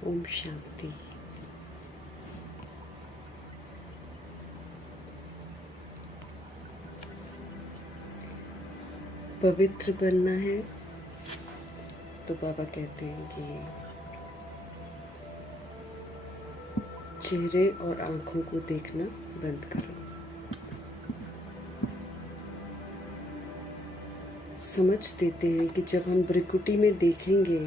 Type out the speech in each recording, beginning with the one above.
ओम शांति। पवित्र बनना है तो बाबा कहते हैं कि चेहरे और आंखों को देखना बंद करो। समझ देते हैं कि जब हम भ्रिकुटी में देखेंगे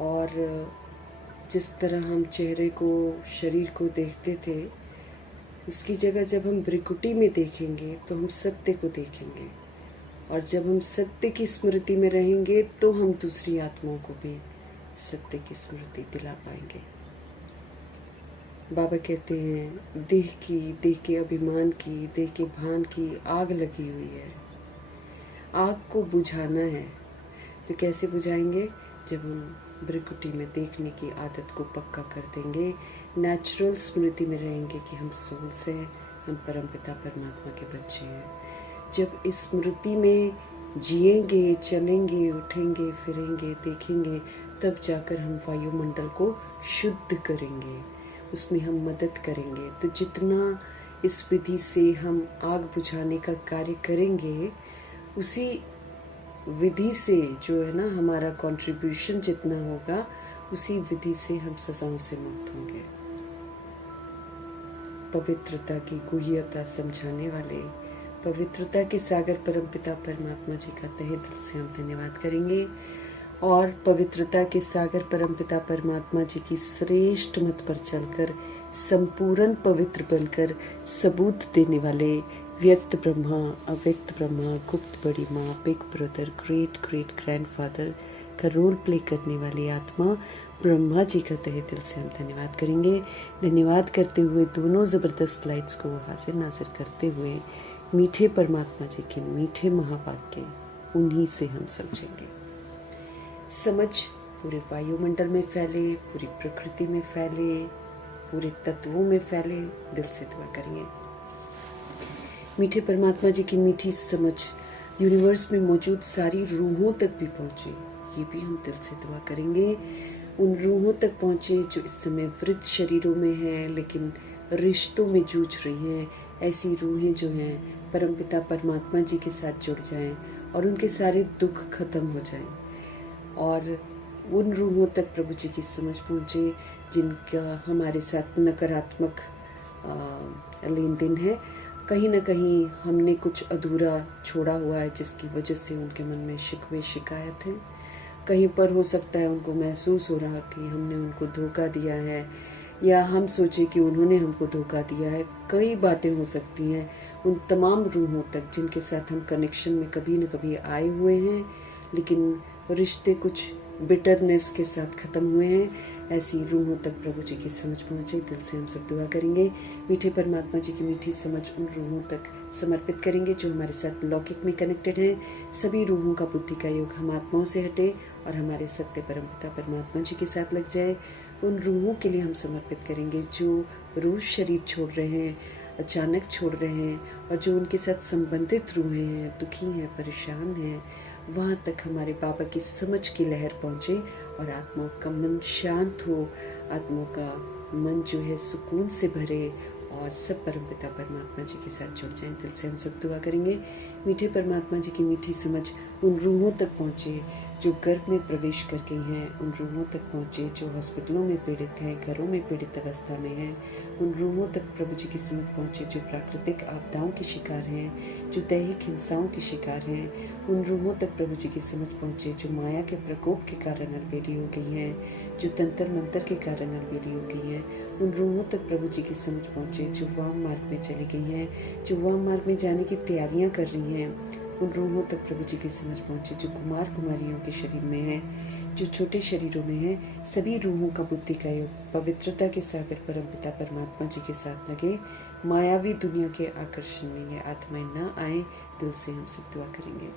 और जिस तरह हम चेहरे को, शरीर को देखते थे, उसकी जगह जब हम भ्रिकुटी में देखेंगे तो हम सत्य को देखेंगे, और जब हम सत्य की स्मृति में रहेंगे तो हम दूसरी आत्माओं को भी सत्य की स्मृति दिला पाएंगे। बाबा कहते हैं देह के अभिमान की, देह के भान की आग लगी हुई है, आग को बुझाना है। तो कैसे बुझाएंगे? जब हम भ्रिकुटी में देखने की आदत को पक्का कर देंगे, नेचुरल स्मृति में रहेंगे कि हम सोल्स हैं, हम परमपिता परमात्मा के बच्चे हैं। जब इस स्मृति में जिएंगे, चलेंगे, उठेंगे, फिरेंगे, देखेंगे, तब जाकर हम वायुमंडल को शुद्ध करेंगे, उसमें हम मदद करेंगे। तो जितना इस विधि से हम आग बुझाने का कार्य करेंगे, उसी विधि से जो है ना हमारा कंट्रीब्यूशन जितना होगा, उसी विधि से हम सजाओं से मुक्त होंगे। पवित्रता की गुह्यता समझाने वाले पवित्रता के सागर परमपिता परमात्मा जी का तहे दिल से हम धन्यवाद करेंगे, और पवित्रता के सागर परमपिता परमात्मा जी की श्रेष्ठ मत पर चलकर संपूर्ण पवित्र बनकर सबूत देने वाले व्यक्त ब्रह्मा, अव्यक्त ब्रह्मा, गुप्त बड़ी माँ, big brother, great great grandfather का रोल प्ले करने वाली आत्मा ब्रह्मा जी का तहे दिल से हम धन्यवाद करेंगे। धन्यवाद करते हुए दोनों ज़बरदस्त लाइट्स को हाजिर नाजिर करते हुए मीठे परमात्मा जी के मीठे महावाक्य उन्हीं से हम समझेंगे। समझ पूरे वायुमंडल में फैले, पूरी प्रकृति में फैले, पूरे तत्वों में फैले। दिल से दुआ करेंगे मीठे परमात्मा जी की मीठी समझ यूनिवर्स में मौजूद सारी रूहों तक भी पहुँचे। ये भी हम दिल से दुआ करेंगे। उन रूहों तक पहुँचे जो इस समय वृद्ध शरीरों में हैं लेकिन रिश्तों में जूझ रही हैं। ऐसी रूहें जो हैं परमपिता परमात्मा जी के साथ जुड़ जाएं और उनके सारे दुख खत्म हो जाएं, और उन रूहों तक प्रभु जी की समझ पहुँचे जिनका हमारे साथ नकारात्मक लेन देन है। कहीं ना कहीं हमने कुछ अधूरा छोड़ा हुआ है जिसकी वजह से उनके मन में शिकवे शिकायत है। कहीं पर हो सकता है उनको महसूस हो रहा कि हमने उनको धोखा दिया है, या हम सोचे कि उन्होंने हमको धोखा दिया है। कई बातें हो सकती हैं उन तमाम रूहों तक जिनके साथ हम कनेक्शन में कभी न कभी आए हुए हैं, लेकिन रिश्ते कुछ बिटरनेस के साथ ख़त्म हुए हैं। ऐसी रूहों तक प्रभु जी की समझ पहुँचे। दिल से हम सब दुआ करेंगे। मीठे परमात्मा जी की मीठी समझ उन रूहों तक समर्पित करेंगे जो हमारे साथ लौकिक में कनेक्टेड हैं। सभी रूहों का बुद्धि का योग हम आत्माओं से हटे और हमारे सत्य परमपिता परमात्मा जी के साथ लग जाए। उन रूहों के लिए हम समर्पित करेंगे जो रूह शरीर छोड़ रहे हैं, अचानक छोड़ रहे हैं, और जो उनके साथ संबंधित रूहें हैं, दुखी हैं, परेशान हैं, वहाँ तक हमारे बाबा की समझ की लहर पहुँचे और आत्माओं का मन शांत हो, आत्माओं का मन जो है सुकून से भरे और सब परमपिता परमात्मा जी के साथ जुड़ जाएं। दिल से हम सब दुआ करेंगे मीठे परमात्मा जी की मीठी समझ उन रूहों तक पहुँचे जो गर्भ में प्रवेश कर गई हैं, उन रूहों तक पहुँचे जो हॉस्पिटलों में पीड़ित हैं, घरों में पीड़ित अवस्था में हैं। उन रूहों तक प्रभु जी की समझ पहुँचे जो प्राकृतिक आपदाओं के शिकार हैं, जो दैहिक हिंसाओं के शिकार हैं। उन रूहों तक प्रभु जी की समझ पहुँचे जो माया के प्रकोप के कारण अलबेली हो गई हैं, जो तंत्र मंत्र के कारण अलबेली हो गई हैं। उन रूहों तक प्रभु जी की समझ पहुँचे जो वाम मार्ग में चली गई हैं, जो वाम मार्ग में जाने की तैयारियाँ कर रही हैं। उन रूहों तक प्रभु जी की समझ पहुँचे जो कुमार कुमारियों के शरीर में है, जो छोटे शरीरों में है। सभी रूहों का बुद्धि का योग पवित्रता के सागर परमपिता परमात्मा जी के साथ लगे। मायावी दुनिया के आकर्षण में ये आत्माएं न आए। दिल से हम सब दुआ करेंगे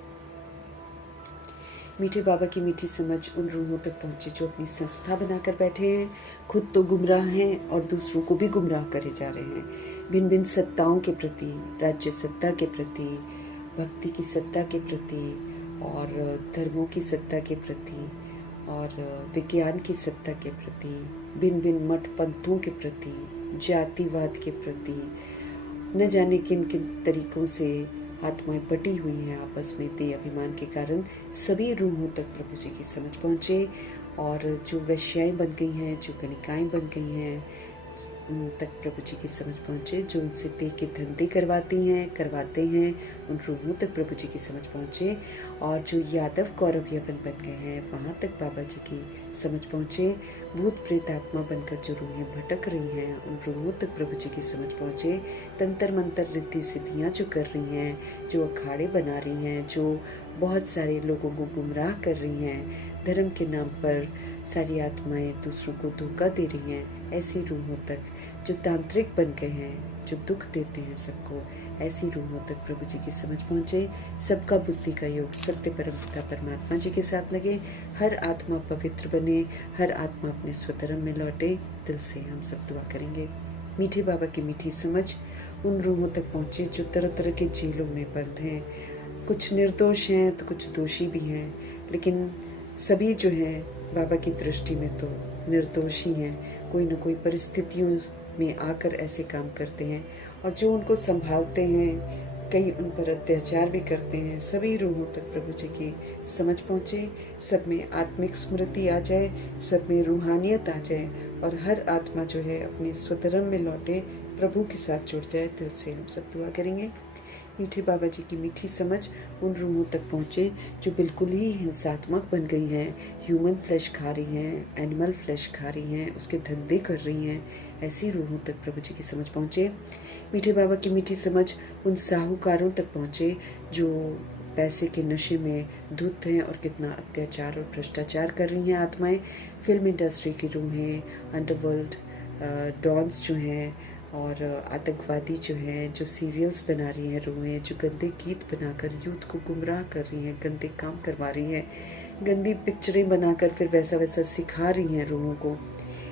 मीठे बाबा की मीठी समझ उन रूहों तक पहुँचे जो अपनी संस्था बनाकर बैठे हैं, खुद तो गुमराह हैं और दूसरों को भी गुमराह करे जा रहे हैं। भिन्न भिन्न सत्ताओं के प्रति, राज्य सत्ता के प्रति, भक्ति की सत्ता के प्रति और धर्मों की सत्ता के प्रति और विज्ञान की सत्ता के प्रति, भिन्न भिन्न मठ पंथों के प्रति, जातिवाद के प्रति, न जाने किन किन तरीकों से आत्माएं बटी हुई हैं आपस में देह अभिमान के कारण, सभी रूहों तक प्रभु जी की समझ पहुँचे। और जो वैश्याएँ बन गई हैं, जो गणिकाएँ बन गई हैं, उन तक प्रभु जी की समझ पहुँचे। जो उनसे देह के धंधे करवाते हैं, उन रूहों तक प्रभु जी की समझ पहुँचे। और जो यादव कौरव यवन बन गए हैं, वहाँ तक बाबा जी की समझ पहुँचे। भूत प्रेत आत्मा बनकर जो रूहें भटक रही हैं, उन रूहों तक प्रभु जी की समझ पहुँचे। तंत्र मंत्र रिद्धि सिद्धियाँ जो कर रही हैं, जो अखाड़े बना रही हैं, जो बहुत सारे लोगों को गुमराह कर रही हैं, धर्म के नाम पर सारी आत्माएं दूसरों को धोखा दे रही हैं, ऐसी रूहों तक जो तांत्रिक बन गए हैं, जो दुख देते हैं सबको, ऐसी रूहों तक प्रभु जी की समझ पहुँचे। सबका बुद्धि का योग सत्य परम पिता परमात्मा जी के साथ लगे। हर आत्मा पवित्र बने, हर आत्मा अपने स्वधर्म में लौटे। दिल से हम सब दुआ करेंगे। मीठे बाबा की मीठी समझ उन रूहों तक पहुँचे जो तरह तरह के जेलों में बंद हैं। कुछ निर्दोष हैं तो कुछ दोषी भी हैं, लेकिन सभी जो हैं बाबा की दृष्टि में तो निर्दोष ही हैं। कोई न कोई परिस्थितियों में आकर ऐसे काम करते हैं, और जो उनको संभालते हैं कई उन पर अत्याचार भी करते हैं। सभी रूहों तक प्रभु जी की समझ पहुँचे, सब में आत्मिक स्मृति आ जाए, सब में रूहानियत आ जाए, और हर आत्मा जो है अपने स्वधर्म में लौटे, प्रभु के साथ जुड़ जाए। दिल से हम सब दुआ करेंगे। मीठे बाबा जी की मीठी समझ उन रूहों तक पहुँचे जो बिल्कुल ही हिंसात्मक बन गई हैं, ह्यूमन फ्लैश खा रही हैं, एनिमल फ्लैश खा रही हैं, उसके धंधे कर रही हैं, ऐसी रूहों तक प्रभु जी की समझ पहुँचे। मीठे बाबा की मीठी समझ उन साहूकारों तक पहुँचे जो पैसे के नशे में धुत हैं और कितना अत्याचार और भ्रष्टाचार कर रही हैं आत्माएं। फिल्म इंडस्ट्री की रूहें, अंडरवर्ल्ड डॉन्स जो हैं, और आतंकवादी जो हैं, जो सीरियल्स बना रही हैं रूहें, जो गंदे गीत बनाकर यूथ को गुमराह कर रही हैं, गंदे काम करवा रही हैं, गंदी पिक्चरें बनाकर फिर वैसा वैसा सिखा रही हैं रूहों को,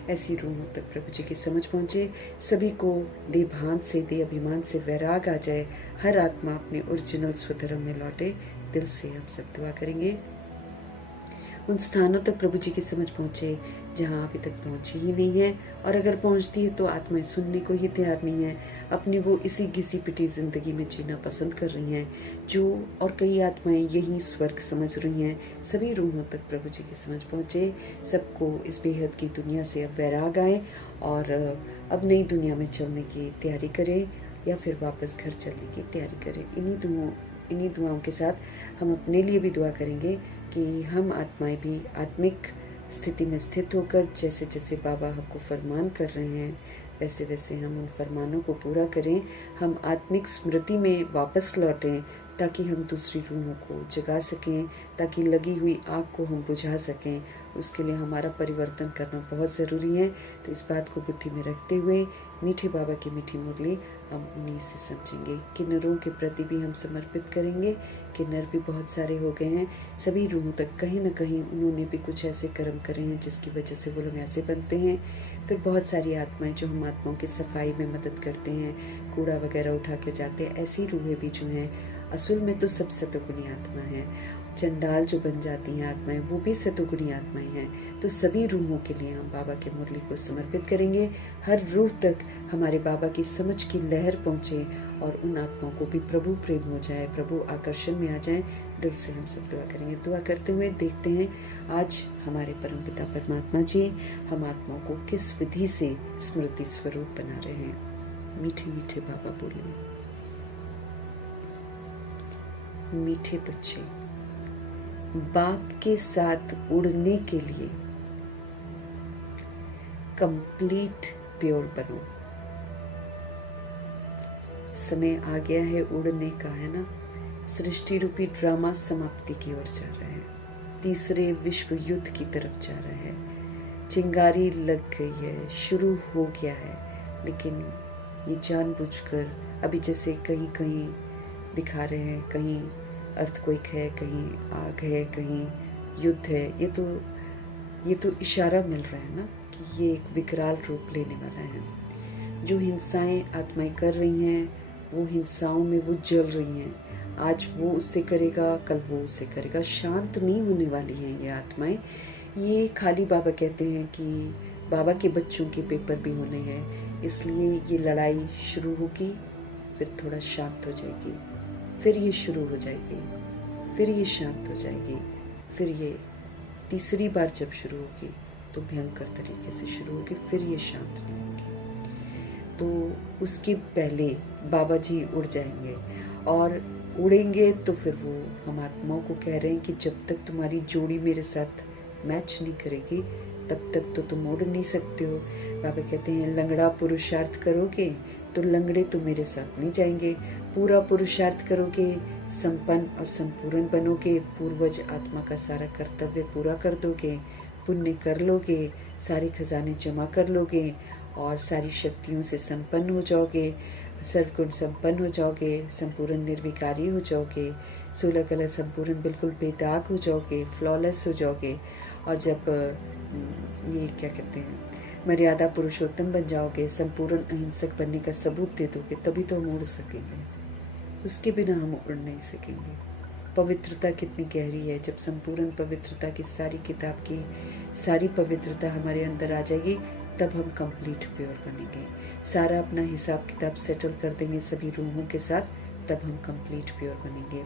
ऐसी रूहों तक प्रभु जी की समझ पहुँचे। सभी को देभान से, दे अभिमान से वैराग आ जाए, हर आत्मा अपने ओरिजिनल स्वधर्म में लौटे। दिल से हम सब दुआ करेंगे। उन स्थानों तक प्रभु जी की समझ पहुँचे जहाँ अभी तक पहुँची ही नहीं है, और अगर पहुँचती है तो आत्माएं सुनने को ही तैयार नहीं है, अपनी वो इसी घिसी पिटी ज़िंदगी में जीना पसंद कर रही हैं, जो और कई आत्माएं यही स्वर्ग समझ रही हैं। सभी रूहों तक प्रभु जी की समझ पहुँचे। सबको इस बेहद की दुनिया से अब वैराग आए और अब नई दुनिया में चलने की तैयारी करें, या फिर वापस घर चलने की तैयारी करें। इन्हीं दुआओं के साथ हम अपने लिए भी दुआ करेंगे कि हम आत्माएं भी आत्मिक स्थिति में स्थित होकर जैसे जैसे बाबा हमको फरमान कर रहे हैं, वैसे वैसे हम उन फरमानों को पूरा करें। हम आत्मिक स्मृति में वापस लौटें ताकि हम दूसरी रूहों को जगा सकें, ताकि लगी हुई आग को हम बुझा सकें। उसके लिए हमारा परिवर्तन करना बहुत ज़रूरी है। तो इस बात को बुद्धि में रखते हुए मीठे बाबा की मीठी मुरली हम उन्हीं से समझेंगे। किन्नरों के प्रति भी हम समर्पित करेंगे। किन्नर भी बहुत सारे हो गए हैं, सभी रूहों तक कहीं ना कहीं उन्होंने भी कुछ ऐसे कर्म करे हैं जिसकी वजह से वो लोग ऐसे बनते हैं। फिर बहुत सारी आत्माएं जो हम आत्माओं की सफाई में मदद करते हैं, कूड़ा वगैरह उठा के जाते हैं, ऐसी रूहें भी जो हैं असल में तो सब सतोगुणी आत्मा है। चंडाल जो बन जाती हैं आत्माएं, वो भी सतोगुणी आत्माएं हैं। तो सभी रूहों के लिए हम बाबा के मुरली को समर्पित करेंगे। हर रूह तक हमारे बाबा की समझ की लहर पहुँचे और उन आत्माओं को भी प्रभु प्रेम हो जाए, प्रभु आकर्षण में आ जाए। दिल से हम सब दुआ करेंगे। दुआ करते हुए देखते हैं आज हमारे परमपिता परमात्मा जी हम आत्माओं को किस विधि से स्मृति स्वरूप बना रहे हैं। मीठे मीठे बाबा बोलिए। मीठे बच्चे, बाप के साथ उड़ने के लिए कंप्लीट प्योर बनो। समय आ गया है उड़ने का, है ना। सृष्टि रूपी ड्रामा समाप्ति की ओर जा रहा है, तीसरे विश्व युद्ध की तरफ जा रहा है। चिंगारी लग गई है, शुरू हो गया है, लेकिन ये जानबूझकर अभी जैसे कहीं कहीं दिखा रहे हैं, कहीं अर्थक्वेक है, कहीं आग है, कहीं युद्ध है। ये तो इशारा मिल रहा है ना कि ये एक विकराल रूप लेने वाला है। जो हिंसाएं आत्माएं कर रही हैं, वो हिंसाओं में वो जल रही हैं। आज वो उससे करेगा, कल वो उससे करेगा। शांत नहीं होने वाली हैं ये आत्माएं। ये खाली बाबा कहते हैं कि बाबा के बच्चों के पेपर भी होने हैं, इसलिए ये लड़ाई शुरू होगी, फिर थोड़ा शांत हो जाएगी, फिर ये शुरू हो जाएगी, फिर ये शांत हो जाएगी, फिर ये तीसरी बार जब शुरू होगी तो भयंकर तरीके से शुरू होगी, फिर ये शांत नहीं होगी। तो उसके पहले बाबा जी उड़ जाएंगे, और उड़ेंगे तो फिर वो हम आत्माओं को कह रहे हैं कि जब तक तुम्हारी जोड़ी मेरे साथ मैच नहीं करेगी तब तक तो तुम उड़ नहीं सकते हो। बाबा कहते हैं लंगड़ा पुरुषार्थ करोगे तो लंगड़े तो मेरे साथ नहीं जाएंगे, पूरा पुरुषार्थ करोगे, संपन्न और संपूर्ण बनोगे, पूर्वज आत्मा का सारा कर्तव्य पूरा कर दोगे, पुण्य कर लोगे, सारे खजाने जमा कर लोगे और सारी शक्तियों से संपन्न हो जाओगे, सर्वगुण संपन्न हो जाओगे, संपूर्ण निर्विकारी हो जाओगे, 16 कला संपूर्ण बिल्कुल बेदाग हो जाओगे, फ्लॉलेस हो जाओगे। और जब ये क्या कहते हैं मर्यादा पुरुषोत्तम बन जाओगे, संपूर्ण अहिंसक बनने का सबूत दे दोगे, तभी तो हम उड़ सकेंगे, उसके बिना हम उड़ नहीं सकेंगे। पवित्रता कितनी गहरी है, जब संपूर्ण पवित्रता की सारी किताब की सारी पवित्रता हमारे अंदर आ जाएगी तब हम कंप्लीट प्योर बनेंगे। सारा अपना हिसाब किताब सेटल कर देंगे सभी रूहों के साथ, तब हम कंप्लीट प्योर बनेंगे।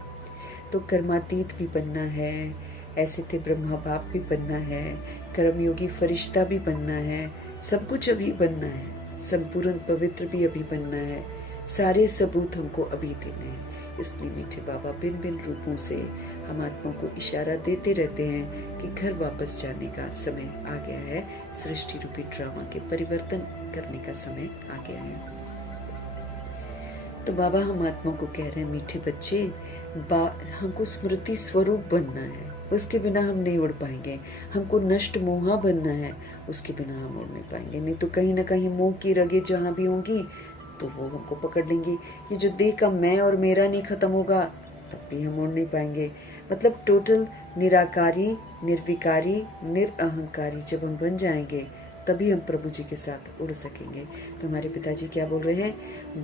तो कर्मातीत भी बनना है, ऐसे थे ब्रह्मा बाप भी बनना है, कर्मयोगी फरिश्ता भी बनना है, सब कुछ अभी बनना है, संपूर्ण पवित्र भी अभी बनना है, सारे सबूत हमको अभी देने हैं। इसलिए मीठे बाबा भिन्न भिन्न रूपों से हम आत्माओं को इशारा देते रहते हैं कि घर वापस जाने का समय आ गया है, सृष्टि रूपी ड्रामा के परिवर्तन करने का समय आ गया है। तो बाबा हम आत्माओं को कह रहे हैं मीठे बच्चे, हमको स्मृति स्वरूप बनना है, उसके बिना हम नहीं उड़ पाएंगे। हमको नष्ट मोहा बनना है, उसके बिना हम उड़ नहीं पाएंगे। नहीं तो कहीं ना कहीं मोह की रगें जहाँ भी होंगी तो वो हमको पकड़ लेंगी। ये जो देह का मैं और मेरा नहीं खत्म होगा तब भी हम उड़ नहीं पाएंगे। मतलब टोटल निराकारी, निर्विकारी, निरअहंकारी जब हम बन जाएंगे तभी हम प्रभु जी के साथ उड़ सकेंगे। तो हमारे पिताजी क्या बोल रहे हैं,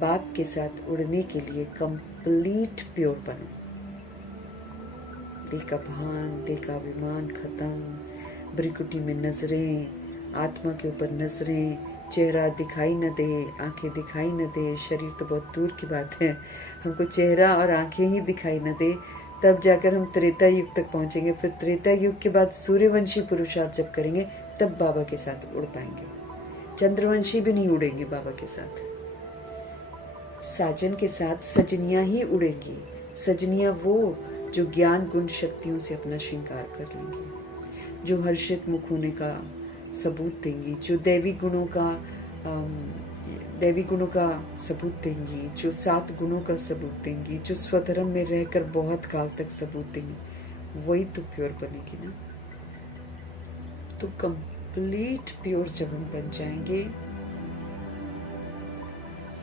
बाप के साथ उड़ने के लिए कंप्लीट प्योर बनो। देह का भान, देह का अभिमान खत्म, ब्रिकुटी में नजरें, आत्मा के ऊपर नजरें, चेहरा दिखाई न दे, आंखें दिखाई न दे, शरीर तो बहुत दूर की बात है, हमको चेहरा और आंखें ही दिखाई न दे, तब जाकर हम त्रेता युग तक पहुंचेंगे। फिर त्रेता युग के बाद सूर्यवंशी पुरुषार्थ जब करेंगे तब बाबा के साथ उड़ पाएंगे। चंद्रवंशी भी नहीं उड़ेंगे बाबा के साथ, साजन के साथ सजनियां ही उड़ेंगी। सजनियां वो जो ज्ञान गुण शक्तियों से अपना श्रृंगार कर लेंगी, जो हर्षित मुख होने का सबूत देंगी, जो दैवी गुणों का सबूत देंगी, जो 7 गुणों का सबूत देंगी, जो स्वधर्म में रहकर बहुत काल तक सबूत देंगी, वही तो प्योर बनेगी ना। तो कंप्लीट प्योर जब हम बन जाएंगे,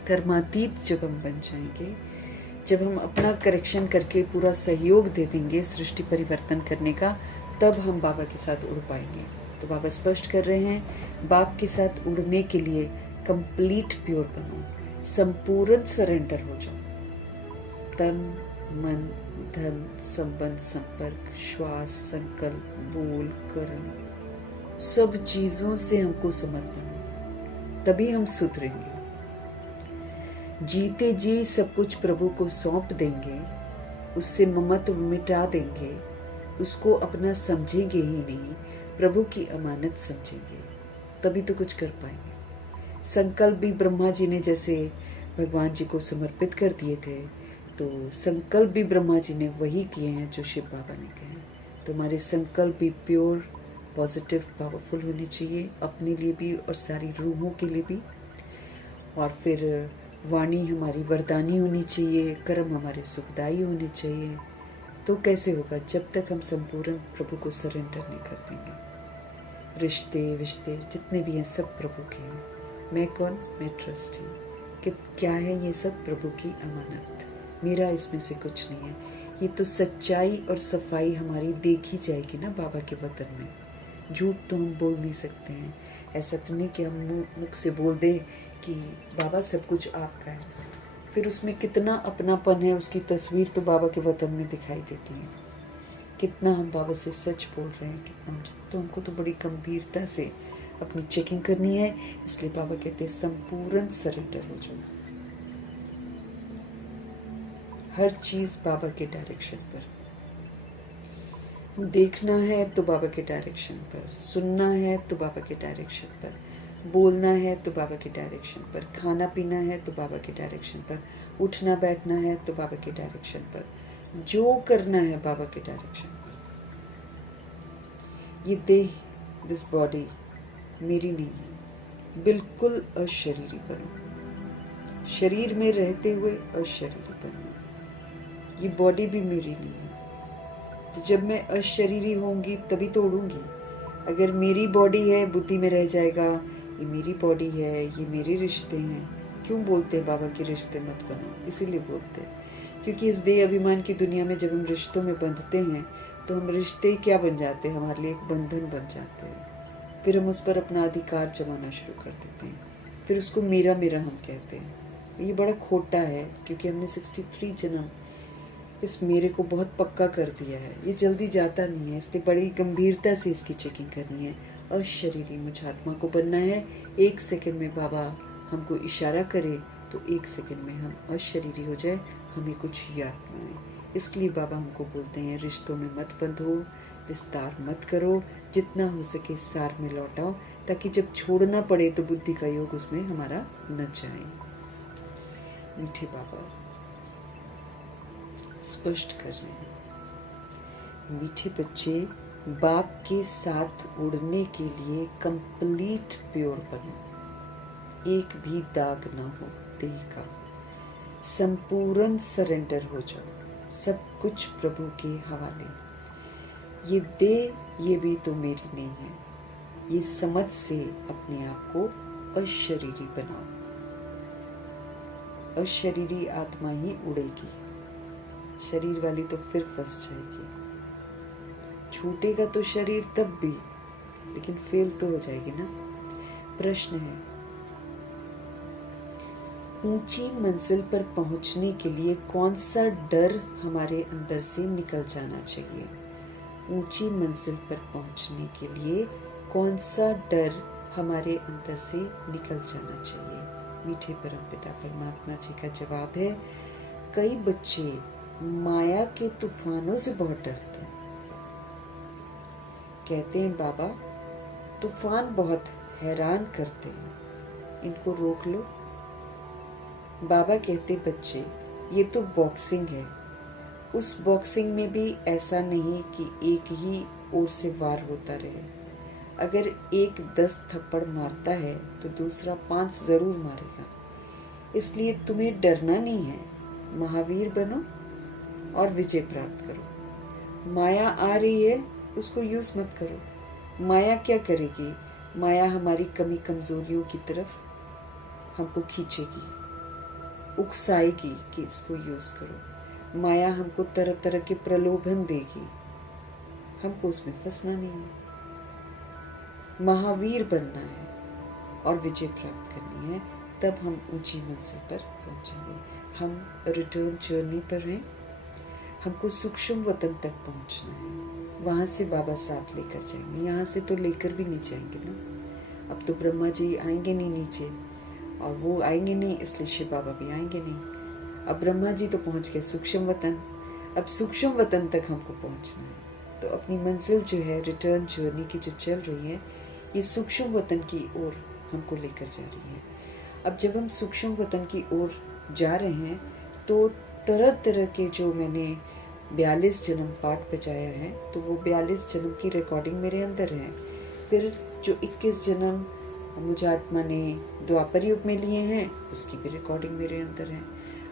कर्मातीत जब हम बन जाएंगे, जब हम अपना करेक्शन करके पूरा सहयोग दे देंगे सृष्टि परिवर्तन करने का, तब हम बाबा के साथ उड़ पाएंगे। तो बाबा स्पष्ट कर रहे हैं, बाप के साथ उड़ने के लिए कंप्लीट प्योर बनो, संपूर्ण सरेंडर हो जाओ। तन, मन, धन, संबंध, संपर्क, श्वास, संकल्प, बोल, कर्म, सब चीजों से हमको समर्पण हो, तभी हम सुधरेंगे। जीते जी सब कुछ प्रभु को सौंप देंगे, उससे ममत्व मिटा देंगे, उसको अपना समझेंगे ही नहीं, प्रभु की अमानत समझेंगे, तभी तो कुछ कर पाएंगे। संकल्प भी ब्रह्मा जी ने जैसे भगवान जी को समर्पित कर दिए थे, तो संकल्प भी ब्रह्मा जी ने वही किए हैं जो शिव बाबा ने कहे। तो हमारे संकल्प भी प्योर, पॉजिटिव, पावरफुल होने चाहिए, अपने लिए भी और सारी रूहों के लिए भी। और फिर वाणी हमारी वरदानी होनी चाहिए, कर्म हमारे सुखदायी होने चाहिए। तो कैसे होगा, जब तक हम संपूर्ण प्रभु को सरेंडर नहीं कर देंगे। रिश्ते विश्ते जितने भी हैं सब प्रभु के हैं। मैं कौन, मैं ट्रस्टी, कि क्या है ये सब प्रभु की अमानत, मेरा इसमें से कुछ नहीं है। ये तो सच्चाई और सफाई हमारी देखी जाएगी ना बाबा के वतन में। झूठ तो हम बोल नहीं सकते हैं, ऐसा तो नहीं कि हम मुख से बोल दें कि बाबा सब कुछ आपका है, फिर उसमें कितना अपनापन है उसकी तस्वीर तो बाबा के वतन में दिखाई देती है। कितना हम बाबा से सच बोल रहे हैं, कितना तो हमको तो बड़ी गंभीरता से अपनी चेकिंग करनी है। इसलिए बाबा कहते हैं संपूर्ण सरेंडर हो जाओ, हर चीज बाबा के डायरेक्शन पर। देखना है तो बाबा के डायरेक्शन पर, सुनना है तो बाबा के डायरेक्शन पर, बोलना है तो बाबा के डायरेक्शन पर, खाना पीना है तो बाबा के डायरेक्शन पर, उठना बैठना है तो बाबा के डायरेक्शन पर, जो करना है बाबा के डायरेक्शन पर। ये देह, दिस बॉडी मेरी नहीं है, बिल्कुल अशरीरी बनूं, शरीर में रहते हुए अशरीरी बनूं। ये बॉडी भी मेरी नहीं है, तो जब मैं अशरीरी होंगी तभी तो उड़ूंगी। अगर मेरी बॉडी है, बुद्धि में रह जाएगा ये मेरी बॉडी है, ये मेरे रिश्ते हैं। क्यों बोलते हैं बाबा के रिश्ते मत बनो? इसीलिए बोलते हैं क्योंकि इस देह अभिमान की दुनिया में जब हम रिश्तों में बंधते हैं तो हम रिश्ते क्या बन जाते हैं? हमारे लिए एक बंधन बन जाते हैं। फिर हम उस पर अपना अधिकार जमाना शुरू कर देते हैं, फिर उसको मेरा मेरा हम कहते हैं। ये बड़ा खोटा है क्योंकि हमने 63 जन्म इस मेरे को बहुत पक्का कर दिया है, ये जल्दी जाता नहीं है। इसलिए बड़ी गंभीरता से इसकी चेकिंग करनी है। अशरीरी मुझ आत्मा को बनना है। 1 सेकंड में बाबा हमको इशारा करे तो 1 सेकंड में हम अशरीरी हो जाए, हमें कुछ याद ना आए। इसलिए बाबा हमको बोलते हैं रिश्तों में मत बंधो, विस्तार मत करो, जितना हो सके सार में लौटाओ, ताकि जब छोड़ना पड़े तो बुद्धि का योग उसमें हमारा न जाए। मीठे बाबा स्पष्ट कर रहे हैं, मीठे बच्चे बाप के साथ उड़ने के लिए कंप्लीट प्योर बनो, एक भी दाग ना हो देह का, संपूर्ण सरेंडर हो जाओ, सब कुछ प्रभु के हवाले। ये देह ये भी तो मेरी नहीं है, ये समझ से अपने आप को अशरीरी बनाओ। अशरीरी आत्मा ही उड़ेगी, शरीर वाली तो फिर फंस जाएगी। छूटेगा तो शरीर तब भी, लेकिन फेल तो हो जाएगी ना। प्रश्न है, ऊंची मंजिल पर पहुंचने के लिए कौन सा डर हमारे अंदर से निकल जाना चाहिए? ऊंची मंजिल पर पहुंचने के लिए कौन सा डर हमारे अंदर से निकल जाना चाहिए? मीठे परमपिता परमात्मा जी का जवाब है, कई बच्चे माया के तूफानों से बहुत डरते हैं। कहते हैं बाबा तूफान बहुत हैरान करते हैं, इनको रोक लो। बाबा कहते बच्चे ये तो बॉक्सिंग है, उस बॉक्सिंग में भी ऐसा नहीं कि एक ही ओर से वार होता रहे। अगर एक 10 थप्पड़ मारता है तो दूसरा 5 जरूर मारेगा। इसलिए तुम्हें डरना नहीं है, महावीर बनो और विजय प्राप्त करो। माया आ रही है उसको यूज मत करो। माया क्या करेगी? माया हमारी कमी कमजोरियों की तरफ हमको खींचेगी, उकसाएगी कि इसको यूज करो। माया हमको तरह तरह के प्रलोभन देगी, हमको उसमें फंसना नहीं है। महावीर बनना है और विजय प्राप्त करनी है, तब हम ऊंची मंजिल पर पहुंचेंगे। हम रिटर्न जर्नी पर हैं, हमको सूक्ष्म वतन तक पहुंचना है। वहाँ से बाबा साथ लेकर जाएंगे, यहाँ से तो लेकर भी नहीं जाएंगे ना। अब तो ब्रह्मा जी आएंगे नहीं नीचे, और वो आएंगे नहीं इसलिए शिव बाबा भी आएंगे नहीं। अब ब्रह्मा जी तो पहुँच गए सूक्ष्म वतन, अब सूक्ष्म वतन तक हमको पहुँचना है। तो अपनी मंजिल जो है, रिटर्न जर्नी की जो चल रही है, ये सूक्ष्म वतन की ओर हमको लेकर जा रही है। अब जब हम सूक्ष्म वतन की ओर जा रहे हैं तो तरह तरह के जो मैंने 42 जन्म पाठ बजाया है, तो वो 42 जन्म की रिकॉर्डिंग मेरे अंदर है। फिर जो 21 जन्म मुझे आत्मा ने द्वापर युग में लिए हैं, उसकी भी रिकॉर्डिंग मेरे अंदर है।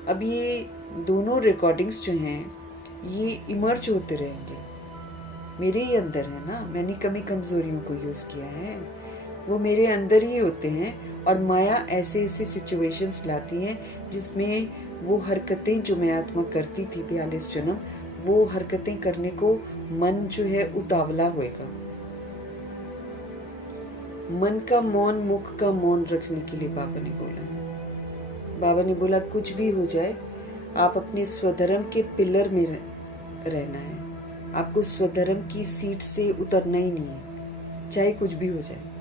अब ये दोनों रिकॉर्डिंग्स जो हैं ये इमर्ज होते रहेंगे, मेरे ही अंदर है ना। मैंने कमी कमजोरियों को यूज़ किया है, वो मेरे अंदर ही होते हैं। और माया ऐसे ऐसे सिचुएशंस लाती हैं जिसमें वो हरकतें जो मैं आत्मा करती थी 42 जन्म, वो हरकतें करने को मन जो है उतावला होएगा। मन का मौन, मुख का मौन रखने के लिए बाबा ने बोला। बाबा ने बोला कुछ भी हो जाए, आप अपने स्वधर्म के पिलर में रहना है। आपको स्वधर्म की सीट से उतरना ही नहीं है, चाहे कुछ भी हो जाए।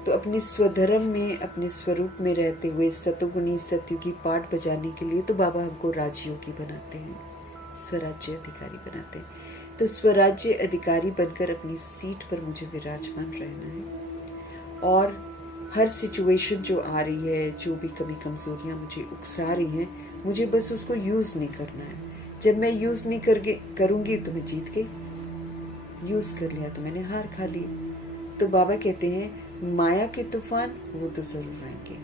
तो अपने स्वधर्म में, अपने स्वरूप में रहते हुए सतोगुणी सतयुगी पाठ बजाने के लिए तो बाबा हमको राजयोगी बनाते हैं, स्वराज्य अधिकारी बनाते हैं। तो स्वराज्य अधिकारी बनकर अपनी सीट पर मुझे विराजमान रहना है, और हर सिचुएशन जो आ रही है, जो भी कमी कमजोरियां मुझे उकसा रही हैं, मुझे बस उसको यूज़ नहीं करना है। जब मैं यूज़ नहीं करूँगी तो मैं जीत गई, यूज़ कर लिया तो मैंने हार खा ली। तो बाबा कहते हैं माया के तूफान वो तो ज़रूर आएंगे,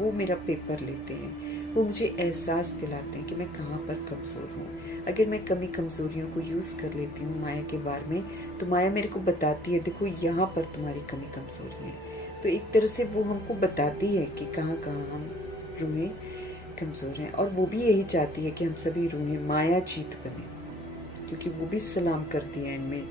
वो मेरा पेपर लेते हैं, वो मुझे एहसास दिलाते हैं कि मैं कहाँ पर कमज़ोर हूँ। अगर मैं कमी कमज़ोरियों को यूज़ कर लेती हूँ माया के बारे में, तो माया मेरे को बताती है देखो यहाँ पर तुम्हारी कमी कमज़ोरी है। तो एक तरह से वो हमको बताती है कि कहाँ कहाँ हम रूहें कमज़ोर हैं, और वो भी यही चाहती है कि हम सभी रूहें माया जीत बने, क्योंकि वो भी सलाम करती है इनमें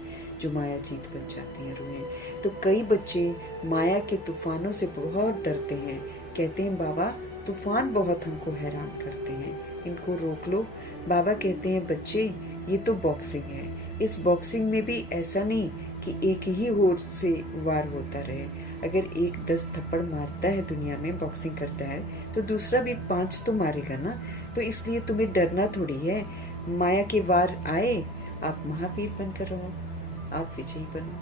जो माया जीत बन जाती हैं रूहें। तो कई बच्चे माया के तूफानों से बहुत डरते हैं, कहते हैं बाबा तूफान बहुत हमको हैरान करते हैं, इनको रोक लो। बाबा कहते हैं बच्चे ये तो बॉक्सिंग है, इस बॉक्सिंग में भी ऐसा नहीं कि एक ही होर से वार होता रहे। अगर एक 10 थप्पड़ मारता है दुनिया में, बॉक्सिंग करता है, तो दूसरा भी 5 तो मारेगा ना। तो इसलिए तुम्हें डरना थोड़ी है, माया के वार आए आप महावीर बनकर रहो, आप विजयी बनो,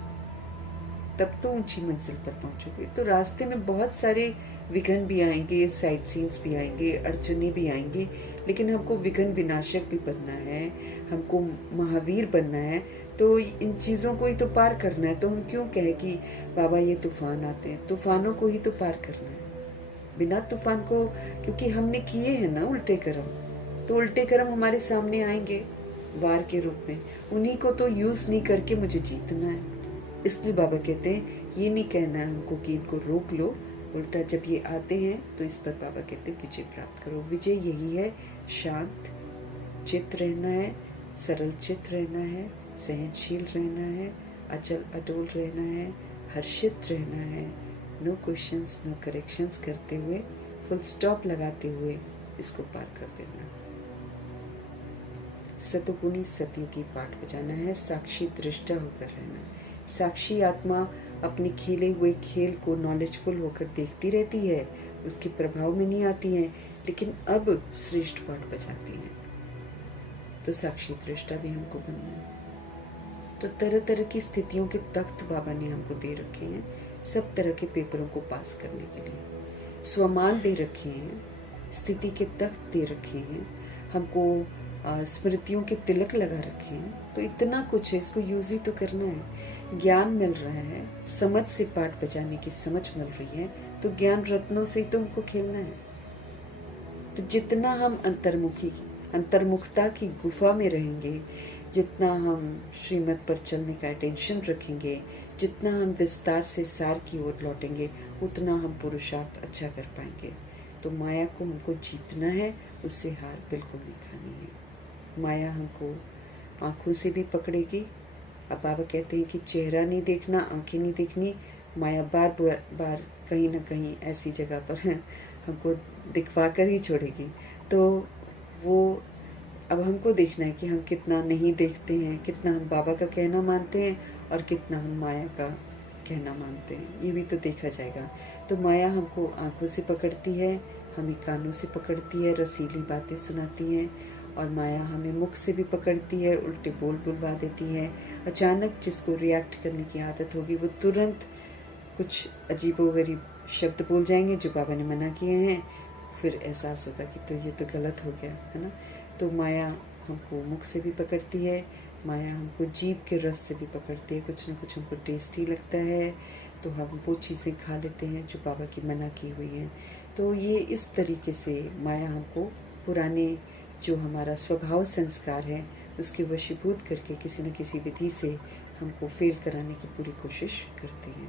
तब तो ऊंची मंजिल पर पहुंचोगे। तो रास्ते में बहुत सारे विघ्न भी आएंगे, साइड सीन्स भी आएंगे, अड़चने भी आएंगी, लेकिन हमको विघ्न विनाशक भी बनना है, हमको महावीर बनना है। तो इन चीज़ों को ही तो पार करना है। तो हम क्यों कहें कि बाबा ये तूफान आते हैं, तूफानों को ही तो पार करना है, बिना तूफान को, क्योंकि हमने किए हैं ना उल्टे कर्म, तो उल्टे कर्म हमारे सामने आएंगे वार के रूप में, उन्हीं को तो यूज़ नहीं करके मुझे जीतना है। इसलिए बाबा कहते हैं ये नहीं कहना है हमको कि इनको रोक लो, उल्टा जब ये आते हैं तो इस पर बाबा कहते हैं विजय प्राप्त करो। विजय यही है, शांत चित्त रहना है, सरल चित्त रहना है, सहनशील रहना है, अचल अटोल रहना है, हर्षित रहना है, नो क्वेश्चंस नो करेक्शंस करते हुए, फुल स्टॉप लगाते हुए इसको पार कर देना। सतोगुणी सतयुगी पाठ बजाना है, साक्षी दृष्टा होकर रहना है। साक्षी आत्मा अपने खेले हुए खेल को नॉलेजफुल होकर देखती रहती है, उसके प्रभाव में नहीं आती है, लेकिन अब श्रेष्ठ पाठ बजाती है। तो साक्षी दृष्टा भी हमको बनना है। तो तरह तरह की स्थितियों के तख्त बाबा ने हमको दे रखे हैं, सब तरह के पेपरों को पास करने के लिए स्वमान दे रखे हैं, स्थिति के तख्त दे रखे हैं, हमको स्मृतियों के तिलक लगा रखे हैं। तो इतना कुछ है, इसको यूज़ ही तो करना है। ज्ञान मिल रहा है, समझ से पाठ बजाने की समझ मिल रही है, तो ज्ञान रत्नों से ही तो हमको खेलना है। तो जितना हम अंतर्मुखता की गुफा में रहेंगे, जितना हम श्रीमत पर चलने का अटेंशन रखेंगे, जितना हम विस्तार से सार की ओर लौटेंगे, उतना हम पुरुषार्थ अच्छा कर पाएंगे। तो माया को हमको जीतना है, उससे हार बिल्कुल नहीं खानी है। माया हमको आँखों से भी पकड़ेगी। अब बाबा कहते हैं कि चेहरा नहीं देखना, आँखें नहीं देखनी, माया बार बार कहीं ना कहीं ऐसी जगह पर हमको दिखवा कर ही छोड़ेगी। तो वो अब हमको देखना है कि हम कितना नहीं देखते हैं, कितना हम बाबा का कहना मानते हैं और कितना हम माया का कहना मानते हैं, ये भी तो देखा जाएगा। तो माया हमको आँखों से पकड़ती है, हमें कानों से पकड़ती है, रसीली बातें सुनाती हैं, और माया हमें मुख से भी पकड़ती है, उल्टे बोल बुलवा देती है। अचानक जिसको रिएक्ट करने की आदत होगी वो तुरंत कुछ अजीबोगरीब शब्द बोल जाएंगे जो बाबा ने मना किए हैं, फिर एहसास होगा कि तो ये तो गलत हो गया है ना। तो माया हमको मुख से भी पकड़ती है, माया हमको जीभ के रस से भी पकड़ती है, कुछ ना कुछ हमको टेस्टी लगता है तो हम वो चीज़ें खा लेते हैं जो बाबा की मना की हुई हैं। तो ये इस तरीके से माया हमको पुराने जो हमारा स्वभाव संस्कार है उसके वशीभूत करके किसी न किसी विधि से हमको फेल कराने की पूरी कोशिश करती है।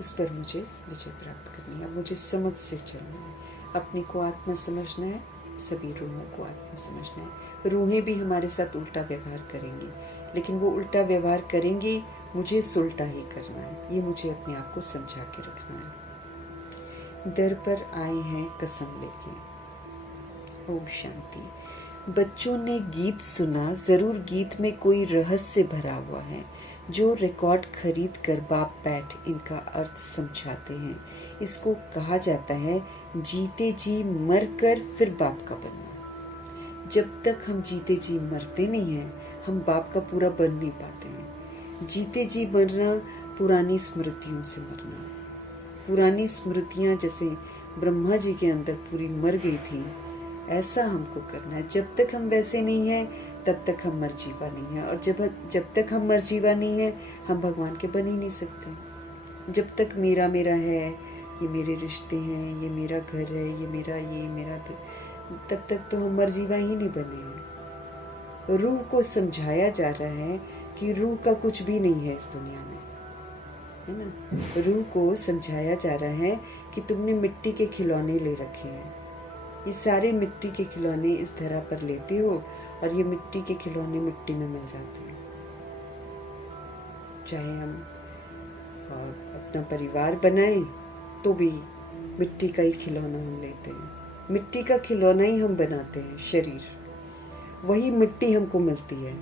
उस पर मुझे विजय प्राप्त करनी है, मुझे समझ से चलना है, अपने को आत्मा समझना है, सभी रूहों को आत्मा समझना है। रूहें भी हमारे साथ उल्टा व्यवहार करेंगी, लेकिन वो उल्टा व्यवहार करेंगी, मुझे सुलटा ही करना है, ये मुझे अपने आप को समझा के रखना है। दर पर आए हैं कसम लेके। ओम शांति। बच्चों ने गीत सुना, जरूर गीत में कोई रहस्य भरा हुआ है। जो रिकॉर्ड खरीद कर बाप बैठ इनका अर्थ समझाते हैं। इसको कहा जाता है जीते जी मर कर फिर बाप का बनना। जब तक हम जीते जी मरते नहीं हैं, हम बाप का पूरा बन नहीं पाते हैं। जीते जी मरना, पुरानी स्मृतियों से मरना। पुरानी स्मृतियाँ जैसे ब्रह्मा जी के अंदर पूरी मर गई थी, ऐसा हमको करना है। जब तक हम वैसे नहीं हैं, तब तक हम मरजीवा नहीं हैं। और जब तक हम मरजीवा नहीं हैं, हम भगवान के बन ही नहीं सकते। जब तक मेरा मेरा है, ये मेरे रिश्ते हैं, ये मेरा घर है, ये मेरा तब तक तो हम मरजीवा ही नहीं बने हैं। रूह को समझाया जा रहा है कि रूह का कुछ भी नहीं है इस दुनिया में, है ना। रूह को समझाया जा रहा है कि तुमने मिट्टी के खिलौने ले रखे हैं। ये सारे मिट्टी के खिलौने इस धरा पर लेते हो और ये मिट्टी के खिलौने मिट्टी में मिल जाते हैं। चाहे हम अपना परिवार बनाएं तो भी मिट्टी का ही खिलौना हम लेते हैं। मिट्टी का खिलौना ही हम बनाते हैं, शरीर। वही मिट्टी हमको मिलती है।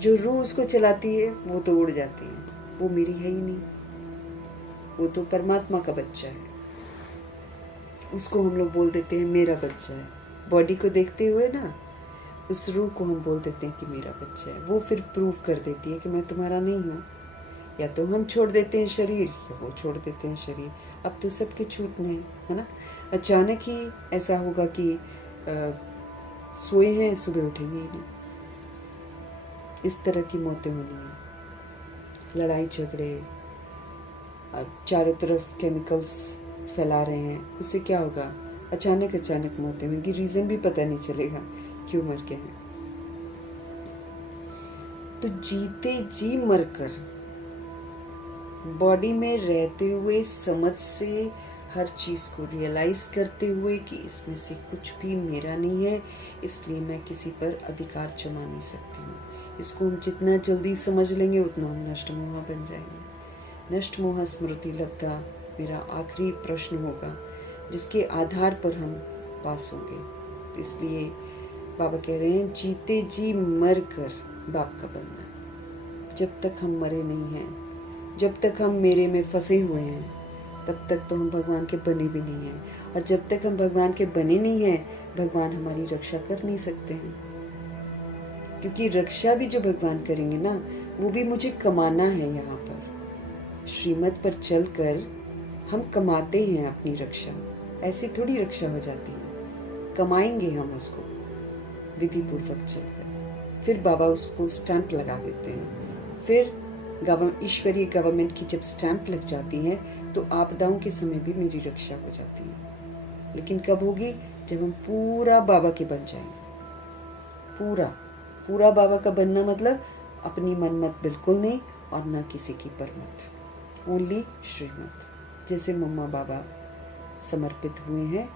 जो रूह उसको चलाती है वो तो उड़ जाती है, वो मेरी है ही नहीं। वो तो परमात्मा का बच्चा है, उसको हम लोग बोल देते हैं मेरा बच्चा है। बॉडी को देखते हुए ना, उस रूह को हम बोल देते हैं कि मेरा बच्चा है। वो फिर प्रूव कर देती है कि मैं तुम्हारा नहीं हूँ। या तो हम छोड़ देते हैं शरीर, या वो छोड़ देते हैं शरीर। अब तो सबके छूटने हैं, है ना। अचानक ही ऐसा होगा कि सोए हैं, सुबह उठेंगे ही नहीं। इस तरह की मौतें होनी है। लड़ाई झगड़े, अब चारों तरफ केमिकल्स फैला रहे हैं, उससे क्या होगा? अचानक मौतें होंगी, रीज़न भी पता नहीं चलेगा क्यों मर गए हैं। तो जीते जी मरकर, बॉडी में रहते हुए, समझ से हर चीज़ को रियलाइज करते हुए कि इसमें से कुछ भी मेरा नहीं है, इसलिए मैं किसी पर अधिकार जमा नहीं सकती हूँ। इसको हम जितना जल्दी समझ लेंगे उतना हम नष्ट मोहा बन जाएंगे। नष्ट मोहा स्मृति लब्धा मेरा आखिरी प्रश्न होगा, जिसके आधार पर हम पास होंगे। इसलिए बाबा कह रहे हैं जीते जी मर कर बाप का बनना। जब तक हम मरे नहीं हैं, जब तक हम मेरे में फंसे हुए हैं, तब तक तो हम भगवान के बने भी नहीं हैं। और जब तक हम भगवान के बने नहीं हैं, भगवान हमारी रक्षा कर नहीं सकते हैं। क्योंकि रक्षा भी जो भगवान करेंगे ना, वो भी मुझे कमाना है। यहाँ पर श्रीमत पर चलकर हम कमाते हैं अपनी रक्षा। ऐसी थोड़ी रक्षा हो जाती है, कमाएंगे हम उसको विधि पूर्वक चलकर। फिर बाबा उसको स्टैंप लगा देते हैं। फिर ईश्वरीय गवर्नमेंट की जब स्टैंप लग जाती है तो आपदाओं के समय भी मेरी रक्षा हो जाती है। लेकिन कब होगी? जब हम पूरा बाबा के बन जाएंगे। पूरा बाबा का बनना मतलब अपनी मनमत बिल्कुल नहीं, और ना किसी की परमत, ओनली श्रीमत। जैसे मम्मा बाबा समर्पित हुए हैं,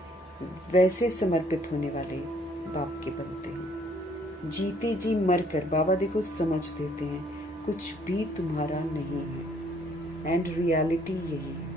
वैसे समर्पित होने वाले बाप के बनते हैं। जीते जी मर कर बाबा देखो समझ देते हैं कुछ भी तुम्हारा नहीं है। एंड रियलिटी यही है।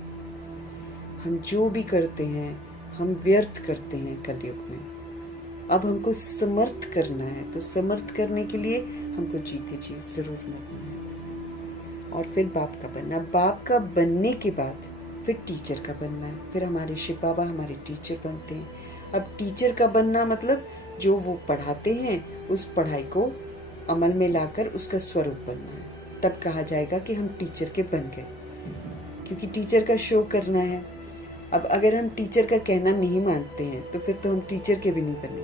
हम जो भी करते हैं हम व्यर्थ करते हैं कलयुग में। अब हमको समर्थ करना है, तो समर्थ करने के लिए हमको जीते जी जरूर मरना है। और फिर बाप का बनना। बाप का बनने के बाद फिर टीचर का बनना है। फिर हमारे शिव बाबा हमारे टीचर बनते हैं। अब टीचर का बनना मतलब जो वो पढ़ाते हैं उस पढ़ाई को अमल में लाकर उसका स्वरूप बनना है। तब कहा जाएगा कि हम टीचर के बन गए, क्योंकि टीचर का शो करना है। अब अगर हम टीचर का कहना नहीं मानते हैं तो फिर तो हम टीचर के भी नहीं बने।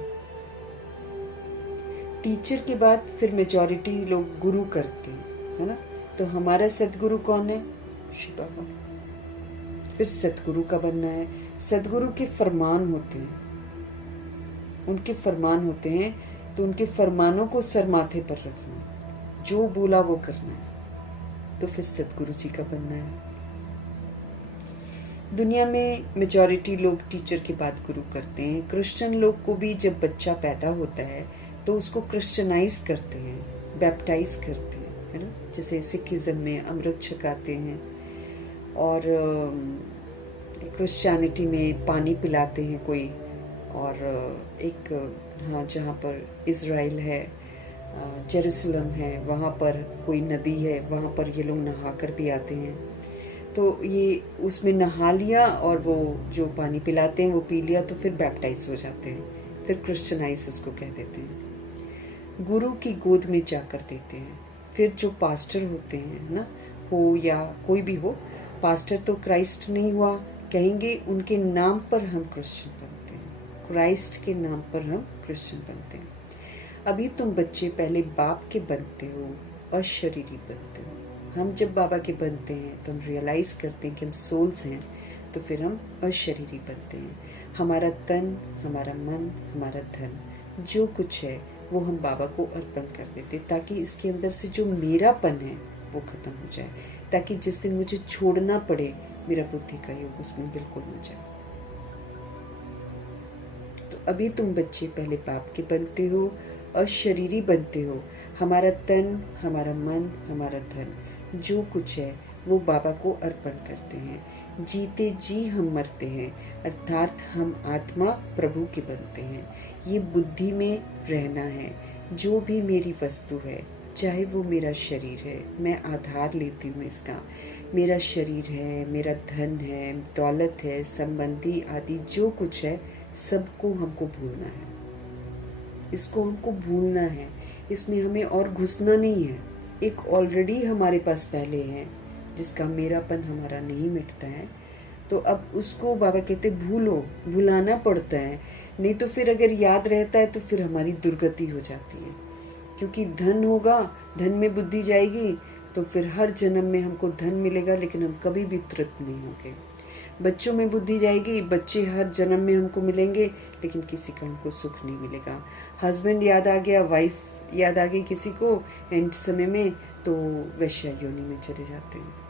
टीचर के बाद फिर मेजॉरिटी लोग गुरु करते हैं, है ना। तो हमारा सदगुरु कौन है? शिव बाबा। फिर सतगुरु का बनना है। सदगुरु के फरमान होते हैं, उनके फरमान होते हैं, तो उनके फरमानों को सर माथे पर रखना, जो बोला वो करना है। तो फिर सतगुरु जी का बनना है। दुनिया में मेजॉरिटी लोग टीचर के बाद गुरु करते हैं। क्रिश्चियन लोग को भी जब बच्चा पैदा होता है तो उसको क्रिश्चियनाइज करते हैं, बैप्टाइज करते हैं, है ना। जैसे सिखिज्म में अमृत छकाते हैं, और क्रिश्चियनिटी में पानी पिलाते हैं कोई, और एक हाँ, जहाँ पर इज़राइल है, जेरूसलम है, वहाँ पर कोई नदी है, वहाँ पर ये लोग नहा कर भी आते हैं। तो ये उसमें नहा लिया और वो जो पानी पिलाते हैं वो पी लिया, तो फिर बैप्टाइज हो जाते हैं, फिर क्रिश्चियनाइज उसको कह देते हैं, गुरु की गोद में जाकर देते हैं। फिर जो पास्टर होते हैं ना, हो या कोई भी हो, पास्टर तो क्राइस्ट नहीं हुआ, कहेंगे उनके नाम पर हम क्रिश्चियन बनते हैं, क्राइस्ट के नाम पर हम क्रिश्चियन बनते हैं। अभी तुम बच्चे पहले बाप के बनते हो और शरीरी बनते हो। हम जब बाबा के बनते हैं तो हम रियलाइज़ करते हैं कि हम सोल्स हैं, तो फिर हम अशरीरी बनते हैं। हमारा तन, हमारा मन, हमारा धन, जो कुछ है वो हम बाबा को अर्पण कर देते, ताकि इसके अंदर से जो मेरापन है वो ख़त्म हो जाए, ताकि जिस दिन मुझे छोड़ना पड़े मेरा बुद्धि का योग उसमें बिल्कुल न जाए। तो अभी तुम बच्चे पहले बाप के बनते हो और शरीरी बनते हो। हमारा तन, हमारा मन, हमारा धन, जो कुछ है वो बाबा को अर्पण करते हैं। जीते जी हम मरते हैं, अर्थात हम आत्मा प्रभु के बनते हैं। ये बुद्धि में रहना है। जो भी मेरी वस्तु है, चाहे वो मेरा शरीर है, मैं आधार लेती हूँ इसका, मेरा शरीर है, मेरा धन है, दौलत है, संबंधी आदि जो कुछ है, सबको हमको भूलना है। इसको हमको भूलना है, इसमें हमें और घुसना नहीं है। एक ऑलरेडी हमारे पास पहले है जिसका मेरापन हमारा नहीं मिटता है, तो अब उसको बाबा कहते भूलो, भुलाना पड़ता है। नहीं तो फिर अगर याद रहता है तो फिर हमारी दुर्गति हो जाती है, क्योंकि धन होगा, धन में बुद्धि जाएगी तो फिर हर जन्म में हमको धन मिलेगा, लेकिन हम कभी भी तृप्त नहीं होंगे। बच्चों में बुद्धि जाएगी, बच्चे हर जन्म में हमको मिलेंगे, लेकिन किसी का हमको सुख नहीं मिलेगा। हस्बैंड याद आ गया, वाइफ याद आ गई किसी को एंड समय में, तो वैश्य योनि में चले जाते हैं।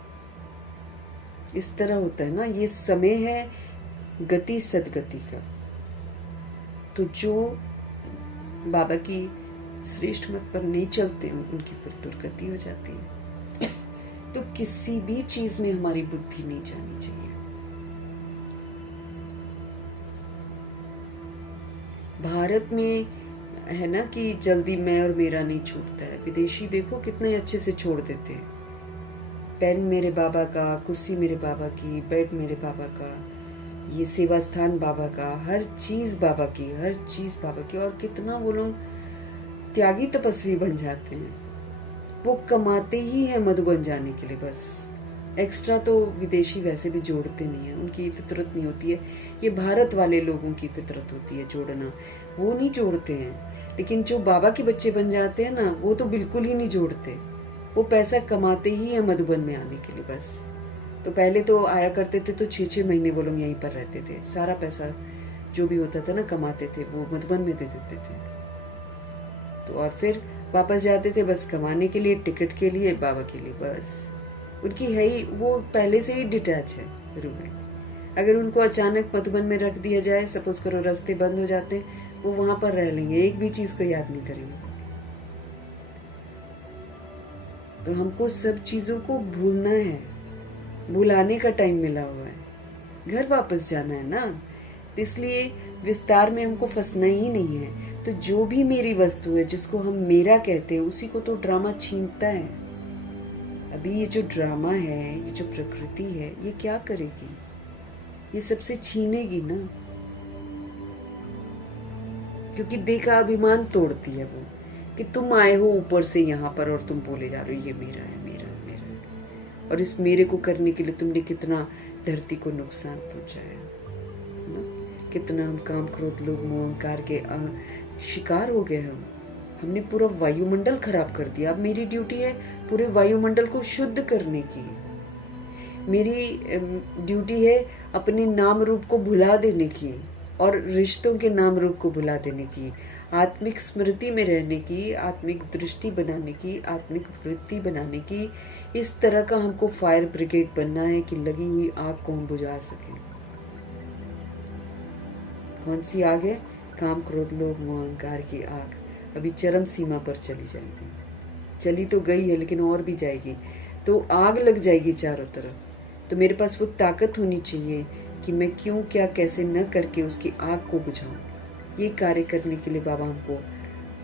इस तरह होता है ना, ये समय है गति सदगति का। तो जो बाबा की श्रेष्ठ मत पर नहीं चलते हैं उनकी फिर दुर्गति हो जाती है। तो किसी भी चीज में हमारी बुद्धि नहीं जानी चाहिए। भारत में है ना कि जल्दी मैं और मेरा नहीं छूटता है। विदेशी देखो कितने अच्छे से छोड़ देते हैं। पेन मेरे बाबा का, कुर्सी मेरे बाबा की, बेड मेरे बाबा का, ये सेवा स्थान बाबा का, हर चीज बाबा की, हर चीज बाबा की। और कितना वो लोग त्यागी तपस्वी बन जाते हैं। वो कमाते ही हैं मधुबन जाने के लिए बस। एक्स्ट्रा तो विदेशी वैसे भी जोड़ते नहीं है, उनकी फितरत नहीं होती है। ये भारत वाले लोगों की फितरत होती है जोड़ना, वो नहीं जोड़ते हैं। लेकिन जो बाबा के बच्चे बन जाते हैं ना, वो तो बिल्कुल ही नहीं जोड़ते। वो पैसा कमाते ही है मधुबन में आने के लिए बस। तो पहले तो आया करते थे तो 6-6 महीने वो लोग यहीं पर रहते थे। सारा पैसा जो भी होता था ना कमाते थे, वो मधुबन में दे देते थे। तो और फिर वापस जाते थे बस कमाने के लिए, टिकट के लिए, बाबा के लिए बस। उनकी है ही, वो पहले से ही डिटैच है रूह में। अगर उनको अचानक मधुबन में रख दिया जाए, सपोज करो रास्ते बंद हो जाते हैं, वो वहां पर रह लेंगे, एक भी चीज को याद नहीं करेंगे। तो हमको सब चीजों को भूलना है, भुलाने का टाइम मिला हुआ है, घर वापस जाना है ना। तो इसलिए विस्तार में हमको फंसना ही नहीं है। तो जो भी मेरी वस्तु है, जिसको हम मेरा कहते हैं, उसी को तो ड्रामा छीनता है। अभी ये जो ड्रामा है, ये जो प्रकृति है, ये क्या करेगी? ये सबसे छीनेगी ना, क्योंकि देह का अभिमान तोड़ती है वो, कि तुम आए हो ऊपर से यहाँ पर और तुम बोले जा रहे हो ये मेरा है, मेरा है, मेरा है। और इस मेरे को करने के लिए तुमने कितना धरती को नुकसान पहुंचाया ना? कितना हम काम, क्रोध, लोभ, मोह, अहंकार के शिकार हो गए। हमने पूरा वायुमंडल खराब कर दिया। अब मेरी ड्यूटी है पूरे वायुमंडल को शुद्ध करने की। मेरी ड्यूटी है अपने नाम रूप को भुला देने की और रिश्तों के नाम रूप को भुला देने की, आत्मिक स्मृति में रहने की, आत्मिक दृष्टि बनाने की, आत्मिक वृत्ति बनाने की। इस तरह का हमको फायर ब्रिगेड बनना है कि लगी हुई आग को हम बुझा सकें। कौन सी आग है? काम, क्रोध, लोभ, मोह, अहंकार की आग अभी चरम सीमा पर चली जाएगी। चली तो गई है लेकिन और भी जाएगी, तो आग लग जाएगी चारों तरफ। तो मेरे पास वो ताकत होनी चाहिए कि मैं क्यों, क्या, कैसे न करके उसकी आग को बुझाऊं। ये कार्य करने के लिए बाबा हमको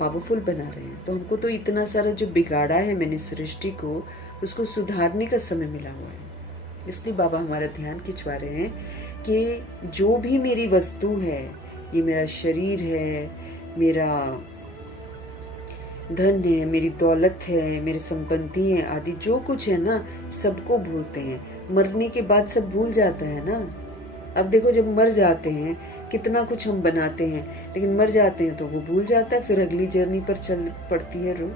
पावरफुल बना रहे हैं। तो हमको तो इतना सारा जो बिगाड़ा है मैंने सृष्टि को, उसको सुधारने का समय मिला हुआ है। इसलिए बाबा हमारा ध्यान खिंचवा रहे हैं कि जो भी मेरी वस्तु है, ये मेरा शरीर है, मेरा धन है, मेरी दौलत है, मेरी संपत्ति है आदि जो कुछ है ना, सबको भूलते हैं। मरने के बाद सब भूल जाता है ना। अब देखो, जब मर जाते हैं कितना कुछ हम बनाते हैं, लेकिन मर जाते हैं तो वो भूल जाता है, फिर अगली जर्नी पर चल पड़ती है रूह।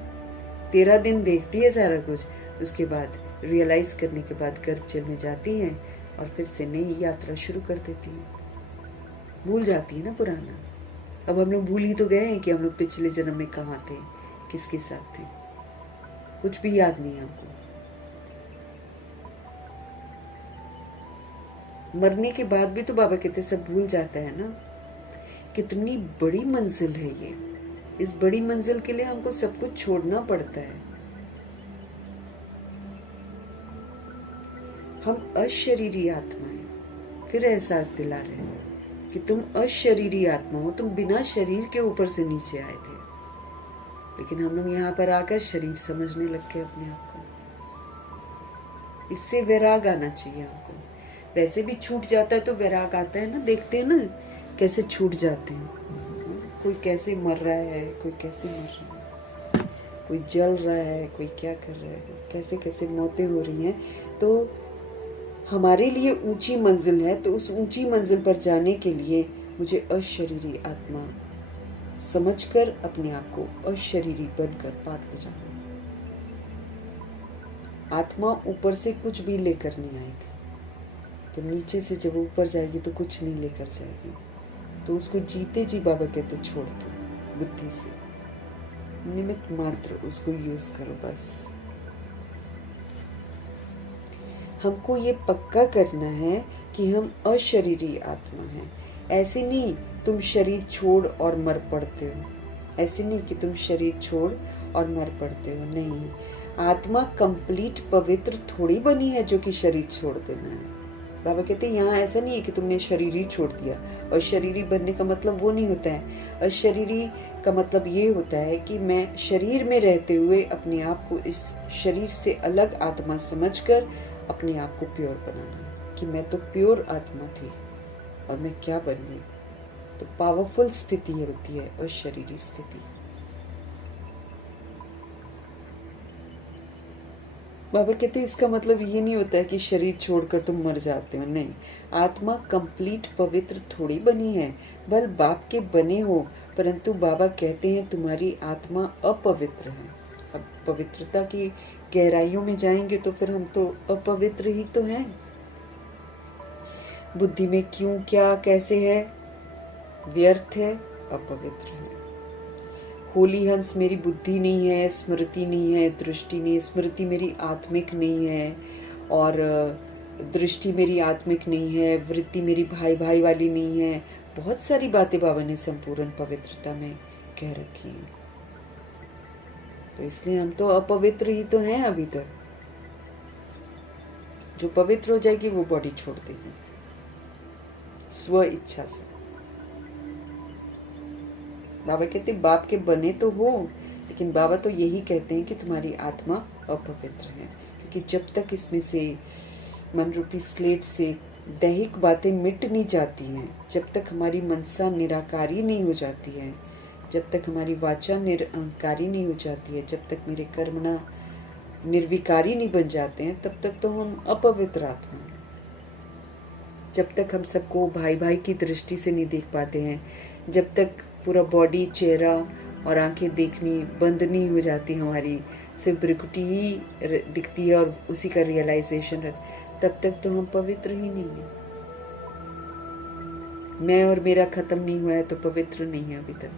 13 दिन देखती है सारा कुछ, उसके बाद रियलाइज करने के बाद गर्भ जल में जाती है और फिर से नई यात्रा शुरू कर देती है। भूल जाती है ना पुराना। अब हम लोग भूल ही तो गए हैं कि हम लोग पिछले जन्म में कहाँ थे, किसके साथ थे, कुछ भी याद नहीं है हमको। मरने के बाद भी तो बाबा कहते सब भूल जाता है ना। कितनी बड़ी मंजिल है ये। इस बड़ी मंजिल के लिए हमको सब कुछ छोड़ना पड़ता है। हम अशरीरी आत्मा हैं। फिर एहसास दिला रहे हैं कि तुम अशरीरी आत्मा हो, तुम बिना शरीर के ऊपर से नीचे आए थे, लेकिन हम लोग यहाँ पर आकर शरीर समझने लग गए अपने आप को। इससे वैराग आना चाहिए हमको। वैसे भी छूट जाता है तो वैराग आता है ना। देखते हैं ना कैसे छूट जाते हैं। कोई कैसे मर रहा है, कोई कैसे मर रहा है, कोई जल रहा है, कोई क्या कर रहा है, कैसे कैसे मौतें हो रही हैं। तो हमारे लिए ऊंची मंजिल है, तो उस ऊंची मंजिल पर जाने के लिए मुझे अशरीरी आत्मा समझकर अपने आप को अशरीरी बनकर पाठ बजाना। आत्मा ऊपर से कुछ भी लेकर नहीं आई थी, तो नीचे से जब ऊपर जाएगी तो कुछ नहीं लेकर जाएगी। तो उसको जीते जी बाबा कहते छोड़ दो, बुद्धि से निमित्त मात्र उसको यूज करो बस। हमको ये पक्का करना है कि हम अशरीरी आत्मा हैं। ऐसे नहीं तुम शरीर छोड़ और मर पड़ते हो, ऐसे नहीं कि तुम शरीर छोड़ और मर पड़ते हो। नहीं, आत्मा कंप्लीट पवित्र थोड़ी बनी है जो कि शरीर छोड़ देना है। बाबा कहते हैं यहाँ ऐसा नहीं है कि तुमने शरीर ही छोड़ दिया। और शरीरी बनने का मतलब वो नहीं होता है। और शरीरी का मतलब ये होता है कि मैं शरीर में रहते हुए अपने आप को इस शरीर से अलग आत्मा समझकर अपने आप को प्योर बनाना, कि मैं तो प्योर आत्मा थी और मैं क्या बन गई। तो पावरफुल स्थिति होती है अशरीरी स्थिति। बाबा कहते हैं इसका मतलब ये नहीं होता है कि शरीर छोड़कर तुम मर जाते हो। नहीं, आत्मा कंप्लीट पवित्र थोड़ी बनी है, बल बाप के बने हो, परंतु बाबा कहते हैं तुम्हारी आत्मा अपवित्र है। अब पवित्रता की गहराइयों में जाएंगे तो फिर हम तो अपवित्र ही तो हैं। बुद्धि में क्यों क्या कैसे है, व्यर्थ है, अपवित्र है। होली हंस मेरी बुद्धि नहीं है, स्मृति नहीं है, दृष्टि नहीं है। स्मृति मेरी आत्मिक नहीं है और दृष्टि मेरी आत्मिक नहीं है, वृत्ति मेरी भाई भाई वाली नहीं है। बहुत सारी बातें बाबा ने संपूर्ण पवित्रता में कह रखी हैं। तो इसलिए हम तो अपवित्र ही तो हैं अभी तक। जो पवित्र हो जाएगी वो बॉडी छोड़ देगी स्व इच्छा से। बाबा कहते बाप के बने तो हो, लेकिन बाबा तो यही कहते हैं कि तुम्हारी आत्मा अपवित्र है, क्योंकि जब तक इसमें से मन रूपी स्लेट से दैहिक बातें मिट नहीं जाती हैं, जब तक हमारी मनसा निराकारी नहीं हो जाती है, जब तक हमारी वाचा निरअहंकारी नहीं हो जाती है, जब तक मेरे कर्मणा निर्विकारी नहीं बन जाते हैं, तब तक तो हम अपवित्र आत्मा हैं। जब तक हम सबको भाई भाई की दृष्टि से नहीं देख पाते हैं, जब तक पूरा बॉडी, चेहरा और आंखें देखनी बंद नहीं हो जाती हमारी, सिर्फ भ्रिकुटी ही दिखती है और उसी का रियलाइजेशन रहता, तब तक तो हम पवित्र ही नहीं है। मैं और मेरा खत्म नहीं हुआ है तो पवित्र नहीं है अभी तक।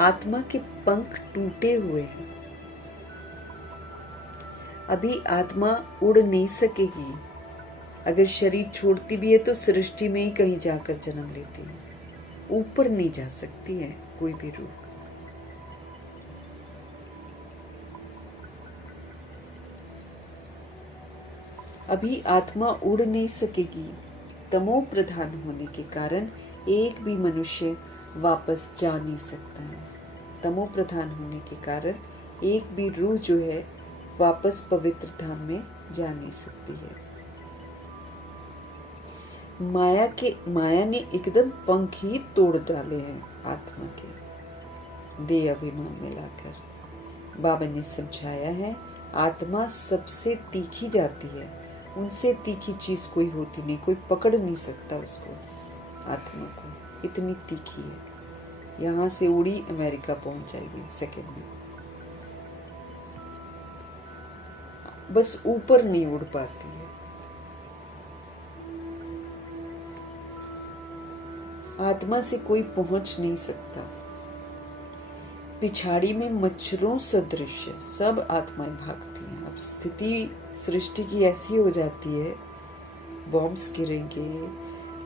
आत्मा के पंख टूटे हुए हैं। अभी आत्मा उड़ नहीं सकेगी। अगर शरीर छोड़ती भी है तो सृष्टि में ही कहीं जाकर जन्म लेती है, ऊपर नहीं जा सकती है कोई भी रूह। अभी आत्मा उड़ नहीं सकेगी तमो प्रधान होने के कारण। एक भी मनुष्य वापस जा नहीं सकता है। तमो प्रधान होने के कारण एक भी रूह जो है वापस पवित्र धाम में जा नहीं सकती है। माया ने एकदम पंख ही तोड़ डाले हैं आत्मा के, दे अभिमान में लाकर। बाबा ने समझाया है, आत्मा सबसे तीखी जाती है, उनसे तीखी चीज कोई होती नहीं, कोई पकड़ नहीं सकता उसको। आत्मा को इतनी तीखी है, यहाँ से उड़ी अमेरिका पहुंच जाएगी सेकंड में, बस ऊपर नहीं उड़ पाती है। आत्मा से कोई पहुंच नहीं सकता। पिछाड़ी में मच्छरों सदृश सब आत्माएं भागती हैं। अब स्थिति सृष्टि की ऐसी हो जाती है, बॉम्ब्स गिरेंगे,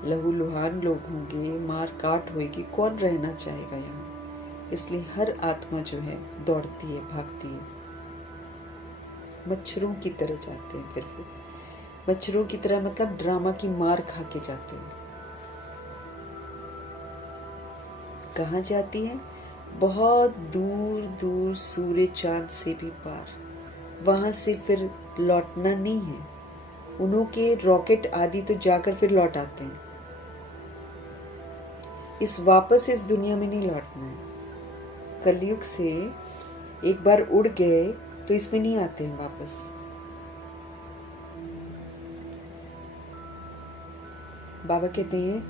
लहूलुहान लोग होंगे, मार काट होगी, कौन रहना चाहेगा यहाँ। इसलिए हर आत्मा जो है दौड़ती है, भागती है, मच्छरों की तरह जाते हैं। फिर मच्छरों की तरह मतलब ड्रामा की मार खा के जाते हैं। कहाँ जाती है? बहुत दूर दूर, सूर्य चांद से भी पार। वहां से फिर लौटना नहीं है। उन्हों के रॉकेट आदि तो जाकर फिर लौट आते हैं। वापस इस दुनिया में नहीं लौटना है। कलयुग से एक बार उड़ गए तो इसमें नहीं आते हैं वापस। बाबा कहते हैं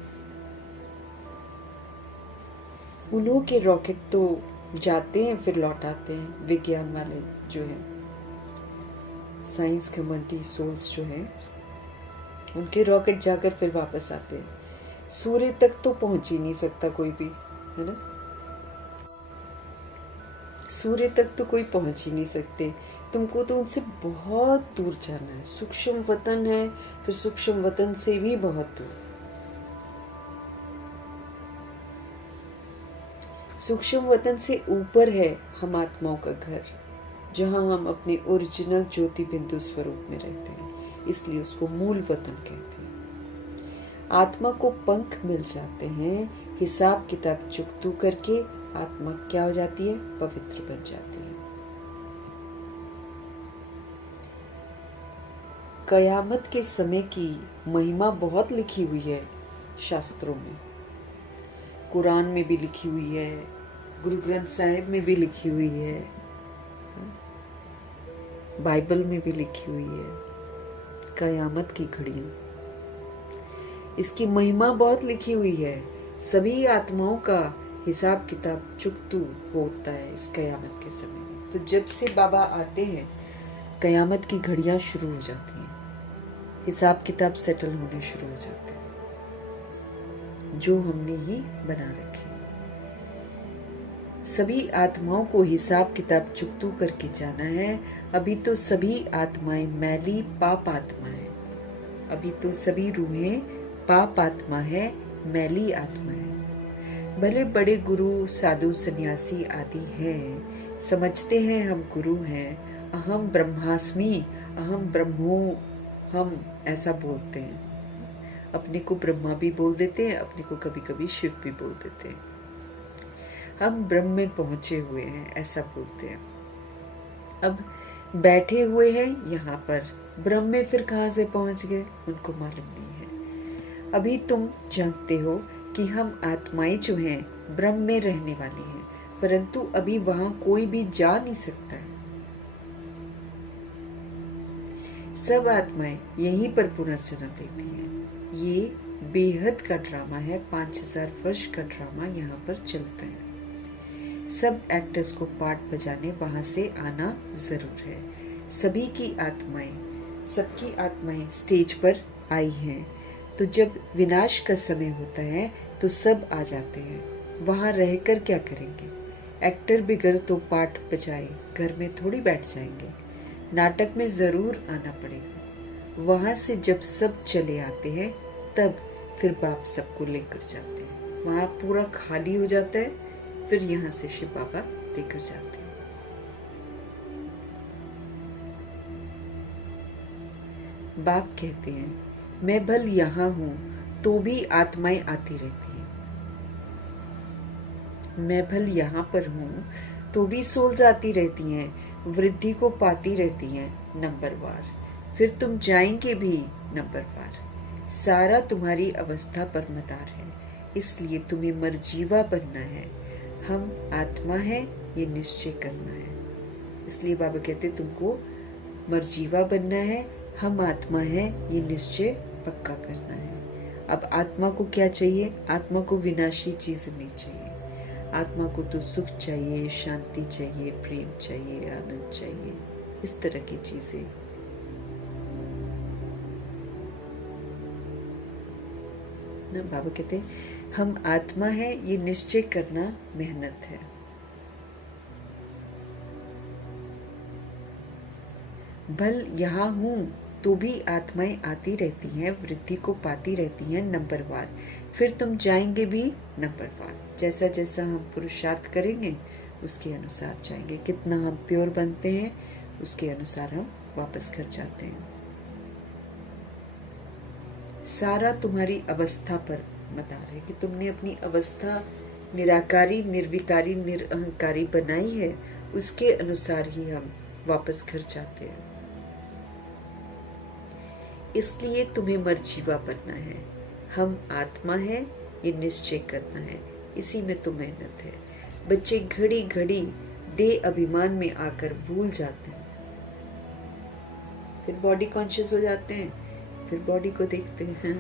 उन्हों के रॉकेट तो जाते हैं फिर लौट आते हैं। विज्ञान वाले जो है, साइंस कम्युनिटी सोल्स जो है, उनके रॉकेट जाकर फिर वापस आते हैं। सूर्य तक तो पहुंच ही नहीं सकता कोई भी, है ना। सूर्य तक तो कोई पहुंच ही नहीं सकते। तुमको तो उनसे बहुत दूर जाना है। सूक्ष्म वतन है, फिर सूक्ष्म वतन से भी बहुत दूर। सूक्ष्म वतन से ऊपर है हम आत्माओं का घर, जहां हम अपने ओरिजिनल ज्योति बिंदु स्वरूप में रहते हैं। इसलिए उसको मूल वतन कहते हैं। आत्मा को पंख मिल जाते हैं। हिसाब किताब चुकतू करके आत्मा क्या हो जाती है? पवित्र बन जाती है। कयामत के समय की महिमा बहुत लिखी हुई है शास्त्रों में। कुरान में भी लिखी हुई है, गुरु ग्रंथ साहिब में भी लिखी हुई है, बाइबल में भी लिखी हुई है। कयामत की घड़ियां, इसकी महिमा बहुत लिखी हुई है। सभी आत्माओं का हिसाब किताब चुकतू होता है इस कयामत के समय में। तो जब से बाबा आते हैं, कयामत की घड़ियां शुरू हो जाती हैं, हिसाब किताब सेटल होने शुरू हो जाते हैं, जो हमने ही बना रखे। सभी आत्माओं को हिसाब किताब चुकतू करके जाना है। अभी तो सभी आत्माएं मैली पाप आत्मा है। अभी तो सभी रूहें पाप आत्मा है, मैली आत्मा है। भले बड़े गुरु साधु सन्यासी आदि हैं, समझते हैं हम गुरु हैं, अहम ब्रह्मास्मि, अहम ब्रह्मो हम, ऐसा बोलते हैं। अपने को ब्रह्मा भी बोल देते हैं, अपने को कभी कभी शिव भी बोल देते हैं। हम ब्रह्म में पहुंचे हुए हैं, ऐसा बोलते हैं। अब बैठे हुए हैं यहाँ पर, ब्रह्म में फिर कहाँ से पहुंच गए उनको मालूम नहीं है। अभी तुम जानते हो कि हम आत्माएं जो हैं ब्रह्म में रहने वाली हैं, परंतु अभी वहां कोई भी जा नहीं सकता है। सब आत्माएं यहीं पर पुनर्जन्म लेती हैं। ये बेहद का ड्रामा है, 5000 वर्ष का ड्रामा यहाँ पर चलता है। सब एक्टर्स को पार्ट बजाने वहां से आना जरूर है। सबकी आत्माएं स्टेज पर आई हैं। तो जब विनाश का समय होता है तो सब आ जाते हैं। वहां रहकर क्या करेंगे? एक्टर बिगर तो पार्ट बजाए घर में थोड़ी बैठ जाएंगे, नाटक में जरूर आना पड़ेगा। वहां से जब सब चले आते हैं तब फिर बाप सबको लेकर जाते हैं। वहां पूरा खाली हो जाता है, फिर यहाँ से शिव बाबा लेकर जाते हैं। बाप कहते हैं मैं भल यहाँ हूँ तो भी आत्माएं आती रहती हैं। मैं भल यहाँ पर हूँ तो भी सोल्स आती रहती हैं, वृद्धि को पाती रहती हैं नंबरवार, फिर तुम जाएंगे भी नंबरवार। सारा तुम्हारी अवस्था पर मदार है, इसलिए तुम्हें मरजीवा बनना है। हम आत्मा है ये निश्चय करना है। इसलिए बाबा कहते तुमको मरजीवा बनना है, हम आत्मा है ये निश्चय पक्का करना है। अब आत्मा को क्या चाहिए? आत्मा को विनाशी चीज नहीं चाहिए। आत्मा को तो सुख चाहिए, शांति चाहिए, प्रेम चाहिए, आनंद चाहिए, इस तरह की चीजें। ना बाबा कहते हैं हम आत्मा है ये निश्चय करना मेहनत है। भल यहाँ हूँ तो भी आत्माएं आती रहती हैं, वृद्धि को पाती रहती हैं नंबरवार, फिर तुम जाएंगे भी नंबरवार। जैसा जैसा हम पुरुषार्थ करेंगे उसके अनुसार जाएंगे। कितना हम प्योर बनते हैं उसके अनुसार हम वापस घर जाते हैं। सारा तुम्हारी अवस्था पर मदार है कि तुमने अपनी अवस्था निराकारी, निर्विकारी, निरअहंकारी बनाई है, उसके अनुसार ही हम वापस घर जाते हैं। इसलिए तुम्हें मरजीवा बनना है। हम आत्मा है ये निश्चय करना है, इसी में तो मेहनत है। बच्चे घड़ी घड़ी देह अभिमान में आकर भूल जाते हैं, फिर बॉडी कॉन्शियस हो जाते हैं, फिर बॉडी को देखते हैं, है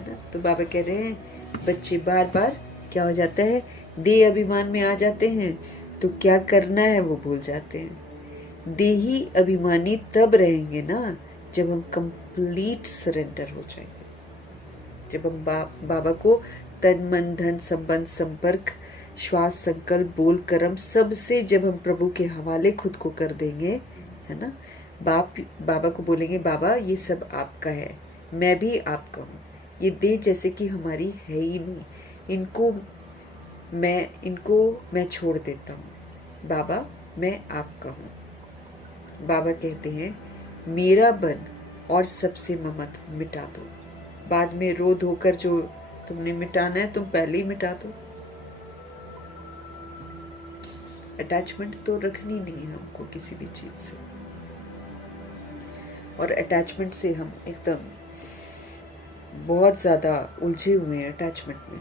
ना। तो बाबा कह रहे हैं बच्चे बार बार क्या हो जाता है, देह अभिमान में आ जाते हैं तो क्या करना है वो भूल जाते हैं। देही अभिमानी तब रहेंगे ना जब हम कंप्लीट सरेंडर हो जाएंगे, जब हम बाबा को तन मन धन संबंध संपर्क श्वास संकल्प बोल कर्म सबसे जब हम प्रभु के हवाले खुद को कर देंगे, है ना। बाबा को बोलेंगे बाबा ये सब आपका है, मैं भी आपका हूँ। ये देह जैसे कि हमारी है ही नहीं, इनको मैं छोड़ देता हूँ। बाबा मैं आपका हूँ। बाबा कहते हैं मेरा बन और सबसे ममत्व मिटा दो। बाद में रो धोकर जो तुमने मिटाना है तुम पहले ही मिटा दो। अटैचमेंट तो रखनी नहीं है हमको किसी भी चीज से, और अटैचमेंट से हम एकदम बहुत ज्यादा उलझे हुए हैं अटैचमेंट में।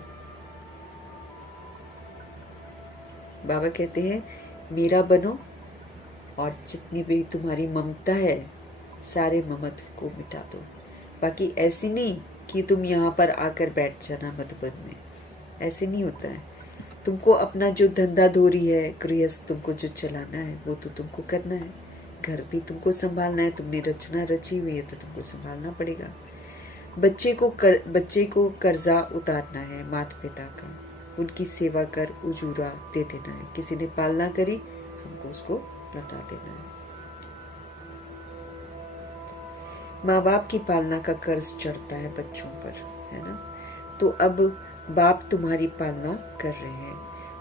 बाबा कहते हैं मेरा बनो और जितनी भी तुम्हारी ममता है सारे ममत्व को मिटा दो। बाकी ऐसे नहीं कि तुम यहाँ पर आकर बैठ जाना मधुबन में, ऐसे नहीं होता है। तुमको अपना जो धंधा धोरी है, गृहस्थ तुमको जो चलाना है वो तो तुमको करना है, घर भी तुमको संभालना है, तुमने रचना रची हुई है तो तुमको संभालना पड़ेगा। बच्चे को कर्जा उतारना है माता पिता का, उनकी सेवा कर उजूरा दे देना है। किसी ने पालना करी हमको उसको लौटा देना है। माँ बाप की पालना का कर्ज चढ़ता है बच्चों पर, है ना। तो अब बाप तुम्हारी पालना कर रहे हैं,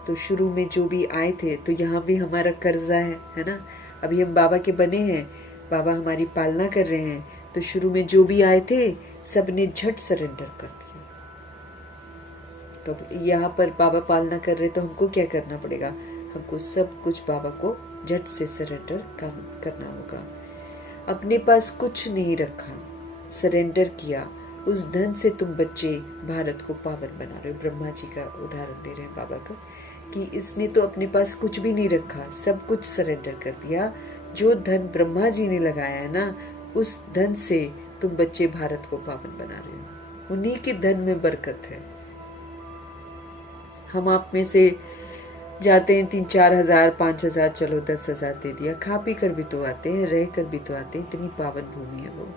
तो शुरू में जो भी आए थे तो यहाँ भी हमारा कर्जा है ना। अभी हम बाबा के बने हैं, बाबा हमारी पालना कर रहे हैं, तो शुरू में जो भी आए थे सब ने झट सरेंडर कर दिया। तो यहाँ पर बाबा पालना कर रहे तो हमको क्या करना पड़ेगा, हमको सब कुछ बाबा को झट से सरेंडर करना होगा। अपने पास कुछ नहीं रखा, सरेंडर किया, उस धन से तुम बच्चे भारत को पावन बना रहे हो। ब्रह्मा जी का उदाहरण दे रहे हैं बाबा का कि इसने तो अपने पास कुछ भी नहीं रखा, सब कुछ सरेंडर कर दिया। जो धन ब्रह्मा जी ने लगाया है ना, उस धन से तुम बच्चे भारत को पावन बना रहे हो। उन्हीं के धन में बरकत है। हम आप में से जाते हैं 3-4 हजार 5 हजार, चलो 10 हजार दे दिया, खा पी कर भी तो आते हैं, रह कर भी तो आते हैं। इतनी पावन भूमि है वो।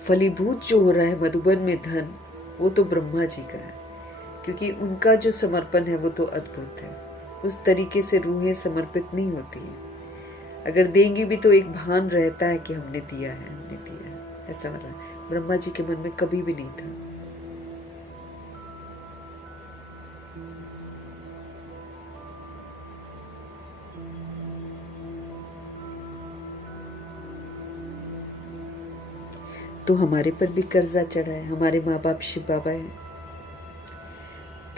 फलीभूत जो हो रहा है मधुबन में धन, वो तो ब्रह्मा जी का है, क्योंकि उनका जो समर्पण है वो तो अद्भुत है। उस तरीके से रूहें समर्पित नहीं होती हैं। अगर देंगी भी तो एक भान रहता है कि हमने दिया है, हमने दिया है, ऐसा वाला ब्रह्मा जी के मन में कभी भी नहीं था। तो हमारे पर भी कर्जा चढ़ा है। हमारे माँ बाप शिव बाबा है,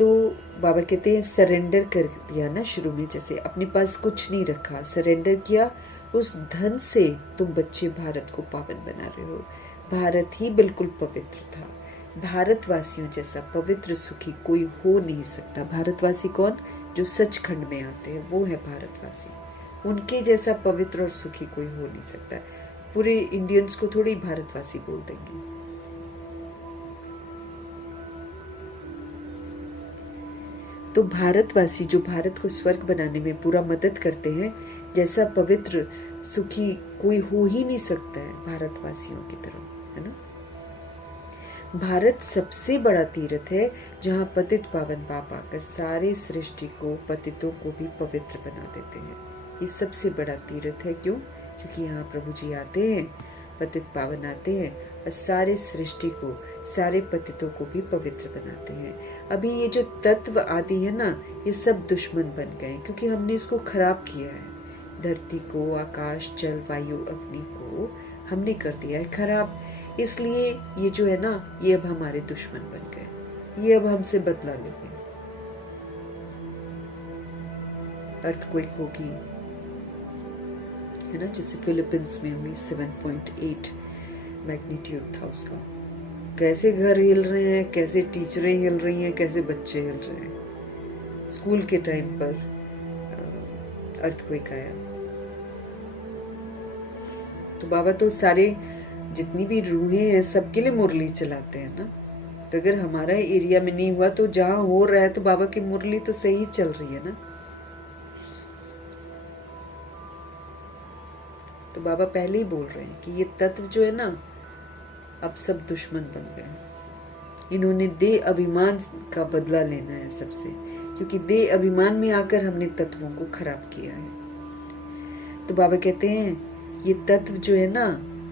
तो बाबा कहते हैं सरेंडर कर दिया ना, शुरू में जैसे अपने पास कुछ नहीं रखा, सरेंडर किया, उस धन से तुम बच्चे भारत को पावन बना रहे हो। भारत ही बिल्कुल पवित्र था। भारतवासियों जैसा पवित्र सुखी कोई हो नहीं सकता। भारतवासी कौन? जो सचखंड में आते हैं वो है भारतवासी। उनके जैसा पवित्र और सुखी कोई हो नहीं सकता। पूरे इंडियंस को थोड़ी भारतवासी बोल देंगे। तो भारतवासी जो भारत को स्वर्ग बनाने में पूरा मदद करते हैं, जैसा पवित्र सुखी कोई हो ही नहीं सकता है भारतवासियों की तरह, है ना। भारत सबसे बड़ा तीर्थ है जहाँ पतित पावन पाप आकर सारे सृष्टि को, पतितों को भी पवित्र बना देते हैं। ये सबसे बड़ा तीर्थ है। क्यों? क्योंकि यहाँ प्रभु जी आते हैं, पतित पावन आते हैं और सारे सृष्टि को, सारे पतितों को भी पवित्र बनाते हैं। अभी ये जो तत्व आदि है ना, ये सब दुश्मन बन गए क्योंकि हमने इसको खराब किया है। धरती को, आकाश, जल, वायु, अग्नि को हमने कर दिया है खराब। इसलिए ये जो है ना, ये अब हमारे दुश्मन बन गए। ये अब हमसे बदला लेंगे। अर्थक्वेक होगी, है ना, जैसे फिलीपींस में हुई 7.8 मैग्नीट्यूड था उसका। कैसे घर हिल रहे हैं, कैसे टीचरें हिल रही हैं, कैसे बच्चे हिल रहे हैं। स्कूल के टाइम पर अर्थक्वेक आया तो बाबा तो सारे जितनी भी रूहें हैं सबके लिए मुरली चलाते हैं ना। तो अगर हमारा एरिया में नहीं हुआ तो जहां हो रहा है तो बाबा की मुरली तो सही चल रही है ना। तो बाबा पहले ही बोल रहे हैं कि ये तत्व जो है ना, अब सब दुश्मन बन गए। इन्होंने देह अभिमान का बदला लेना है सबसे, क्योंकि देह अभिमान में आकर हमने तत्वों को खराब किया है। तो बाबा कहते हैं ये तत्व जो है ना,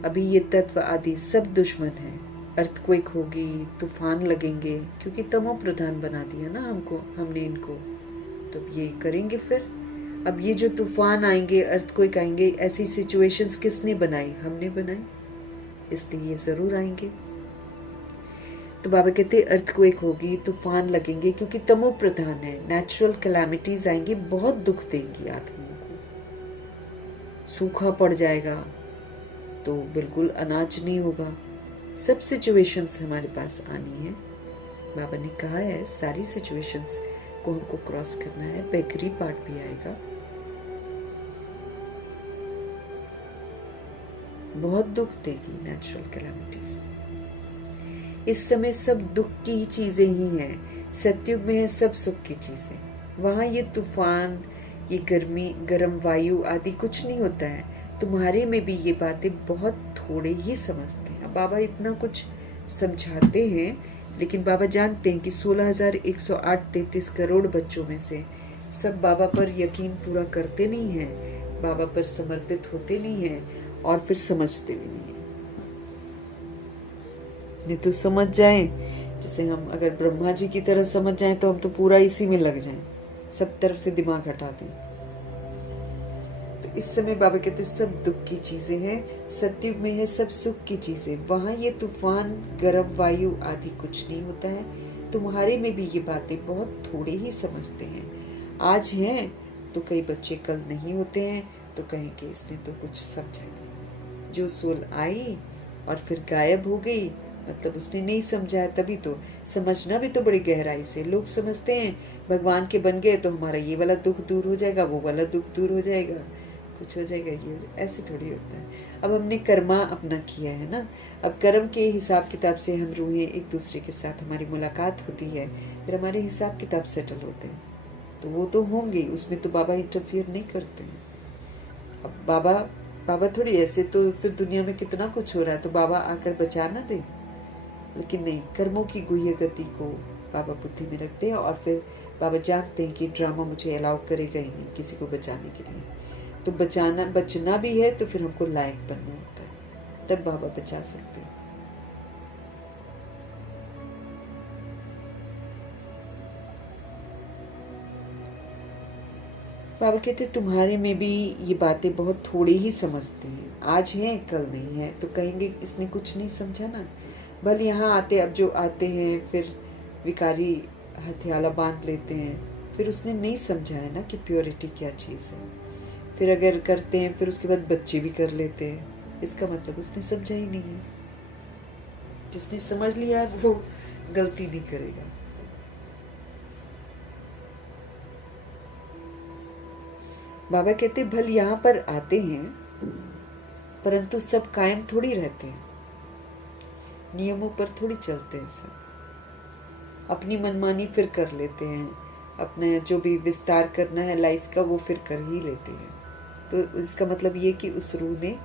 अभी ये तत्व आदि सब दुश्मन है। अर्थक्वेक होगी, तूफान लगेंगे, क्योंकि तमो प्रधान बना दिया ना हमने इनको। तो ये करेंगे फिर। अब ये जो तूफान आएंगे, अर्थक्वेक आएंगे, ऐसी सिचुएशंस किसने बनाई? हमने बनाई, इसलिए ये जरूर आएंगे। तो बाबा कहते हैं अर्थक्वेक होगी, तूफान लगेंगे, क्योंकि तमो प्रधान है। नेचुरल कैलामिटीज आएंगी, बहुत दुख देंगी आदमियों को। सूखा पड़ जाएगा तो बिल्कुल अनाज नहीं होगा। सब सिचुएशंस हमारे पास आनी है। बाबा ने कहा है सारी सिचुएशंस को हमको क्रॉस करना है। बेकरी पार्ट भी आएगा, बहुत दुख देगी नेचुरल कैलामिटीज। इस समय सब दुख की ही चीजें ही हैं। सतयुग में है सब सुख की चीजें। वहां ये तूफान, ये गर्मी, गर्म वायु आदि कुछ नहीं होता है। तुम्हारे में भी ये बातें बहुत थोड़े ही समझते हैं। अब बाबा इतना कुछ समझाते हैं, लेकिन बाबा जानते हैं कि 16,108 करोड़ बच्चों में से सब बाबा पर यकीन पूरा करते नहीं हैं, बाबा पर समर्पित होते नहीं हैं और फिर समझते भी नहीं हैं। नहीं तो समझ जाएं, जैसे हम अगर ब्रह्मा जी की तरह समझ जाएं तो हम तो पूरा इसी में लग जाएं, सब तरफ से दिमाग हटा दें। तो इस समय बाबा कहते सब दुख की चीजें हैं। सतयुग में है सब सुख की चीजें। वहां ये तूफान, गर्म वायु आदि कुछ नहीं होता है। तुम्हारे में भी ये बातें बहुत थोड़े ही समझते हैं। आज हैं तो कई बच्चे कल नहीं होते हैं, तो कहेंगे इसने तो कुछ समझा नहीं। जो सोल आई और फिर गायब हो गई, मतलब उसने नहीं समझा है। तभी तो समझना भी तो बड़ी गहराई से। लोग समझते हैं भगवान के बन गए तो हमारा ये वाला दुख दूर हो जाएगा, वो वाला दुख दूर हो जाएगा, कुछ हो जाएगा, ये हो जाएगा। ऐसे थोड़ी होता है। अब हमने कर्मा अपना किया है ना। अब कर्म के हिसाब किताब से हम रूहें एक दूसरे के साथ हमारी मुलाकात होती है, फिर हमारे हिसाब किताब सेटल होते हैं। तो वो तो होंगे, उसमें तो बाबा इंटरफियर नहीं करते हैं। अब बाबा थोड़ी ऐसे, तो फिर दुनिया में कितना कुछ हो रहा है तो बाबा आकर बचा ना दे। लेकिन नहीं, कर्मों की गुह्य गति को बाबा बुद्धि में रखते हैं और फिर बाबा जानते हैं कि ड्रामा मुझे अलाउ करेगा ही नहीं किसी को बचाने के लिए। तो बचना भी है तो फिर हमको लायक बनना होता है, तब बाबा बचा सकते हैं। बाबा कहते तुम्हारे में भी ये बातें बहुत थोड़ी ही समझते हैं। आज हैं कल नहीं है, तो कहेंगे इसने कुछ नहीं समझा ना। भले यहाँ आते, अब जो आते हैं फिर विकारी हथियाला बांध लेते हैं, फिर उसने नहीं समझा है ना कि प्योरिटी क्या चीज़ है। फिर अगर करते हैं फिर उसके बाद बच्चे भी कर लेते हैं, इसका मतलब उसने समझा ही नहीं है। जिसने समझ लिया है वो गलती नहीं करेगा। बाबा कहते भल यहाँ पर आते हैं परंतु सब कायम थोड़ी रहते हैं, नियमों पर थोड़ी चलते हैं, सब अपनी मनमानी फिर कर लेते हैं, अपने जो भी विस्तार करना है लाइफ का वो फिर कर ही लेते हैं। तो इसका मतलब ये कि उस रूह ने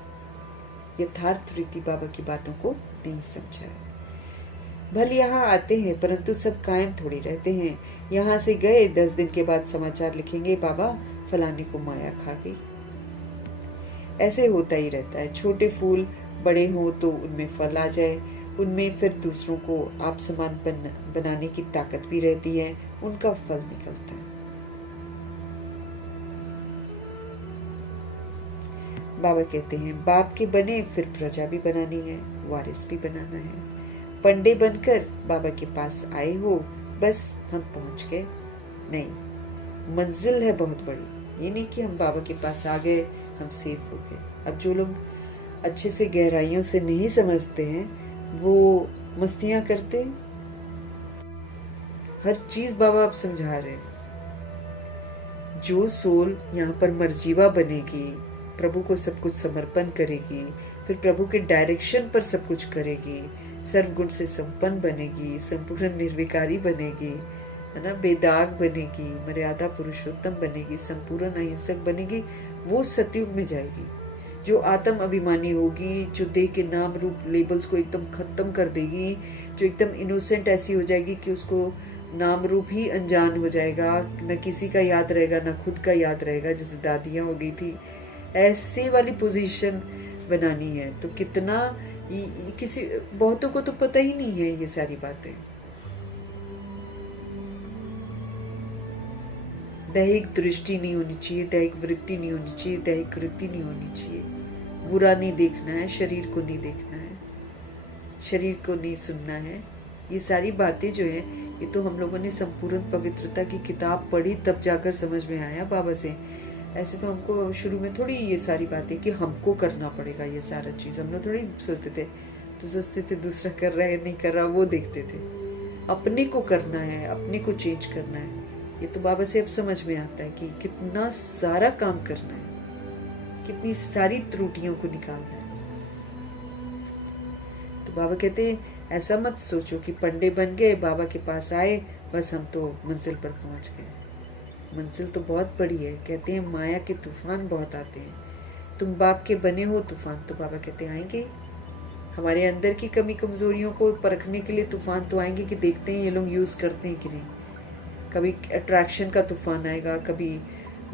यथार्थ रीति बाबा की बातों को नहीं समझा है। भल यहाँ आते हैं परंतु सब कायम थोड़ी रहते हैं, यहाँ से गए 10 दिन के बाद समाचार लिखेंगे बाबा फलाने को माया खा गई। ऐसे होता ही रहता है, छोटे फूल बड़े हों तो उनमें फल आ जाए, उनमें फिर दूसरों को आप समान बनाने की ताकत भी रहती है, उनका फल निकलता है। बाबा कहते हैं बाप के बने फिर प्रजा भी बनानी है, वारिस भी बनाना है। पंडे बनकर बाबा के पास आए हो, बस हम पहुंच गए नहीं, मंजिल है बहुत बड़ी। ये नहीं कि हम बाबा के पास आ गए हम सेफ हो गए। अब जो लोग अच्छे से गहराइयों से नहीं समझते हैं वो मस्तियां करते हैं। हर चीज बाबा आप समझा रहे हैं। जो सोल यहाँ पर मर्जीवा बनेगी, प्रभु को सब कुछ समर्पण करेगी, फिर प्रभु के डायरेक्शन पर सब कुछ करेगी, सर्वगुण से संपन्न बनेगी, संपूर्ण निर्विकारी बनेगी, है ना, बेदाग बनेगी, मर्यादा पुरुषोत्तम बनेगी, संपूर्ण अहिंसक बनेगी, वो सतयुग में जाएगी। जो आत्म अभिमानी होगी, जो देह के नाम रूप लेबल्स को एकदम खत्म कर देगी, जो एकदम इनोसेंट ऐसी हो जाएगी कि उसको नाम रूप ही अनजान हो जाएगा, न किसी का याद रहेगा न खुद का याद रहेगा, जैसे दादियाँ हो गई थी, ऐसे वाली पोजीशन बनानी है। तो कितना किसी बहुतों को तो पता ही नहीं है ये सारी बातें। दैहिक दृष्टि नहीं होनी चाहिए, दैहिक वृत्ति नहीं होनी चाहिए, दैहिक कृति नहीं होनी चाहिए। बुरा नहीं देखना है, शरीर को नहीं देखना है, शरीर को नहीं सुनना है। ये सारी बातें जो है ये तो हम लोगों ने संपूर्ण पवित्रता की किताब पढ़ी तब जाकर समझ में आया बाबा से। ऐसे तो हमको शुरू में थोड़ी ये सारी बातें कि हमको करना पड़ेगा ये सारा चीज़, हम लोग थोड़ी सोचते थे। तो सोचते थे दूसरा कर रहा है नहीं कर रहा वो देखते थे, अपने को करना है, अपने को चेंज करना है। ये तो बाबा से अब समझ में आता है कि कितना सारा काम करना है, कितनी सारी त्रुटियों को निकालना है। तो बाबा कहते हैं ऐसा मत सोचो कि पंडे बन गए, बाबा के पास आए, बस हम तो मंजिल पर पहुंच गए। मंजिल तो बहुत बड़ी है। कहते हैं माया के तूफान बहुत आते हैं, तुम बाप के बने हो तूफान तो बाबा कहते आएंगे। हमारे अंदर की कमी कमजोरियों को परखने के लिए तूफान तो आएंगे कि देखते हैं ये लोग यूज़ करते हैं कि नहीं। कभी अट्रैक्शन का तूफान आएगा, कभी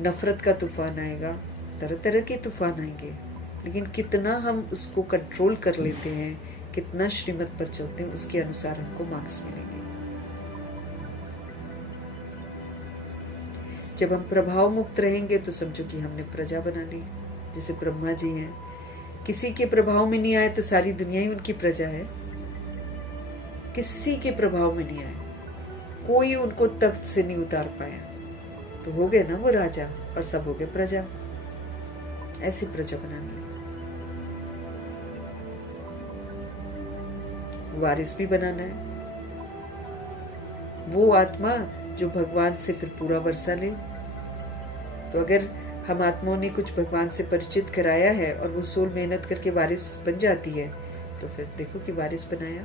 नफरत का तूफान आएगा, तरह तरह के तूफान आएंगे, लेकिन कितना हम उसको कंट्रोल कर लेते हैं, कितना श्रीमत पर चलते हैं, उसके अनुसार हमको मार्क्स मिलेंगे। जब हम प्रभाव मुक्त रहेंगे तो समझो कि हमने प्रजा बना ली। जैसे ब्रह्मा जी हैं, किसी के प्रभाव में नहीं आए तो सारी दुनिया ही उनकी प्रजा है। किसी के प्रभाव में नहीं आए, कोई उनको तख्त से नहीं उतार पाया, तो हो गए ना वो राजा और सब हो गए प्रजा। ऐसी प्रजा बनानी है। वारिस भी बनाना है, वो आत्मा जो भगवान से फिर पूरा वर्षा ले। तो अगर हम आत्माओं ने कुछ भगवान से परिचित कराया है और वो सोल मेहनत करके वारिस बन जाती है, तो फिर देखो कि वारिस बनाया।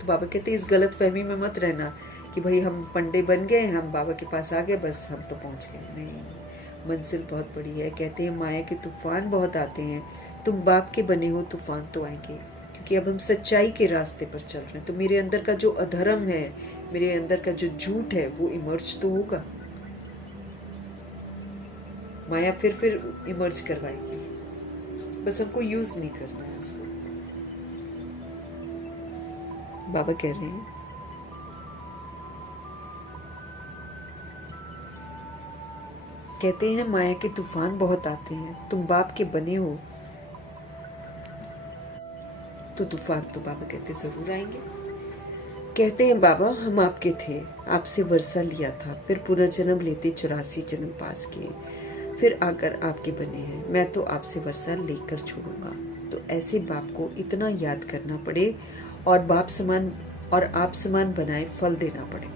तो बाबा कहते इस गलत फहमी में मत रहना कि भाई हम पंडे बन गए, हम बाबा के पास आ गए, बस हम तो पहुंच गए। नहीं, मंजिल बहुत बड़ी है। कहते हैं माया के तूफान बहुत आते हैं, तुम बाप के बने हो तूफान तो आएंगे, क्योंकि अब हम सच्चाई के रास्ते पर चल रहे हैं। तो मेरे अंदर का जो अधर्म है, मेरे अंदर का जो झूठ है, वो इमर्ज तो होगा। माया फिर इमर्ज करवाएगी, बस हमको यूज नहीं करना है उसको। बाबा कह रहे हैं कहते हैं माया के तूफान बहुत आते हैं, तुम बाप के बने हो तो तूफान तो बाबा कहते जरूर आएंगे। कहते हैं बाबा हम आपके थे, आपसे वर्षा लिया था, फिर पुनर्जन्म लेते 84 जन्म पास किए, फिर आकर आपके बने हैं, मैं तो आपसे वर्षा लेकर छोड़ूंगा। तो ऐसे बाप को इतना याद करना पड़े और आप समान बनाए फल देना पड़े,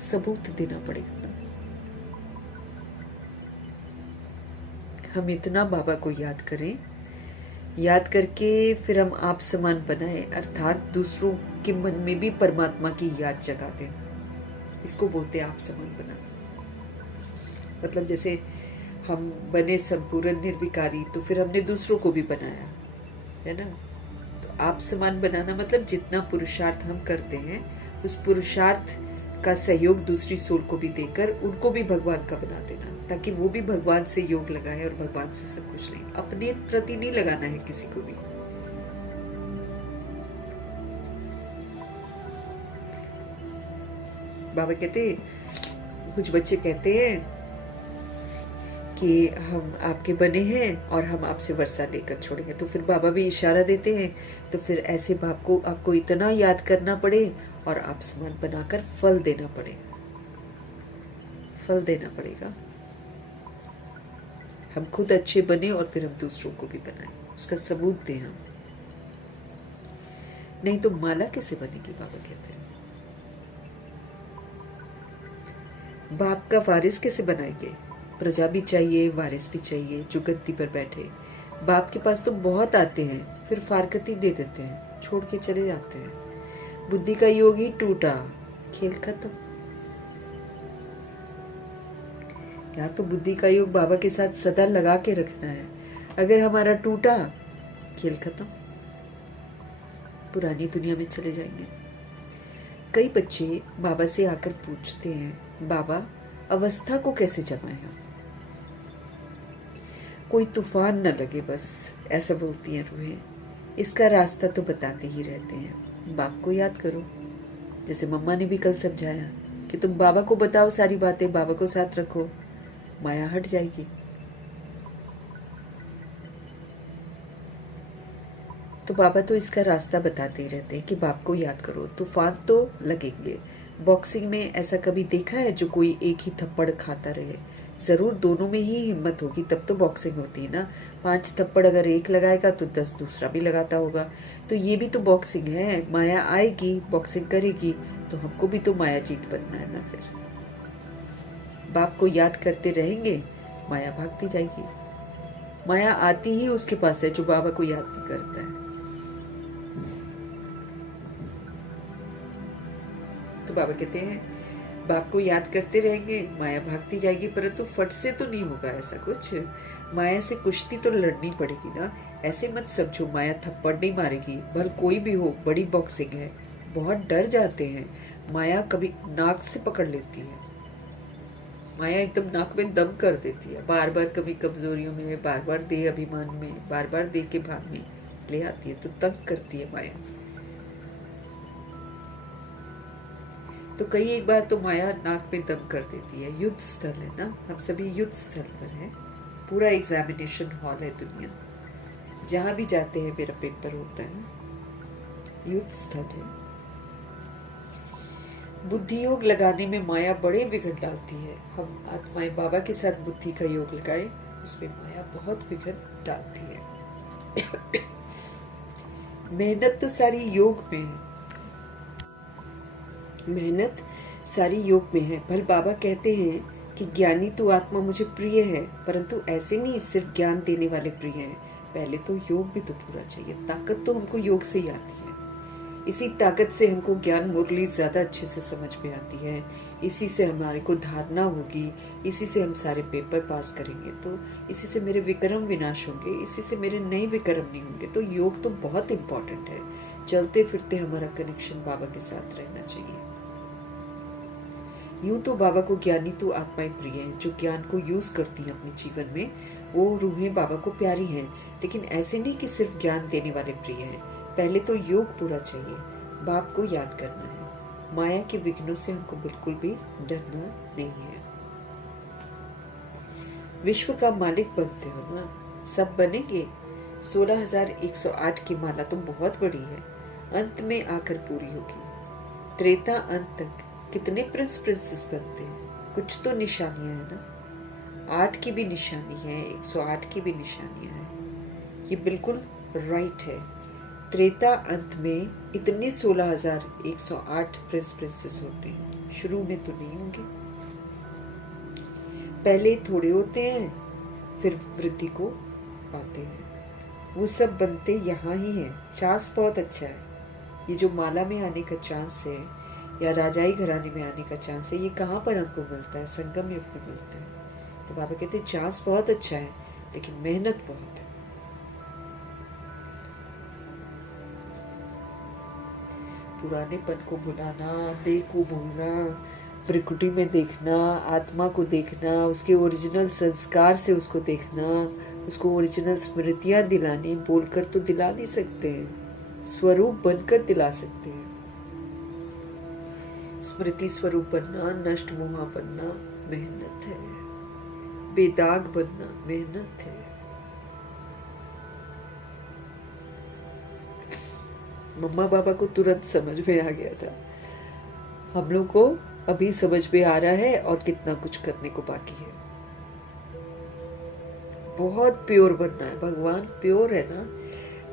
सबूत देना पड़ेगा ना। हम इतना बाबा को याद करें, याद करके फिर हम आप समान बनाए, अर्थात दूसरों के मन में भी परमात्मा की याद जगा दें। इसको बोलते हैं आप समान बनाना। मतलब जैसे हम बने संपूर्ण निर्विकारी, तो फिर हमने दूसरों को भी बनाया, है ना। तो आप समान बनाना मतलब जितना पुरुषार्थ हम करते हैं, उस पुरुषार्थ का सहयोग दूसरी सोल को भी देकर उनको भी भगवान का बना देना, ताकि वो भी भगवान से योग लगाए और भगवान से सब कुछ लें। अपने प्रति नहीं लगाना है किसी को भी। बाबा कहते, कुछ बच्चे कहते हैं कि हम आपके बने हैं और हम आपसे वर्षा लेकर छोड़ेंगे, तो फिर बाबा भी इशारा देते हैं, तो फिर ऐसे बाप को आपको इतना याद करना पड़े और आप समान बनाकर फल देना पड़े, फल देना पड़ेगा। हम खुद अच्छे बने और फिर हम दूसरों को भी बनाएं, उसका सबूत दें हम। नहीं तो माला कैसे बनेगी, बाबा कहते हैं। बाप का वारिस कैसे बनाएंगे? प्रजा भी चाहिए, वारिस भी चाहिए जो गद्दी पर बैठे। बाप के पास तो बहुत आते हैं, फिर फारकती दे देते हैं, छोड़ के चले जाते हैं। बुद्धि का योग ही टूटा, खेल खत्म। या तो बुद्धि का योग बाबा के साथ सदा लगा के रखना है, अगर हमारा टूटा, खेल खत्म, पुरानी दुनिया में चले जाएंगे। कई बच्चे बाबा से आकर पूछते हैं, बाबा अवस्था को कैसे जमाएगा, कोई तूफान न लगे बस, ऐसा बोलती हैं रूहें। इसका रास्ता तो बताते ही रहते हैं। बाप को याद करो, जैसे मम्मा ने भी कल समझाया कि तुम बाबा को बताओ सारी बातें, बाबा को साथ रखो, माया हट जाएगी। तो बाबा तो इसका रास्ता बताते ही रहते हैं कि बाप को याद करो, तूफान तो लगेंगे। बॉक्सिंग में ऐसा कभी देखा है जो कोई एक ही थप्पड़ खाता रहे? जरूर दोनों में ही हिम्मत होगी तब तो बॉक्सिंग होती है ना। 5 थप्पड़ अगर एक लगाएगा तो 10 दूसरा भी लगाता होगा। तो ये भी तो बॉक्सिंग है। माया आएगी, बॉक्सिंग करेगी, तो हमको भी तो माया जीत बनना है ना। फिर बाप को याद करते रहेंगे, माया भागती जाएगी। माया आती ही उसके पास है जो बाबा को याद नहीं करता है। तो बाबा कहते हैं बाप को याद करते रहेंगे, माया भागती जाएगी, परंतु फट से तो नहीं होगा ऐसा कुछ। माया से कुश्ती तो लड़नी पड़ेगी ना। ऐसे मत समझो माया थप्पड़ नहीं मारेगी, भल कोई भी हो, बड़ी बॉक्सिंग है। बहुत डर जाते हैं। माया कभी नाक से पकड़ लेती है, माया एकदम नाक में दम कर देती है, बार बार कभी कमजोरियों में, बार बार देह अभिमान में, बार बार देह के भान में ले आती है, तो तंग करती है माया। तो कई एक बार तो माया नाक में दम कर देती है। युद्ध स्थल है ना, हम सभी युद्ध स्थल पर हैं। पूरा एग्जामिनेशन हॉल है दुनिया, जहां भी जाते हैं मेरा पेपर होता है, युद्ध स्थल है। बुद्धि योग लगाने में माया बड़े विघ्न डालती है। हम आत्माएं बाबा के साथ बुद्धि का योग लगाए, उसमें माया बहुत विघ्न डालती है। मेहनत तो सारी योग में है, मेहनत सारी योग में है। भल बाबा कहते हैं कि ज्ञानी तो आत्मा मुझे प्रिय है, परंतु ऐसे नहीं सिर्फ ज्ञान देने वाले प्रिय हैं। पहले तो योग भी तो पूरा चाहिए। ताकत तो हमको योग से ही आती है। इसी ताकत से हमको ज्ञान मुरली ज्यादा अच्छे से समझ में आती है। इसी से हमारे को धारणा होगी, इसी से हम सारे पेपर पास करेंगे, तो इसी से मेरे विक्रम विनाश होंगे, इसी से मेरे नए विक्रम नहीं होंगे। तो योग तो बहुत इम्पोर्टेंट है। चलते फिरते हमारा कनेक्शन बाबा के साथ रहना चाहिए। यूं तो बाबा को ज्ञानी तो आत्माएं प्रिय हैं, जो ज्ञान को यूज करती हैं अपने जीवन में, वो रूहें बाबा को प्यारी हैं। लेकिन ऐसे नहीं कि सिर्फ ज्ञान देने वाले प्रिय हैं। पहले तो योग पूरा चाहिए, बाप को याद करना है। माया के विघ्नों से हमको बिल्कुल भी डरना नहीं है। विश्व का मालिक बनते हो ना, सब बनेंगे, 16,108 की माला तो बहुत बड़ी है, अंत में आकर पूरी होगी। त्रेता अंत तक कितने प्रिंस प्रिंसेस बनते हैं? कुछ तो निशानियां है ना। 8 की भी निशानी है, 108 की भी निशानियां हैं। ये बिल्कुल राइट है। त्रेता अंत में इतने 16,108 प्रिंस प्रिंसेस होते हैं, शुरू में तो नहीं होंगे। पहले थोड़े होते हैं, फिर वृद्धि को पाते हैं। वो सब बनते यहाँ ही हैं। चांस बहुत अच्छा है। ये जो माला में आने का चांस है या राजाई घराने में आने का चांस है, ये कहाँ पर हमको मिलता है? संगम युग में मिलता है। तो बाबा कहते हैं चांस बहुत अच्छा है, लेकिन मेहनत बहुत है। पुरानेपन को भुलाना, देह को भूलना, प्रकृति में देखना, आत्मा को देखना, उसके ओरिजिनल संस्कार से उसको देखना, उसको ओरिजिनल स्मृतियां दिलानी, बोलकर तो दिला नहीं सकते हैं, स्वरूप बनकर दिला सकते हैं। स्मृति स्वरूप बनना, नष्ट मोहा बनना मेहनत है, बेदाग बनना मेहनत है। मम्मा पापा को तुरंत समझ में आ गया था, हम लोग को अभी समझ में आ रहा है और कितना कुछ करने को बाकी है। बहुत प्योर बनना है, भगवान प्योर है ना,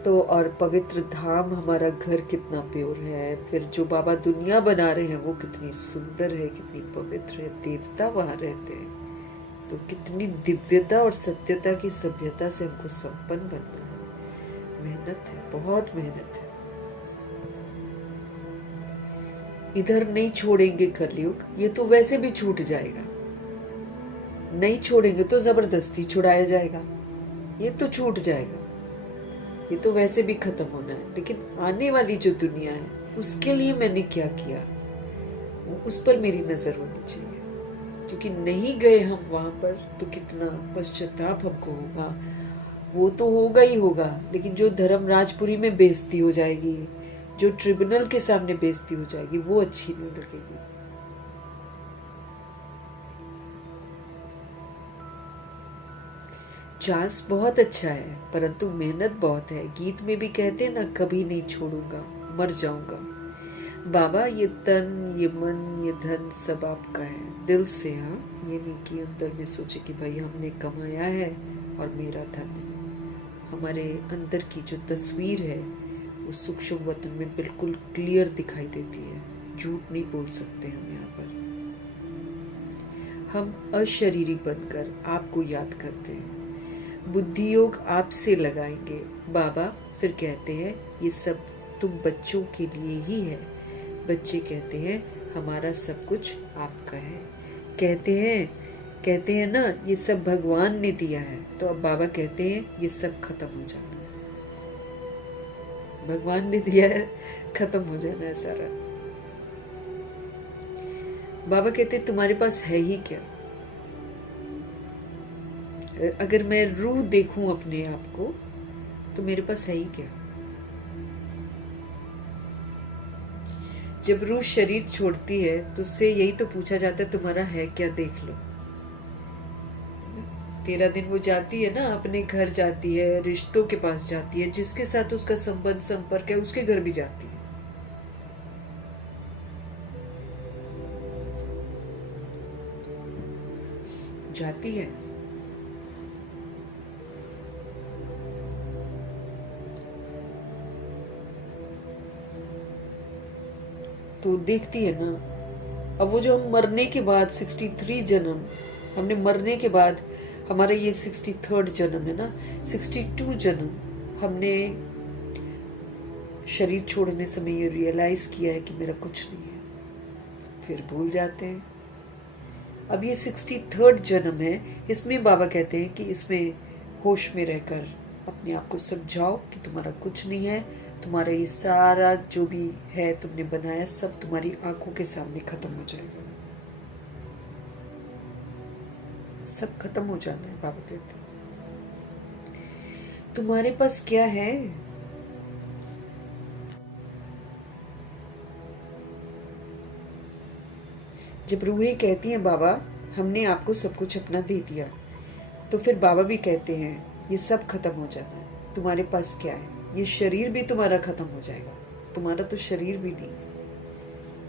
तो और पवित्र धाम हमारा घर कितना प्योर है। फिर जो बाबा दुनिया बना रहे हैं वो कितनी सुंदर है, कितनी पवित्र है, देवता वहां रहते हैं, तो कितनी दिव्यता और सत्यता की सभ्यता से हमको संपन्न बनना है। मेहनत है, बहुत मेहनत है। इधर नहीं छोड़ेंगे कलयुग, ये तो वैसे भी छूट जाएगा। नहीं छोड़ेंगे तो जबरदस्ती छुड़ाया जाएगा, ये तो छूट जाएगा। ये तो वैसे भी खत्म होना है, लेकिन आने वाली जो दुनिया है उसके लिए मैंने क्या किया, उस पर मेरी नजर होनी चाहिए। क्योंकि नहीं गए हम वहां पर तो कितना पश्चाताप हमको होगा। वो तो होगा ही होगा, लेकिन जो धर्मराजपुरी में बेइज्जती हो जाएगी, जो ट्रिब्यूनल के सामने बेइज्जती हो जाएगी, वो अच्छी नहीं लगेगी। चांस बहुत अच्छा है, परंतु मेहनत बहुत है। गीत में भी कहते हैं ना, कभी नहीं छोड़ूंगा, मर जाऊंगा। बाबा ये तन, ये मन, ये धन सब आपका है, दिल से। हाँ, ये नहीं कि अंदर में सोचे कि भाई हमने कमाया है और मेरा धन है। हमारे अंदर की जो तस्वीर है वो सूक्ष्म वतन में बिल्कुल क्लियर दिखाई देती है। झूठ नहीं बोल सकते हम यहाँ पर। हम अशरीरी बनकर आपको याद करते हैं, बुद्धि योग आपसे लगाएंगे। बाबा फिर कहते हैं ये सब तुम बच्चों के लिए ही है। बच्चे कहते हैं हमारा सब कुछ आपका है। कहते हैं ना ये सब भगवान ने दिया है। तो अब बाबा कहते हैं ये सब खत्म हो जाना है। भगवान ने दिया है, खत्म हो जाना है सारा। बाबा कहते हैं तुम्हारे पास है ही क्या? अगर मैं रूह देखूं अपने आप को तो मेरे पास है ही क्या? जब रूह शरीर छोड़ती है तो उससे यही तो पूछा जाता है तुम्हारा है क्या, देख लो। 13 दिन वो जाती है ना, अपने घर जाती है, रिश्तों के पास जाती है, जिसके साथ उसका संबंध संपर्क है उसके घर भी जाती है। जाती है। तो देखती है ना। अब वो जो हम मरने के बाद 63 जन्म, हमने मरने के बाद हमारा ये 63rd जन्म है ना, 62 जन्म हमने शरीर छोड़ने समय ये रियलाइज किया है कि मेरा कुछ नहीं है, फिर भूल जाते हैं। अब ये 63rd जन्म है, इसमें बाबा कहते हैं कि इसमें होश में रहकर अपने आप को समझाओ कि तुम्हारा कुछ नहीं है। तुम्हारा ये सारा जो भी है तुमने बनाया सब तुम्हारी आंखों के सामने खत्म हो जाएगा। सब खत्म हो जाना है। बाबा कहते हैं तुम्हारे पास क्या है? जब रूहें कहती हैं बाबा हमने आपको सब कुछ अपना दे दिया, तो फिर बाबा भी कहते हैं ये सब खत्म हो जाना है। तुम्हारे पास क्या है? ये शरीर भी तुम्हारा खत्म हो जाएगा, तुम्हारा तो शरीर भी नहीं।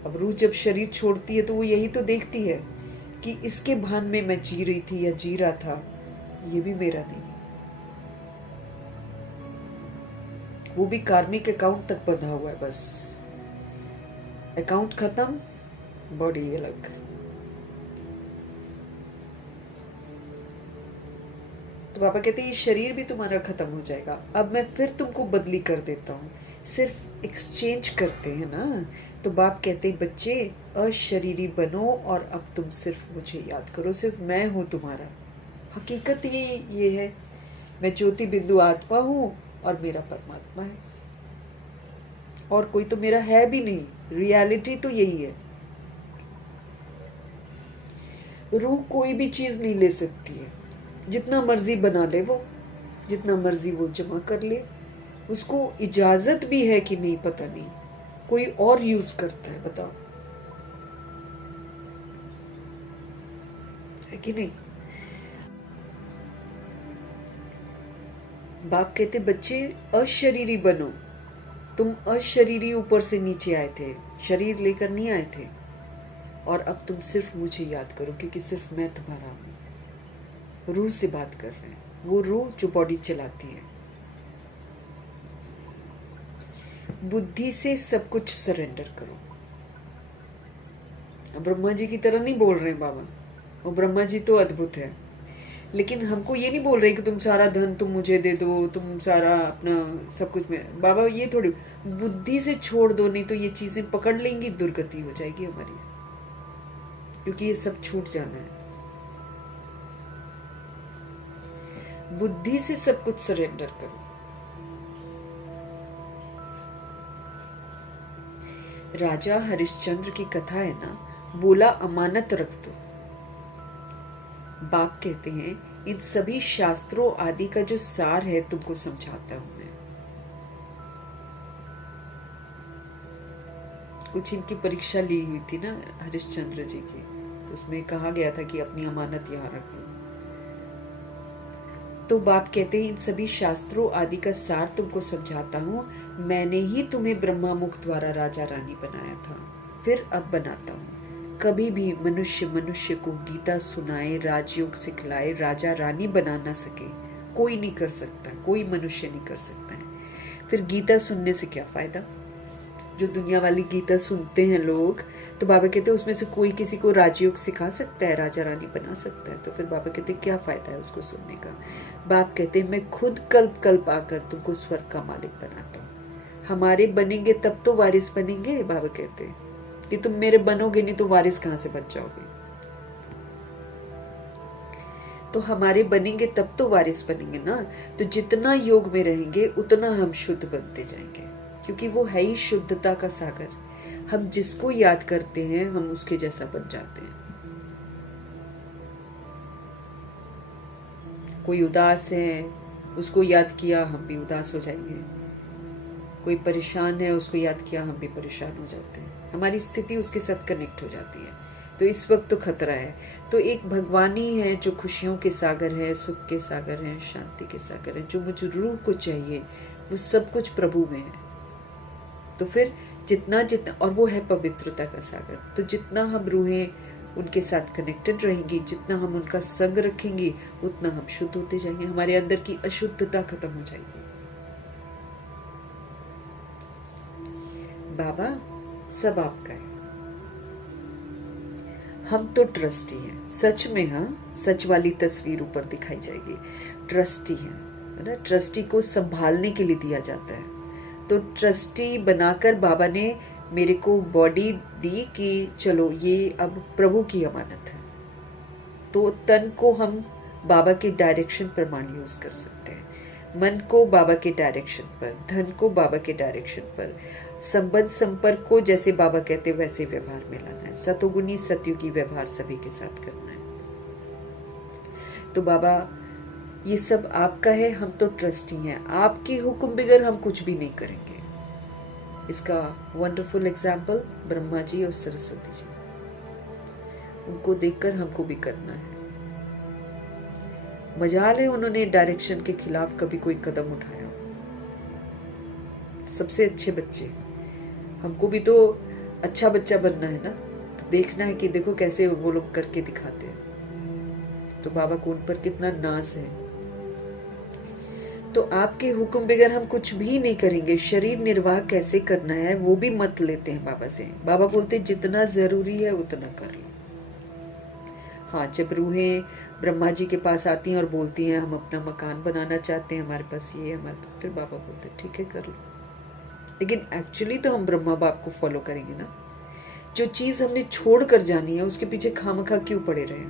अब रूह जब शरीर छोड़ती है तो वो यही तो देखती है कि इसके भान में मैं जी रही थी या जी रहा था, ये भी मेरा नहीं। वो भी कार्मिक अकाउंट तक बंधा हुआ है, बस अकाउंट खत्म, बॉडी अलग। तो पापा कहते हैं ये शरीर भी तुम्हारा खत्म हो जाएगा, अब मैं फिर तुमको बदली कर देता हूँ, सिर्फ एक्सचेंज करते हैं ना। तो बाप कहते हैं बच्चे अशरीरी बनो और अब तुम सिर्फ मुझे याद करो, सिर्फ मैं हूँ तुम्हारा। हकीकत ही ये है, मैं ज्योति बिंदु आत्मा हूँ और मेरा परमात्मा है, और कोई तो मेरा है भी नहीं। रियलिटी तो यही है। रूह कोई भी चीज नहीं ले सकती है, जितना मर्जी बना ले वो, जितना मर्जी वो जमा कर ले, उसको इजाजत भी है कि नहीं पता नहीं, कोई और यूज करता है, बताओ है कि नहीं। बाप कहते बच्चे अशरीरी बनो, तुम अशरीरी ऊपर से नीचे आए थे, शरीर लेकर नहीं आए थे, और अब तुम सिर्फ मुझे याद करो, क्योंकि सिर्फ मैं तुम्हारा हूं। रूह से बात कर रहे हैं, वो रूह जो बॉडी चलाती है। बुद्धि से सब कुछ सरेंडर करो। ब्रह्मा जी की तरह नहीं बोल रहे हैं बाबा, वो ब्रह्मा जी तो अद्भुत है, लेकिन हमको ये नहीं बोल रहे कि तुम सारा धन तुम मुझे दे दो, तुम सारा अपना सब कुछ में। बाबा ये थोड़ी, बुद्धि से छोड़ दो, नहीं तो ये चीजें पकड़ लेंगी, दुर्गति हो जाएगी हमारी, क्योंकि ये सब छूट जाना है। बुद्धि से सब कुछ सरेंडर करो। राजा हरिश्चंद्र की कथा है ना, बोला अमानत रख दो। बाप कहते हैं इन सभी शास्त्रों आदि का जो सार है तुमको समझाता हूं मैं। कुछ इनकी परीक्षा ली हुई थी ना हरिश्चंद्र जी की, तो उसमें कहा गया था कि अपनी अमानत यहां रख दो। तो बाप कहते हैं इन सभी शास्त्रों आदि का सार तुमको समझाता हूं, मैंने ही तुम्हें ब्रह्मा मुख द्वारा राजा रानी बनाया था, फिर अब बनाता हूं। कभी भी मनुष्य मनुष्य को गीता सुनाए, राजयोग सिखलाए, राजा रानी बना ना सके, कोई नहीं कर सकता, कोई मनुष्य नहीं कर सकता है। फिर गीता सुनने से क्या फायदा? जो दुनिया वाली गीता सुनते हैं लोग, तो बाबा कहते हैं उसमें से कोई किसी को राजयोग सिखा सकता है, राजा रानी बना सकता है, तो फिर बाबा कहते हैं क्या फायदा है उसको सुनने का। बाप कहते हैं मैं खुद कल्प कल्प आकर तुमको स्वर्ग का मालिक बनाता हूँ। हमारे बनेंगे तब तो वारिस बनेंगे। बाबा कहते हैं कि तुम मेरे बनोगे नहीं तो वारिस कहां से बन जाओगे। तो हमारे बनेंगे तब तो वारिस बनेंगे ना। तो जितना योग में रहेंगे उतना हम शुद्ध बनते जाएंगे, क्योंकि वो है ही शुद्धता का सागर। हम जिसको याद करते हैं हम उसके जैसा बन जाते हैं। कोई उदास है, उसको याद किया हम भी उदास हो जाएंगे। कोई परेशान है, उसको याद किया हम भी परेशान हो जाते हैं। हमारी स्थिति उसके साथ कनेक्ट हो जाती है। तो इस वक्त तो खतरा है। तो एक भगवान ही है जो खुशियों के सागर है, सुख के सागर है, शांति के सागर है। जो मुझे रूह को चाहिए वो सब कुछ प्रभु में है। तो फिर जितना जितना, और वो है पवित्रता का सागर, तो जितना हम रूहें उनके साथ कनेक्टेड रहेंगी, जितना हम उनका संग रखेंगे, उतना हम शुद्ध होते जाएंगे। हमारे अंदर की अशुद्धता खत्म हो जाएगी। बाबा सब आपका है, हम तो ट्रस्टी हैं। सच में, हाँ, सच वाली तस्वीर ऊपर दिखाई जाएगी। ट्रस्टी है ना, ट्रस्टी को संभालने के लिए दिया जाता है। तो ट्रस्टी बनाकर बाबा ने मेरे को बॉडी दी कि चलो ये अब प्रभु की अमानत है। तो तन को हम बाबा के डायरेक्शन पर मान यूज कर सकते हैं, मन को बाबा के डायरेक्शन पर, धन को बाबा के डायरेक्शन पर, संबंध संपर्क को जैसे बाबा कहते वैसे व्यवहार में लाना है। सतोगुणी सतयुगी व्यवहार सभी के साथ करना है। तो बाबा ये सब आपका है, हम तो ट्रस्टी हैं। आपके हुक्म बगैर हम कुछ भी नहीं करेंगे। इसका वंडरफुल एग्जाम्पल ब्रह्मा जी और सरस्वती जी, उनको देखकर हमको भी करना है। मजाल है उन्होंने डायरेक्शन के खिलाफ कभी कोई कदम उठाया। सबसे अच्छे बच्चे। हमको भी तो अच्छा बच्चा बनना है ना, तो देखना है कि देखो कैसे वो लोग करके दिखाते हैं। तो बाबा को उन पर कितना नाज है। तो आपके हुक्म बगैर हम कुछ भी नहीं करेंगे। शरीर निर्वाह कैसे करना है वो भी मत लेते हैं बाबा से। बाबा बोलते जितना जरूरी है उतना कर लो। हाँ, जब रूहें ब्रह्मा जी के पास आती हैं और बोलती हैं हम अपना मकान बनाना चाहते हैं, हमारे पास ये हमारे पास, फिर बाबा बोलते ठीक है कर लो। लेकिन एक्चुअली तो हम ब्रह्मा बाप को फॉलो करेंगे ना। जो चीज़ हमने छोड़ कर जानी है उसके पीछे खामखा क्यों पड़े रहे,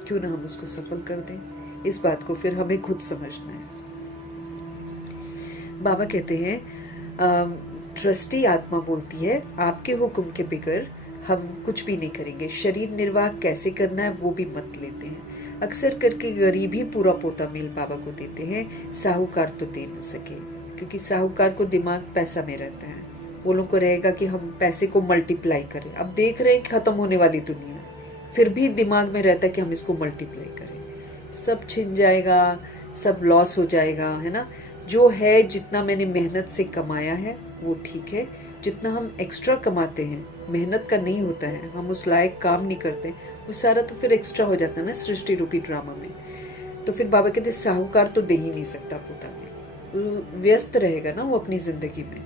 क्यों ना हम उसको सफल कर दें। इस बात को फिर हमें खुद समझना है। बाबा कहते हैं ट्रस्टी आत्मा बोलती है आपके हुक्म के बगैर हम कुछ भी नहीं करेंगे। शरीर निर्वाह कैसे करना है वो भी मत लेते हैं। अक्सर करके गरीब ही पूरा पोता मेल बाबा को देते हैं, साहूकार तो दे न सके, क्योंकि साहूकार को दिमाग पैसा में रहता है। वो लोग को रहेगा कि हम पैसे को मल्टीप्लाई करें। अब देख रहे हैं खत्म होने वाली दुनिया, फिर भी दिमाग में रहता है कि हम इसको मल्टीप्लाई करें। सब छिन जाएगा, सब लॉस हो जाएगा, है ना। जो है जितना मैंने मेहनत से कमाया है वो ठीक है। जितना हम एक्स्ट्रा कमाते हैं मेहनत का नहीं होता है, हम उस लायक काम नहीं करते, वो सारा तो फिर एक्स्ट्रा हो जाता है ना सृष्टि रूपी ड्रामा में। तो फिर बाबा कहते साहूकार तो दे ही नहीं सकता पोता में, व्यस्त रहेगा ना वो अपनी जिंदगी में,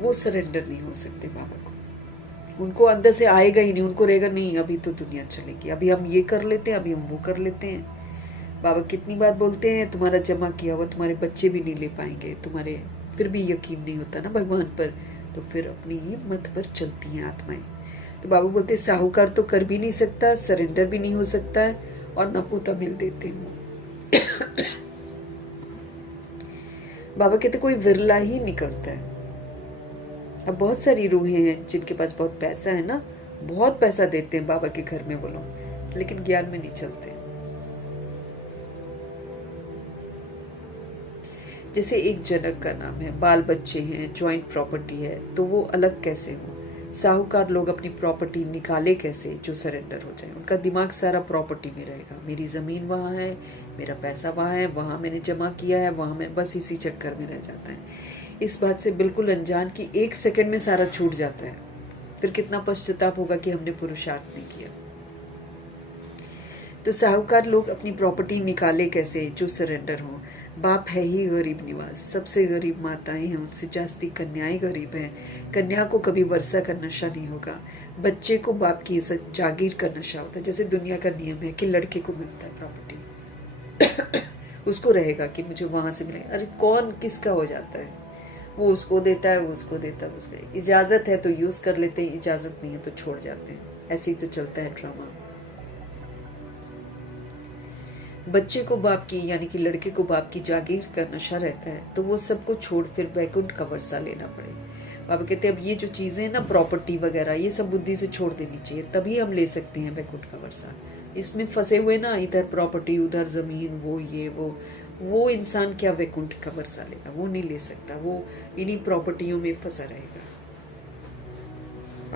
वो सरेंडर नहीं हो सकते बाबा को। उनको अंदर से आएगा ही नहीं, उनको रहेगा नहीं अभी तो दुनिया चलेगी, अभी हम ये कर लेते हैं, अभी हम वो कर लेते हैं। बाबा कितनी बार बोलते हैं तुम्हारा जमा किया हुआ तुम्हारे बच्चे भी नहीं ले पाएंगे, तुम्हारे फिर भी यकीन नहीं होता ना भगवान पर, तो फिर अपनी हिम्मत पर चलती हैं आत्माएं। तो बाबा बोलते साहूकार तो कर भी नहीं सकता, सरेंडर भी नहीं हो सकता है, और न पोता मिल देते हैं। बाबा कहते कोई विरला ही निकलता है। अब बहुत सारी रूहें हैं जिनके पास बहुत पैसा है ना, बहुत पैसा देते हैं बाबा के घर में वो लोग, लेकिन ज्ञान में नहीं चलते। जैसे एक जनक का नाम है, बाल बच्चे हैं, जॉइंट प्रॉपर्टी है, तो वो अलग कैसे हो। साहूकार लोग अपनी प्रॉपर्टी निकाले कैसे जो सरेंडर हो जाए। उनका दिमाग सारा प्रॉपर्टी में रहेगा, मेरी ज़मीन वहाँ है, मेरा पैसा वहाँ है, वहाँ मैंने जमा किया है, वहाँ मैं, बस इसी चक्कर में रह जाता है। इस बात से बिल्कुल अनजान कि एक सेकंड में सारा छूट जाता है, फिर कितना पश्चाताप होगा कि हमने पुरुषार्थ नहीं किया। तो साहूकार लोग अपनी प्रॉपर्टी निकाले कैसे जो सरेंडर हो। बाप है ही गरीब निवास, सबसे गरीब माताएं हैं, उनसे जास्ती कन्याएं गरीब हैं। कन्या को कभी वर्षा का नशा नहीं होगा, बच्चे को बाप की इज्जत जागीर का नशा होता है। जैसे दुनिया का नियम है कि लड़के को मिलता है प्रॉपर्टी, उसको रहेगा कि मुझे वहां से मिले। अरे कौन किसका हो जाता है, वो उसको देता है, वो उसको देता है, उसको इजाजत है तो यूज कर लेते हैं, इजाजत नहीं है तो छोड़ जाते हैं। ऐसे ही तो चलता है ड्रामा। बच्चे को बाप की यानी कि लड़के को बाप की जागीर का नशा रहता है, तो वो सबको छोड़ फिर वैकुंठ का वर्षा लेना पड़े। बाबा कहते हैं अब ये जो चीज़ें ना प्रॉपर्टी वगैरह, ये सब बुद्धि से छोड़ देनी चाहिए, तभी हम ले सकते हैं वैकुंठ का वर्षा। इसमें फंसे हुए ना, इधर प्रॉपर्टी उधर ज़मीन, वो ये वो इंसान क्या वैकुंठ का वर्षा लेगा, वो नहीं ले सकता, वो इन्हीं प्रॉपर्टियों में फंसा रहेगा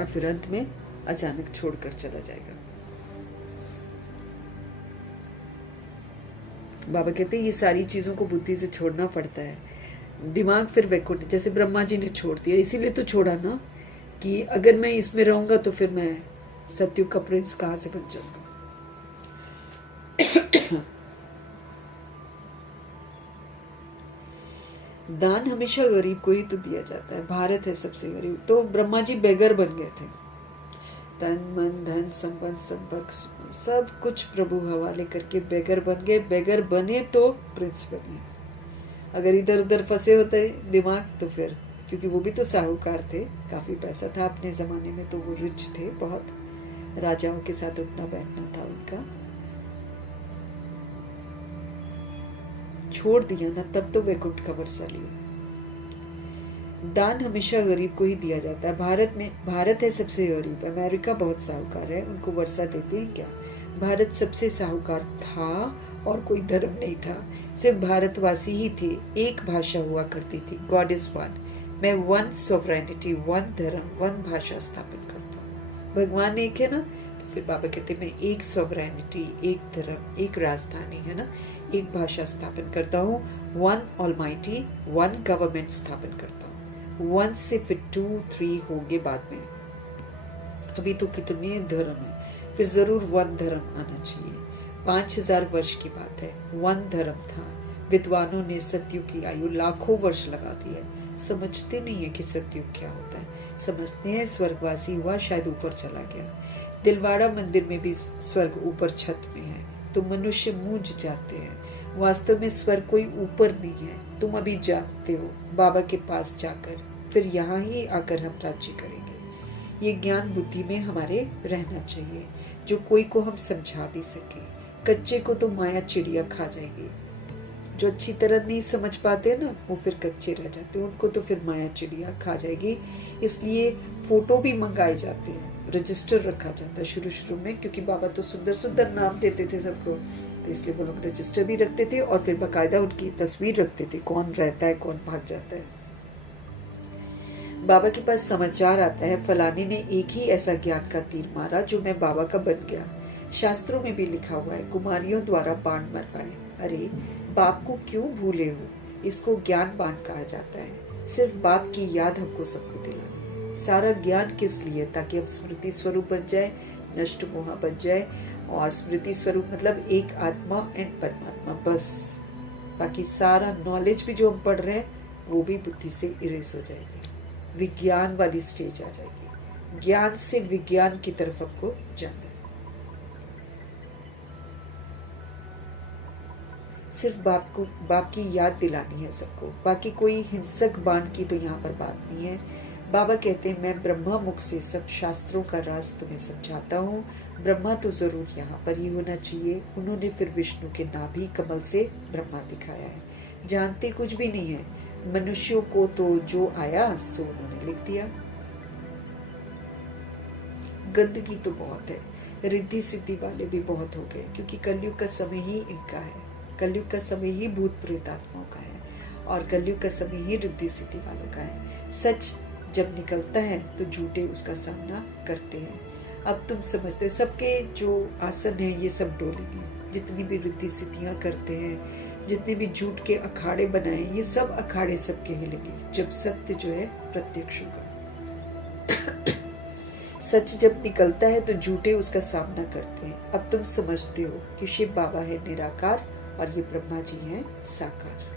और फिर अंत में अचानक छोड़कर चला जाएगा। बाबा कहते हैं ये सारी चीज़ों को बुद्धि से छोड़ना पड़ता है, दिमाग फिर वैकुंठ। जैसे ब्रह्मा जी ने छोड़ दिया, इसीलिए तो छोड़ा ना कि अगर मैं इसमें रहूंगा तो फिर मैं सत्युग का प्रिंस कहाँ से बन जाऊंगा। दान हमेशा गरीब को ही तो दिया जाता है, भारत है सबसे गरीब। तो ब्रह्मा जी बेगर बन गए थे, तन मन धन संपन्न संपर्क सब कुछ प्रभु हवाले करके बेगर बन गए। बेगर बने तो प्रिंस बने। अगर इधर उधर फंसे होते दिमाग तो फिर, क्योंकि वो भी तो साहूकार थे, काफी पैसा था अपने जमाने में, तो वो रिच थे बहुत, राजाओं के साथ उठना बैठना था उनका। छोड़ दिया ना, तब तो वैकुंठ का वर्षा लिया। दान हमेशा गरीब को ही दिया जाता है। भारत है सबसे गरीब, अमेरिका बहुत साहूकार है, उनको वर्षा देते हैं क्या। भारत सबसे साहूकार था और कोई धर्म नहीं था, सिर्फ भारतवासी ही थे। एक भाषा हुआ करती थी, गॉड इज वन। मैं वन सॉवरेनिटी, वन धर्म, वन भाषा स्थापित करता हूँ। भगवान एक है ना, फिर बाबा कहते मैं एक सॉवरेनिटी, एक धर्म, एक राजधानी, है ना, एक भाषा स्थापन करता हूँ, वन ऑलमाइटी, वन गवर्नमेंट स्थापन करता हूँ। वन से फिर 2 3 होंगे बाद में, अभी तो कितने धर्म है, फिर जरूर वन धर्म आना चाहिए। 5000 वर्ष की बात है, वन धर्म था। विद्वानों ने सतयुग की आयु लाखों वर्ष लगा दी है। समझते नहीं है कि सतयुग क्या होता है, समझते हैं स्वर्गवासी हुआ, शायद ऊपर चला गया। दिलवाड़ा मंदिर में भी स्वर्ग ऊपर छत में है, तो मनुष्य मूझ जाते हैं। वास्तव में स्वर्ग कोई ऊपर नहीं है, तुम अभी जानते हो बाबा के पास जाकर, फिर यहाँ ही आकर हम राज्य करेंगे। ये ज्ञान बुद्धि में हमारे रहना चाहिए, जो कोई को हम समझा भी सके। कच्चे को तो माया चिड़िया खा जाएगी, जो अच्छी तरह नहीं समझ पाते ना, वो फिर कच्चे रह जाते, उनको तो फिर माया चिड़िया खा जाएगी। इसलिए फोटो भी मंगाए जाते हैं, रजिस्टर रखा जाता है शुरू शुरू में, क्योंकि बाबा तो सुंदर सुंदर नाम देते थे सबको, तो इसलिए वो लोग रजिस्टर भी रखते थे और फिर बाकायदा उनकी तस्वीर रखते थे, कौन रहता है कौन भाग जाता है। बाबा के पास समाचार आता है, फलाने ने एक ही ऐसा ज्ञान का तीर मारा जो मैं बाबा का बन गया। शास्त्रों में भी लिखा हुआ है, कुमारियों द्वारा बाण मरवाए। अरे बाप को क्यों भूले हो, इसको ज्ञान बाण कहा जाता है। सिर्फ बाप की याद हमको सबको दिलानी है। सारा ज्ञान किस लिए, ताकि हम स्मृति स्वरूप बन जाए, नष्ट मोहा बन जाए। और स्मृति स्वरूप मतलब एक आत्मा एंड परमात्मा, बस। बाकी सारा नॉलेज भी जो हम पढ़ रहे हैं वो भी बुद्धि से इरेज हो जाएगी, विज्ञान वाली स्टेज आ जाएगी। ज्ञान से विज्ञान की तरफ हमको जाना है। सिर्फ बाप की याद दिलानी है सबको, बाकी कोई हिंसक बाण की तो यहाँ पर बात नहीं है। बाबा कहते हैं, मैं ब्रह्मा मुख से सब शास्त्रों का राज तुम्हें समझाता हूँ। ब्रह्मा तो जरूर यहाँ पर ही होना चाहिए। उन्होंने फिर विष्णु के नाभि कमल से ब्रह्मा दिखाया है। जानते कुछ भी नहीं है, मनुष्यों को तो जो आया सो उन्होंने लिख दिया। गंदगी तो बहुत है, रिद्धि सिद्धि वाले भी बहुत हो गए, क्योंकि कलयुग का समय ही इनका है। कलयुग का समय ही भूत प्रेत आत्माओं का है, और कलयुग का समय ही रिद्धि सिद्धि वालों का है। सच जब निकलता है तो झूठे उसका सामना करते हैं। अब तुम समझते हो, सबके जो आसन है ये सब डोलेंगे। जितनी भी रिद्धि सिद्धियां करते हैं, जितने भी झूठ के अखाड़े बनाए, ये सब अखाड़े सबके हिलेंगे जब सत्य जो है प्रत्यक्ष होगा। सच जब निकलता है तो झूठे उसका सामना करते हैं। अब तुम समझते हो कि शिव बाबा है निराकार और ये ब्रह्मा जी हैं साकार।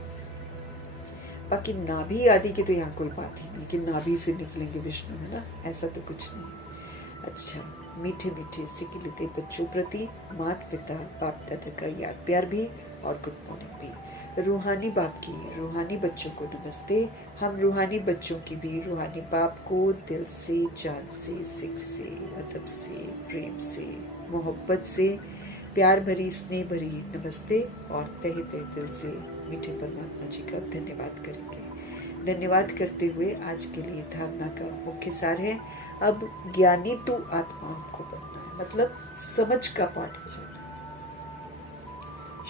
बाकी नाभि आदि की तो यहाँ कोई बात ही नहीं कि नाभि से निकलेंगे विष्णु, है ना, ऐसा तो कुछ नहीं। अच्छा, मीठे मीठे सिकिलते बच्चों प्रति माता पिता बाप दादा का याद प्यार भी और गुड मॉर्निंग भी। रूहानी बाप की रूहानी बच्चों को नमस्ते। हम रूहानी बच्चों की भी रूहानी बाप को दिल से, जान से, सिख से, अदब से, प्रेम से, मोहब्बत से, प्यार भरी स्नेह भरी नमस्ते और तहे तहे दिल से मीठे परमात्मा जी का धन्यवाद करेंगे। धन्यवाद करते हुए आज के लिए धारणा का मुख्य सार है, अब ज्ञानी तो आत्मा को बनना है, मतलब समझ का पाठ बजाना।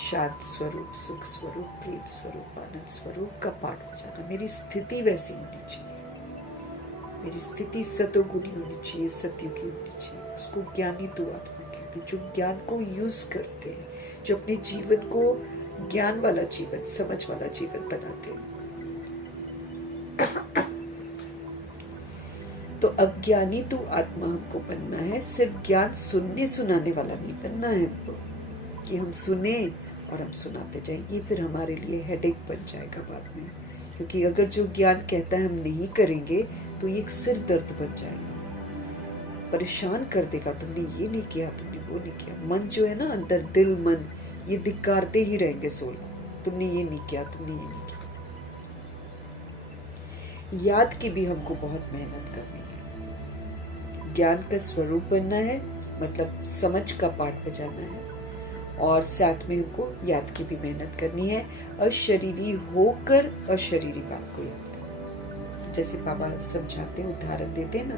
शांत स्वरूप, सुख स्वरूप, प्रेम स्वरूप, आनंद स्वरूप का पाठ बजाना। मेरी स्थिति वैसी होनी चाहिए, मेरी स्थिति सतोगुणी होनी चाहिए, सत्युगी होनी चाहिए। उसको ज्ञानी तो आत्मा कहते हैं, जो ज्ञान को यूज करते हैं, जो अपने जीवन को ज्ञान वाला जीवन, समझ वाला जीवन बनाते हैं। तो अब ज्ञानी तो आत्मा हमको बनना है, सिर्फ ज्ञान सुनने सुनाने वाला नहीं बनना है हमको, कि हम सुने और हम सुनाते जाएंगे, फिर हमारे लिए हेडेक बन जाएगा बाद में। क्योंकि अगर जो ज्ञान कहता है हम नहीं करेंगे तो ये एक सिर दर्द बन जाएगा, परेशान कर देगा। तुमने ये नहीं किया, तुमने वो नहीं किया। मन जो है ना अंदर, दिल मन, ये धिक्कारते ही रहेंगे सोल को, तुमने ये नहीं किया, तुमने ये नहीं किया। याद की भी हमको बहुत मेहनत करनी है। ज्ञान का स्वरूप बनना है, मतलब समझ का पाठ बजाना है, और साथ में हमको याद की भी मेहनत करनी है। अशरीरी होकर अशरीरी बात को याद करना। जैसे बाबा समझाते हैं, उदाहरण देते हैं ना,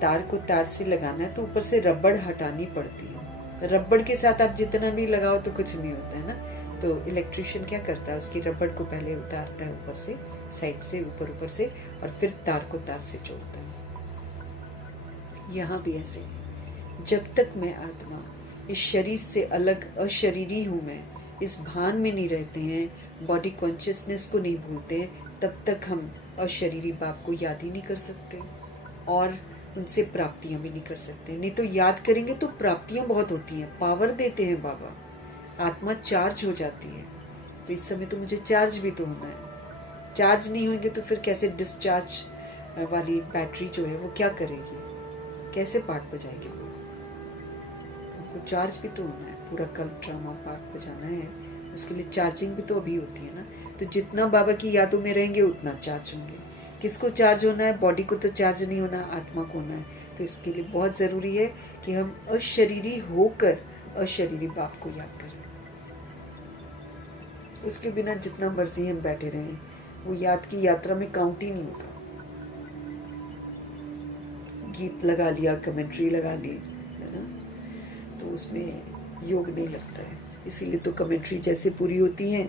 तार को तार से लगाना है तो ऊपर से रबड़ हटानी पड़ती है। रबड़ के साथ आप जितना भी लगाओ तो कुछ नहीं होता है ना। तो इलेक्ट्रिशियन क्या करता है, उसकी रबड़ को पहले उतारता है ऊपर से, साइड से, ऊपर से, और फिर तार को तार से जोड़ता है। यहाँ भी ऐसे जब तक मैं आत्मा इस शरीर से अलग अशरीरी हूँ, मैं इस भान में नहीं रहते हैं, बॉडी कॉन्शियसनेस को नहीं भूलते हैं, तब तक हम अशरीरी बाप को याद ही नहीं कर सकते और उनसे प्राप्तियां भी नहीं कर सकते। नहीं तो याद करेंगे तो प्राप्तियां बहुत होती हैं, पावर देते हैं बाबा, आत्मा चार्ज हो जाती है। तो इस समय तो मुझे चार्ज भी तो होना है, चार्ज नहीं होंगे तो फिर कैसे डिस्चार्ज वाली बैटरी जो है वो क्या करेगी, कैसे पार्ट बजाएगी वो, तो चार्ज भी तो होना है। पूरा कल ड्रामा पार्ट बजाना है, उसके लिए चार्जिंग भी तो अभी होती है ना। तो जितना बाबा की यादों में रहेंगे उतना चार्ज होंगे। किसको चार्ज होना है? बॉडी को तो चार्ज नहीं होना, आत्मा को होना है। तो इसके लिए बहुत ज़रूरी है कि हम अशरीरी होकर अशरीरी बाप को याद करें। उसके बिना जितना मर्जी हम बैठे रहें, वो याद की यात्रा में काउंट ही नहीं होगा। गीत लगा लिया, कमेंट्री लगा ली, है ना, तो उसमें योग नहीं लगता है। इसीलिए तो कमेंट्री जैसे पूरी होती हैं,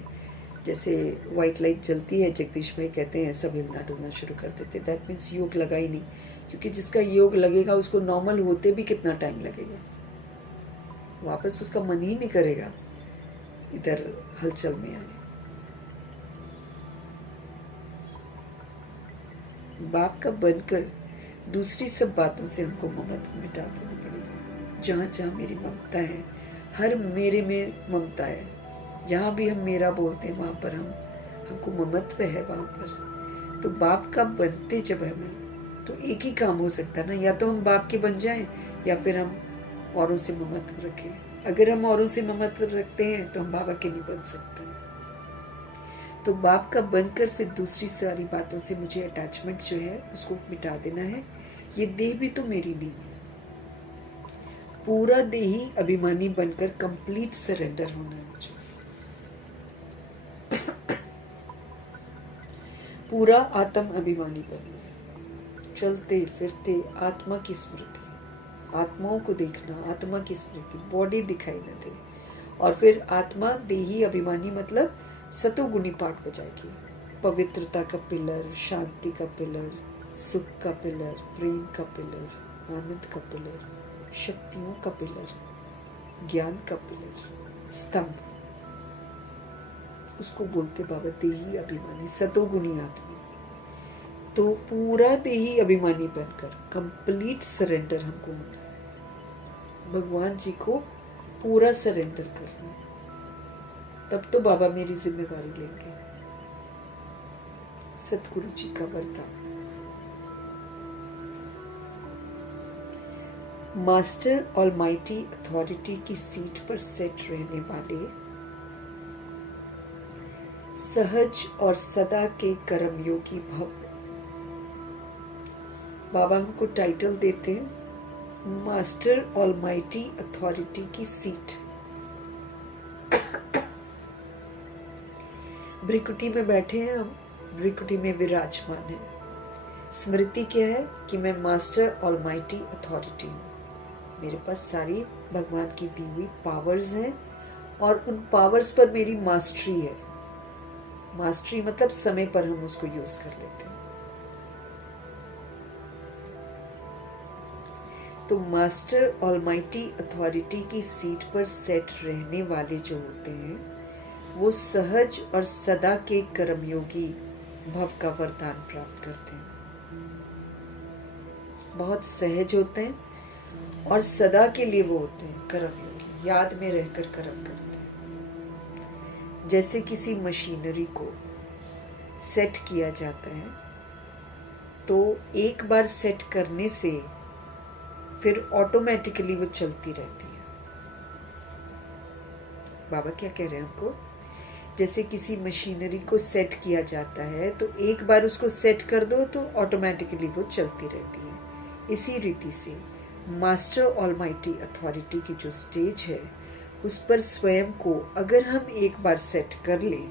जैसे वाइट लाइट जलती है, जगदीश भाई कहते हैं सब हिलना डुलना शुरू कर देते, दैट मीन्स योग लगा ही नहीं। क्योंकि जिसका योग लगेगा उसको नॉर्मल होते भी कितना टाइम लगेगा, वापस उसका मन ही नहीं करेगा इधर हलचल में आए। बाप का बनकर दूसरी सब बातों से हमको ममत्व मिटा देना पड़ेगा। जहाँ जहाँ मेरी ममता है, हर मेरे में ममता है, जहाँ भी हम मेरा बोलते हैं वहाँ पर हमको ममत्व है वहाँ पर। तो बाप का बनते जब हमें, तो एक ही काम हो सकता है ना, या तो हम बाप के बन जाएं या फिर हम औरों से ममत्व रखें। अगर हम औरों से ममत्व रखते हैं तो हम बाबा के नहीं बन सकते। तो बाप का बनकर फिर दूसरी सारी बातों से मुझे अटैचमेंट जो है उसको मिटा देना है। ये देह भी तो मेरी नहीं है, पूरा देही अभिमानी बनकर कंप्लीट सरेंडर होना है मुझे। पूरा आत्म अभिमानी बनना है। चलते फिरते आत्मा की स्मृति, आत्माओं को देखना, आत्मा की स्मृति, बॉडी दिखाई न दे। और फिर आत्मा देही अभिमानी मतलब सतोगुणी पाठ बजाएगी। पवित्रता का पिलर, शांति का पिलर, सुख का पिलर, प्रेम का पिलर, आनंद का पिलर, शक्तियों का पिलर, ज्ञान का पिलर, स्तंभ, उसको बोलते बाबा देही अभिमानी, सतोगुणी आत्मा। तो पूरा देही अभिमानी बनकर कंप्लीट सरेंडर हमको होना है, भगवान जी को पूरा सरेंडर करना है। तब तो बाबा मेरी जिम्मेवारी लेंगे। सतगुरु जी का वरदान। मास्टर ऑलमाइटी अथॉरिटी की सीट पर सेट रहने वाले, सहज और सदा के कर्मयोगी भव। बाबा हमको टाइटल देते हैं मास्टर ऑलमाइटी अथॉरिटी की सीट। भ्रिकुटी में बैठे हैं हम, भ्रिकुटी में विराजमान है। स्मृति क्या है कि मैं मास्टर ऑलमाइटी अथॉरिटी हूँ, मेरे पास सारी भगवान की दी हुई पावर्स हैं और उन पावर्स पर मेरी मास्टरी है। मास्टरी मतलब समय पर हम उसको यूज कर लेते हैं। तो मास्टर ऑलमाइटी अथॉरिटी की सीट पर सेट रहने वाले जो होते हैं वो सहज और सदा के कर्मयोगी भव का वरदान प्राप्त करते हैं। बहुत सहज होते हैं और सदा के लिए वो होते हैं कर्मयोगी, याद में रहकर कर्म करते हैं। जैसे किसी मशीनरी को सेट किया जाता है तो एक बार सेट करने से फिर ऑटोमेटिकली वो चलती रहती है। बाबा क्या कह रहे हैं हमको? जैसे किसी मशीनरी को सेट किया जाता है तो एक बार उसको सेट कर दो तो ऑटोमेटिकली वो चलती रहती है। इसी रीति से मास्टर ऑलमाइटी अथॉरिटी की जो स्टेज है उस पर स्वयं को अगर हम एक बार सेट कर लें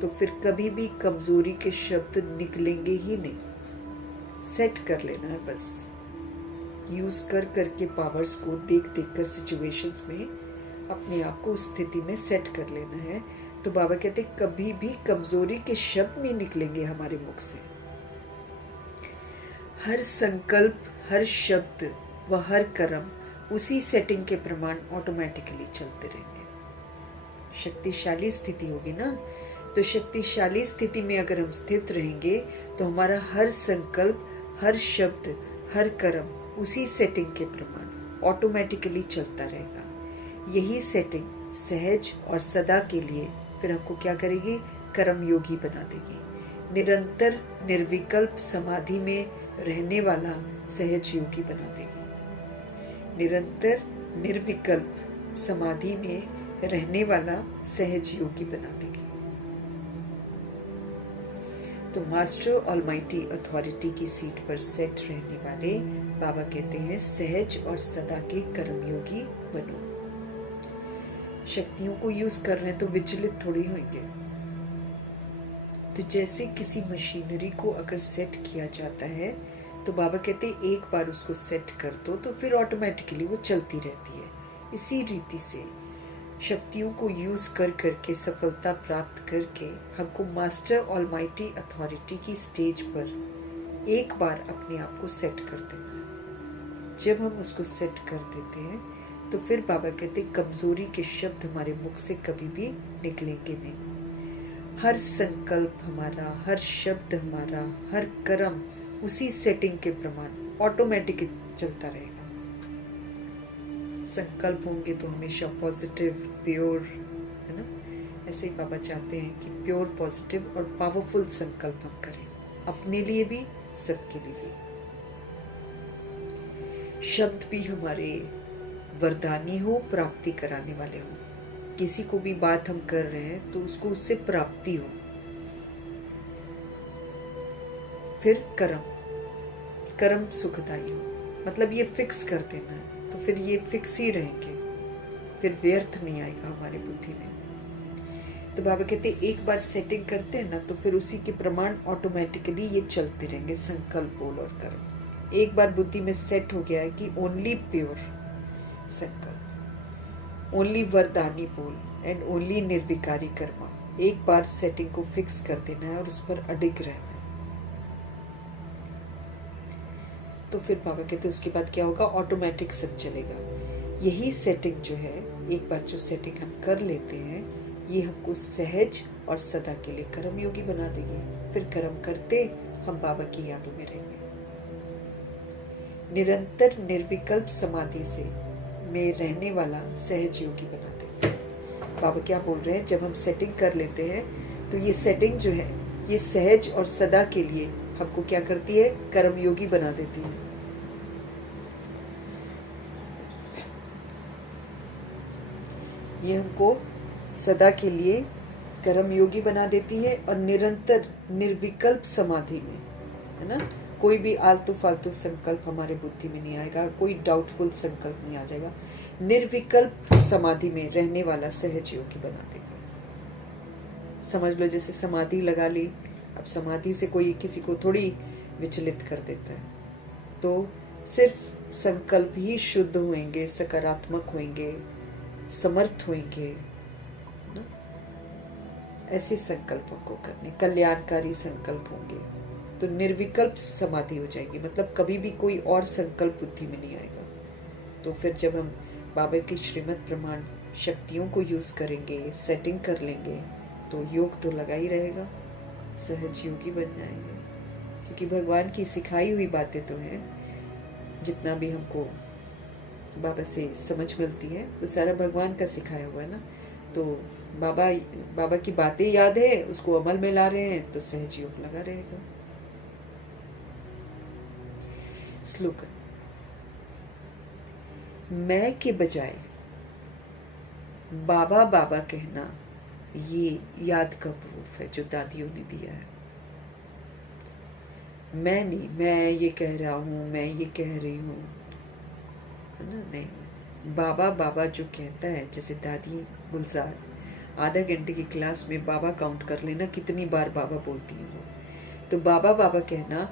तो फिर कभी भी कमजोरी के शब्द निकलेंगे ही नहीं। सेट कर लेना है बस, यूज कर करके पावर्स को देख देख कर सिचुएशंस में अपने आप को उस स्थिति में सेट कर लेना है। तो बाबा कहते कभी भी कमजोरी के शब्द नहीं निकलेंगे हमारे मुख से। हर संकल्प, हर शब्द व हर कर्म उसी सेटिंग के प्रमाण ऑटोमेटिकली चलते रहेंगे। शक्तिशाली स्थिति होगी ना, तो शक्तिशाली स्थिति में अगर हम स्थित रहेंगे तो हमारा हर संकल्प, हर शब्द, हर कर्म उसी सेटिंग के प्रमाण ऑटोमेटिकली चलता रहेगा। यही सेटिंग सहज और सदा के लिए फिर हमको क्या करेगी, कर्म योगी बना देगी। निरंतर निर्विकल्प समाधि में रहने वाला सहज योगी बना देगी। निरंतर निर्विकल्प समाधि में रहने वाला सहज योगी बना देगी। तो मास्टर ऑलमाइटी अथॉरिटी की सीट पर सेट रहने वाले बाबा कहते हैं सहज और सदा के कर्मयोगी बनो। शक्तियों को यूज कर रहे हैं तो विचलित थोड़ी होंगे। तो जैसे किसी मशीनरी को अगर सेट किया जाता है तो बाबा कहते हैं एक बार उसको सेट कर दो तो फिर ऑटोमेटिकली वो चलती रहती है। इसी रीति से शक्तियों को यूज कर करके सफलता प्राप्त करके हमको मास्टर ऑलमाइटी अथॉरिटी की स्टेज पर एक बार अपने आप को सेट कर देना है। जब हम उसको सेट कर देते हैं तो फिर बाबा कहते हैं कमजोरी के शब्द हमारे मुख से कभी भी निकलेंगे नहीं। हर संकल्प हमारा, हर शब्द हमारा, हर कर्म उसी सेटिंग के प्रमाण ऑटोमेटिक चलता रहेगा। संकल्प होंगे तो हमेशा पॉजिटिव, प्योर, है ना। ऐसे ही बाबा चाहते हैं कि प्योर, पॉजिटिव और पावरफुल संकल्प हम करें, अपने लिए भी, सबके लिए भी। शब्द भी हमारे वरदानी हो, प्राप्ति कराने वाले हो। किसी को भी बात हम कर रहे हैं तो उसको उससे प्राप्ति हो। फिर कर्म सुखदायी हो, मतलब ये फिक्स कर देना है तो फिर ये फिक्स ही रहेंगे, फिर व्यर्थ नहीं आएगा हमारी बुद्धि में। तो बाबा कहते हैं एक बार सेटिंग करते हैं ना तो फिर उसी के प्रमाण ऑटोमेटिकली ये चलते रहेंगे, संकल्प, बोल और कर्म। एक बार बुद्धि में सेट हो गया है कि ओनली प्योर संकल्प, ओनली वरदानी बोल एंड ओनली निर्विकारी कर्मा। एक बार सेटिंग को फिक्स कर देना है और उस पर अडिग रहना है। तो फिर बाबा कहते हैं उसके बाद क्या होगा, ऑटोमेटिक सब चलेगा। यही सेटिंग जो है, एक बार जो सेटिंग हम कर लेते हैं, ये हमको सहज और सदा के लिए कर्म योगी बना देगी। फिर कर्म करते हम बाबा की यादों में रहेंगे। निरंतर निर्विकल्प समाधि से में रहने वाला सहज योगी बना देंगे। बाबा क्या बोल रहे हैं, जब हम सेटिंग कर लेते हैं तो ये सेटिंग जो है ये सहज और सदा के लिए हमको क्या करती है, कर्म योगी बना देती है। ये हमको सदा के लिए कर्म योगी बना देती है और निरंतर निर्विकल्प समाधि में, है ना, कोई भी आलतू फालतू संकल्प हमारे बुद्धि में नहीं आएगा, कोई डाउटफुल संकल्प नहीं आ जाएगा। निर्विकल्प समाधि में रहने वाला सहज योगी बना देगा। समझ लो जैसे समाधि लगा ली, अब समाधि से कोई किसी को थोड़ी विचलित कर देता है। तो सिर्फ संकल्प ही शुद्ध होंगे, सकारात्मक होंगे, समर्थ होंगे, ऐसे संकल्पों को करने, कल्याणकारी संकल्प होंगे तो निर्विकल्प समाधि हो जाएगी। मतलब कभी भी कोई और संकल्प बुद्धि में नहीं आएगा। तो फिर जब हम बाबा की श्रीमत प्रमाण शक्तियों को यूज करेंगे, सेटिंग कर लेंगे, तो योग तो लगा ही रहेगा, सहज योगी बन जाएंगे। क्योंकि भगवान की सिखाई हुई बातें तो हैं, जितना भी हमको बाबा से समझ मिलती है वो सारा भगवान का सिखाया हुआ है ना। तो बाबा की बातें याद है, उसको अमल में ला रहे हैं तो सहज योग लगा रहेगा। स्लोगन, मैं के बजाय बाबा बाबा कहना ये याद का प्रूफ है जो दादियों ने दिया है। मैं नहीं, मैं ये कह रहा हूँ, मैं ये कह रही हूँ, है ना, नहीं। बाबा बाबा जो कहता है, जैसे दादी गुलजार आधा घंटे की क्लास में बाबा काउंट कर लेना कितनी बार बाबा बोलती हैं वो। तो बाबा बाबा कहना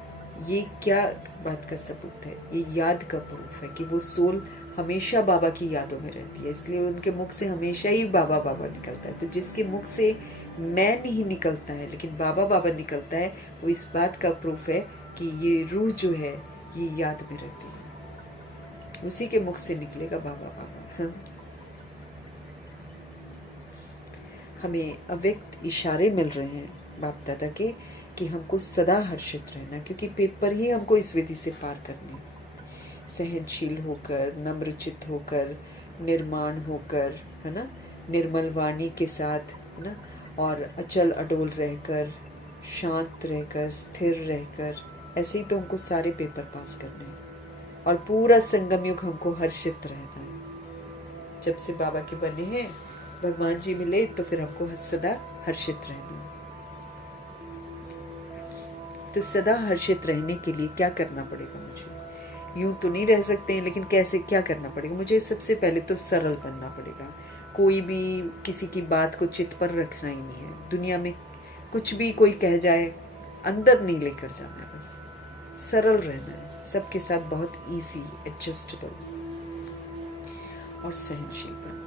ये क्या बात का सबूत है, ये याद का प्रूफ है कि वो सोल हमेशा बाबा की यादों में रहती है, इसलिए उनके मुख से हमेशा ही बाबा बाबा निकलता है। तो जिसके मुख से मैं नहीं निकलता है लेकिन बाबा बाबा निकलता है, वो इस बात का प्रूफ है कि ये रूह जो है ये याद में रहती है। उसी के मुख से निकलेगा बाबा बाबा। हाँ? हमें अव्यक्त इशारे मिल रहे हैं बाप दादा के कि हमको सदा हर्षित रहना, क्योंकि पेपर ही हमको इस विधि से पार करने, सहनशील होकर, नम्रचित होकर, निर्माण होकर, है ना, निर्मल वाणी के साथ, है ना, और अचल अडोल रहकर, शांत रहकर, स्थिर रहकर, ऐसे ही तो हमको सारे पेपर पास करने हैं। और पूरा संगम युग हमको हर्षित रहना है। जब से बाबा के बने हैं, भगवान जी मिले, तो फिर हमको सदा हर्षित रहना है। तो सदा हर्षित रहने के लिए क्या करना पड़ेगा मुझे? यूं तो नहीं रह सकते हैं, लेकिन कैसे, क्या करना पड़ेगा मुझे? सबसे पहले तो सरल बनना पड़ेगा। कोई भी किसी की बात को चित्त पर रखना ही नहीं है। दुनिया में कुछ भी कोई कह जाए, अंदर नहीं लेकर जाना है, बस सरल रहना है, सबके साथ बहुत इजी, एडजस्टेबल और सहनशील बनना है।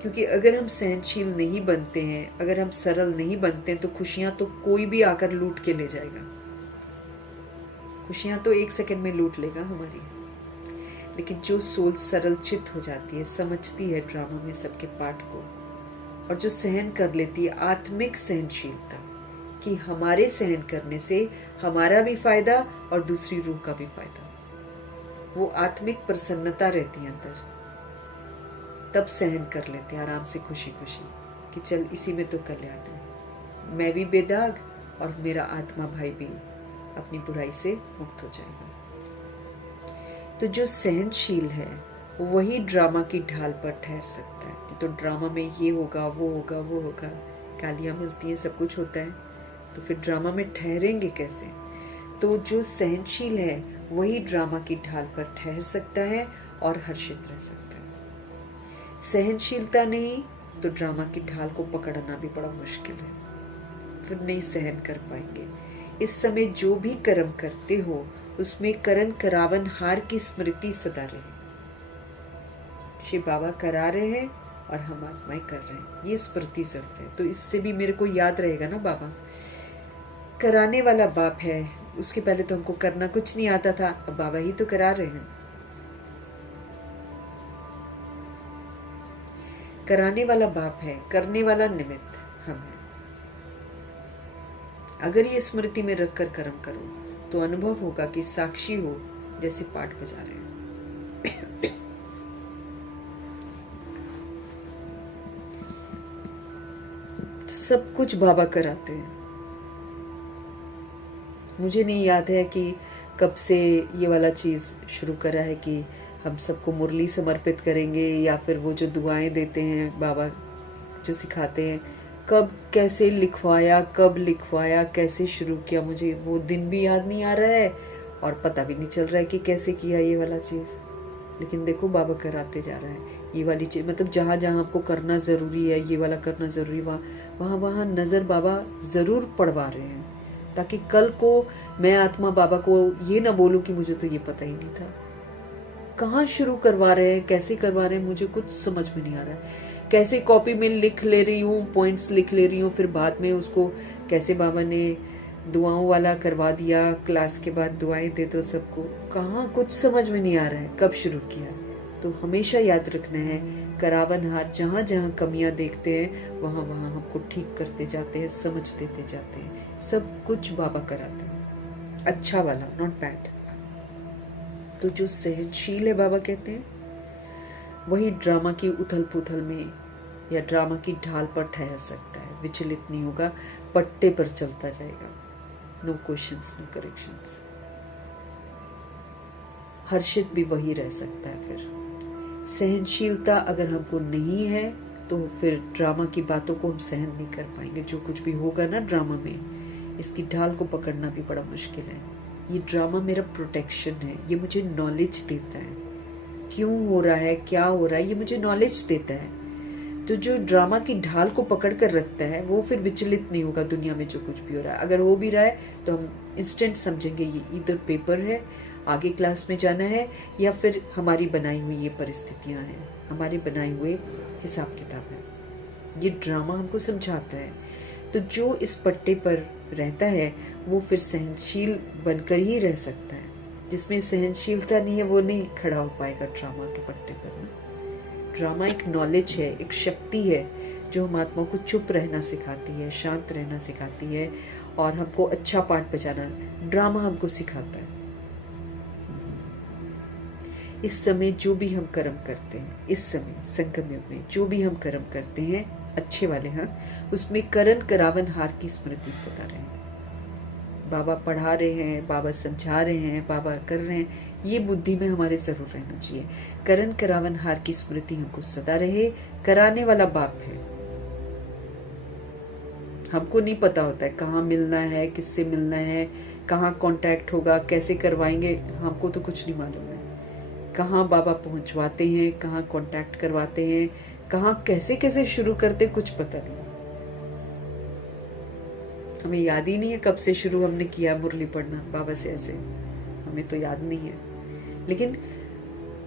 क्योंकि अगर हम सहनशील नहीं बनते हैं, अगर हम सरल नहीं बनते हैं, तो खुशियां तो कोई भी आकर लूट के ले जाएगा। खुशियां तो 1 सेकंड में लूट लेगा हमारी। लेकिन जो सोल सरल चित्त हो जाती है, समझती है ड्रामा में सबके पार्ट को, और जो सहन कर लेती है, आत्मिक सहनशीलता कि हमारे सहन करने से हमारा भी फायदा और दूसरी रूह का भी फायदा, वो आत्मिक प्रसन्नता रहती है अंदर, तब सहन कर लेते हैं आराम से, खुशी खुशी, कि चल इसी में तो कल्याण है, मैं भी बेदाग और मेरा आत्मा भाई भी अपनी बुराई से मुक्त हो जाएगा। तो जो सहनशील है वही ड्रामा की ढाल पर ठहर सकता है। तो ड्रामा में ये होगा, वो होगा, वो होगा, गालियां मिलती हैं, सब कुछ होता है, तो फिर ड्रामा में ठहरेंगे कैसे? तो जो सहनशील है वही ड्रामा की ढाल पर ठहर सकता है और हर्षित रह सकता है। सहनशीलता नहीं तो ड्रामा की ढाल को पकड़ना भी बड़ा मुश्किल है, फिर नहीं सहन कर पाएंगे। इस समय जो भी कर्म करते हो उसमें करण करावन हार की स्मृति सदा रहे। श्री बाबा करा रहे हैं और हम आत्माएं कर रहे हैं, ये स्मृति जरूर है। तो इससे भी मेरे को याद रहेगा ना, बाबा कराने वाला बाप है। उसके पहले तो हमको करना कुछ नहीं आता था, अब बाबा ही तो करा रहे हैं। कराने वाला बाप है, करने वाला निमित्त हम हैं। अगर ये स्मृति में रखकर कर्म करो तो अनुभव होगा कि साक्षी हो जैसे पाठ बजा रहे हैं। सब कुछ बाबा कराते हैं। मुझे नहीं याद है कि कब से ये वाला चीज शुरू करा है कि हम सबको मुरली समर्पित करेंगे, या फिर वो जो दुआएं देते हैं बाबा जो सिखाते हैं, कब कैसे लिखवाया, कब लिखवाया, कैसे शुरू किया, मुझे वो दिन भी याद नहीं आ रहा है और पता भी नहीं चल रहा है कि कैसे किया ये वाला चीज़। लेकिन देखो बाबा कराते जा रहा है ये वाली चीज़, मतलब जहाँ जहाँ हमको करना ज़रूरी है, ये वाला करना ज़रूरी, वहाँ वहाँ नज़र बाबा ज़रूर पड़वा रहे हैं, ताकि कल को मैं आत्मा बाबा को ये ना बोलूँ कि मुझे तो ये पता ही नहीं था। कहाँ शुरू करवा रहे हैं, कैसे करवा रहे हैं, मुझे कुछ समझ में नहीं आ रहा है। कैसे कॉपी में लिख ले रही हूँ, पॉइंट्स लिख ले रही हूँ, फिर बाद में उसको कैसे बाबा ने दुआओं वाला करवा दिया, क्लास के बाद दुआएं दे दो सबको, कहाँ कुछ समझ में नहीं आ रहा है कब शुरू किया। तो हमेशा याद रखना है, करावन हाथ जहाँ जहाँ कमियाँ देखते हैं वहाँ वहाँ हमको ठीक करते जाते हैं, समझ देते जाते हैं। सब कुछ बाबा कराते हैं, अच्छा वाला, नॉट बैड। तो जो सहनशील है बाबा कहते हैं वही ड्रामा की उथल पुथल में या ड्रामा की ढाल पर ठहर सकता है, विचलित नहीं होगा, पट्टे पर चलता जाएगा, नो क्वेश्चंस नो करेक्शंस। हर्षित भी वही रह सकता है। फिर सहनशीलता अगर हमको नहीं है तो फिर ड्रामा की बातों को हम सहन नहीं कर पाएंगे। जो कुछ भी होगा ना ड्रामा में, इसकी ढाल को पकड़ना भी बड़ा मुश्किल है। ये ड्रामा मेरा प्रोटेक्शन है, ये मुझे नॉलेज देता है, क्यों हो रहा है, क्या हो रहा है, ये मुझे नॉलेज देता है। तो जो ड्रामा की ढाल को पकड़ कर रखता है वो फिर विचलित नहीं होगा दुनिया में जो कुछ भी हो रहा है। अगर हो भी रहा है तो हम इंस्टेंट समझेंगे ये इधर पेपर है, आगे क्लास में जाना है, या फिर हमारी बनाई हुई ये परिस्थितियां हैं, हमारे बनाए हुए हिसाब किताब है। ये ड्रामा हमको समझाता है। तो जो इस पट्टे पर रहता है वो फिर सहनशील बनकर ही रह सकता है। जिसमें सहनशीलता नहीं है वो नहीं खड़ा हो पाएगा ड्रामा के पट्टे पर ना। ड्रामा एक नॉलेज है, एक शक्ति है जो हम आत्मा को चुप रहना सिखाती है, शांत रहना सिखाती है और हमको अच्छा पाठ बजाना ड्रामा हमको सिखाता है। इस समय जो भी हम कर्म करते हैं, इस समय संगम युग में जो भी हम कर्म करते हैं अच्छे वाले हैं, उसमें करण करावन हार की स्मृति सदा रहे। बाबा पढ़ा रहे हैं, बाबा समझा रहे हैं, बाबा कर रहे हैं, ये बुद्धि में हमारे जरूर रहना चाहिए। करण करावन हार की स्मृति हमको सदा रहे। कराने वाला बाप है, हमको नहीं पता होता है कहाँ मिलना है, किससे मिलना है, कहाँ कांटेक्ट होगा, कैसे करवाएंगे, हमको तो कुछ नहीं मालूम है। कहाँ बाबा पहुंचवाते हैं, कहाँ कांटेक्ट करवाते हैं, कहाँ कैसे कैसे शुरू करते, कुछ पता नहीं। हमें याद ही नहीं है कब से शुरू हमने किया मुरली पढ़ना बाबा से, ऐसे हमें तो याद नहीं है। लेकिन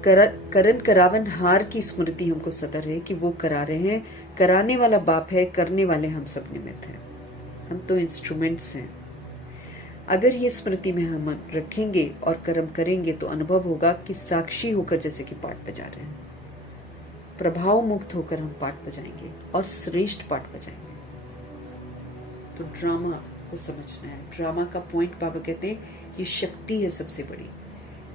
करण करावन हार की स्मृति हमको सदा रहे कि वो करा रहे हैं। कराने वाला बाप है, करने वाले हम सब निमित्त हैं, हम तो इंस्ट्रूमेंट्स हैं। अगर ये स्मृति में हम रखेंगे और कर्म करेंगे तो अनुभव होगा कि साक्षी होकर जैसे कि पाठ बजा रहे हैं, प्रभाव मुक्त होकर हम पाठ बजाएंगे और श्रेष्ठ पाठ बजाएंगे। तो ड्रामा को समझना है। ड्रामा का पॉइंट बाबा कहते हैं ये शक्ति है सबसे बड़ी,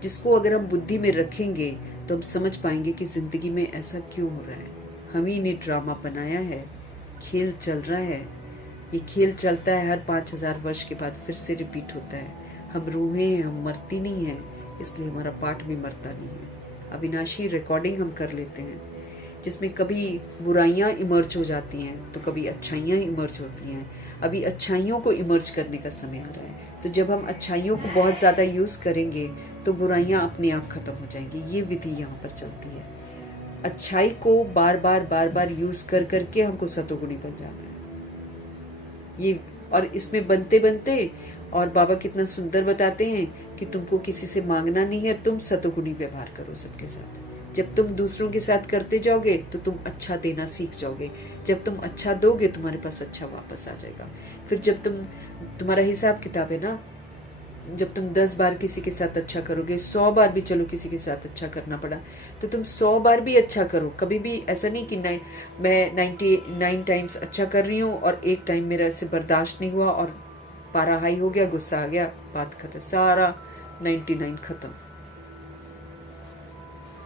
जिसको अगर हम बुद्धि में रखेंगे तो हम समझ पाएंगे कि जिंदगी में ऐसा क्यों हो रहा है। हम ही ने ड्रामा बनाया है, खेल चल रहा है। ये खेल चलता है, हर 5000 वर्ष के बाद फिर से रिपीट होता है। हम रूहें हैं, हम मरती नहीं हैं, इसलिए हमारा पाठ भी मरता नहीं है। अविनाशी रिकॉर्डिंग हम कर लेते हैं, जिसमें कभी बुराइयां इमर्ज हो जाती हैं तो कभी अच्छाइयां इमर्ज होती हैं। अभी अच्छाइयों को इमर्ज करने का समय आ रहा है, तो जब हम अच्छाइयों को बहुत ज़्यादा यूज़ करेंगे तो बुराइयां अपने आप ख़त्म हो जाएंगी। ये विधि यहाँ पर चलती है। अच्छाई को बार बार यूज़ कर करके हमको सतोगुणी बन जाना है ये। और इसमें बनते बनते, और बाबा कितना सुंदर बताते हैं कि तुमको किसी से मांगना नहीं है, तुम सतोगुणी व्यवहार करो सबके साथ। जब तुम दूसरों के साथ करते जाओगे तो तुम अच्छा देना सीख जाओगे। जब तुम अच्छा दोगे तुम्हारे पास अच्छा वापस आ जाएगा। फिर जब तुम्हारा हिसाब किताब है ना, जब तुम 10 बार किसी के साथ अच्छा करोगे, 100 बार भी चलो किसी के साथ अच्छा करना पड़ा तो तुम 100 बार भी अच्छा करो। कभी भी ऐसा नहीं कि मैं 99 टाइम्स अच्छा कर रही हूँ और एक टाइम मेरा ऐसे बर्दाश्त नहीं हुआ और पारा हाई हो गया, गुस्सा आ गया, बात खत्म, सारा 99 खत्म।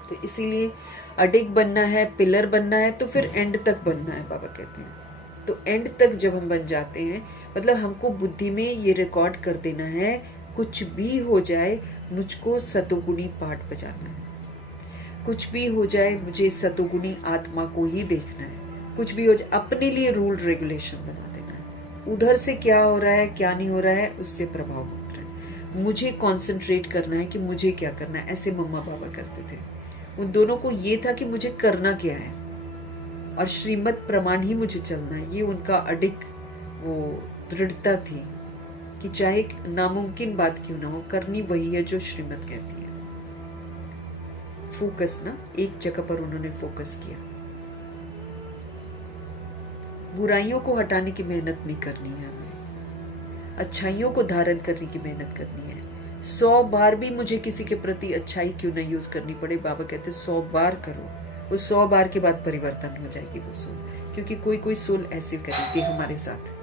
तो इसीलिए अडिग बनना है, पिलर बनना है, तो फिर एंड तक बनना है बाबा कहते हैं। तो एंड तक जब हम बन जाते हैं, मतलब हमको बुद्धि में ये रिकॉर्ड कर देना है, कुछ भी हो जाए मुझको सतोगुणी पाठ बजाना है। कुछ भी हो जाए मुझे सतोगुणी आत्मा को ही देखना है। कुछ भी हो जाए अपने लिए रूल रेगुलेशन बना देना है। उधर से क्या हो रहा है क्या नहीं हो रहा है उससे प्रभाव होता है। मुझे कॉन्सेंट्रेट करना है कि मुझे क्या करना है। ऐसे मम्मा पापा करते थे। उन दोनों को ये था कि मुझे करना क्या है और श्रीमत प्रमाण ही मुझे चलना है। ये उनका अडिग वो दृढ़ता थी कि चाहे नामुमकिन बात क्यों ना हो, करनी वही है जो श्रीमत कहती है। फोकस ना, एक जगह पर उन्होंने फोकस किया। बुराइयों को हटाने की मेहनत नहीं करनी है हमें, अच्छाइयों को धारण करने की मेहनत करनी है। 100 बार भी मुझे किसी के प्रति अच्छाई क्यों ना यूज करनी पड़े, बाबा कहते 100 बार करो। वो 100 बार के बाद परिवर्तन हो जाएगी वो सोल, क्योंकि कोई कोई सोल ऐसे करेगी हमारे साथ।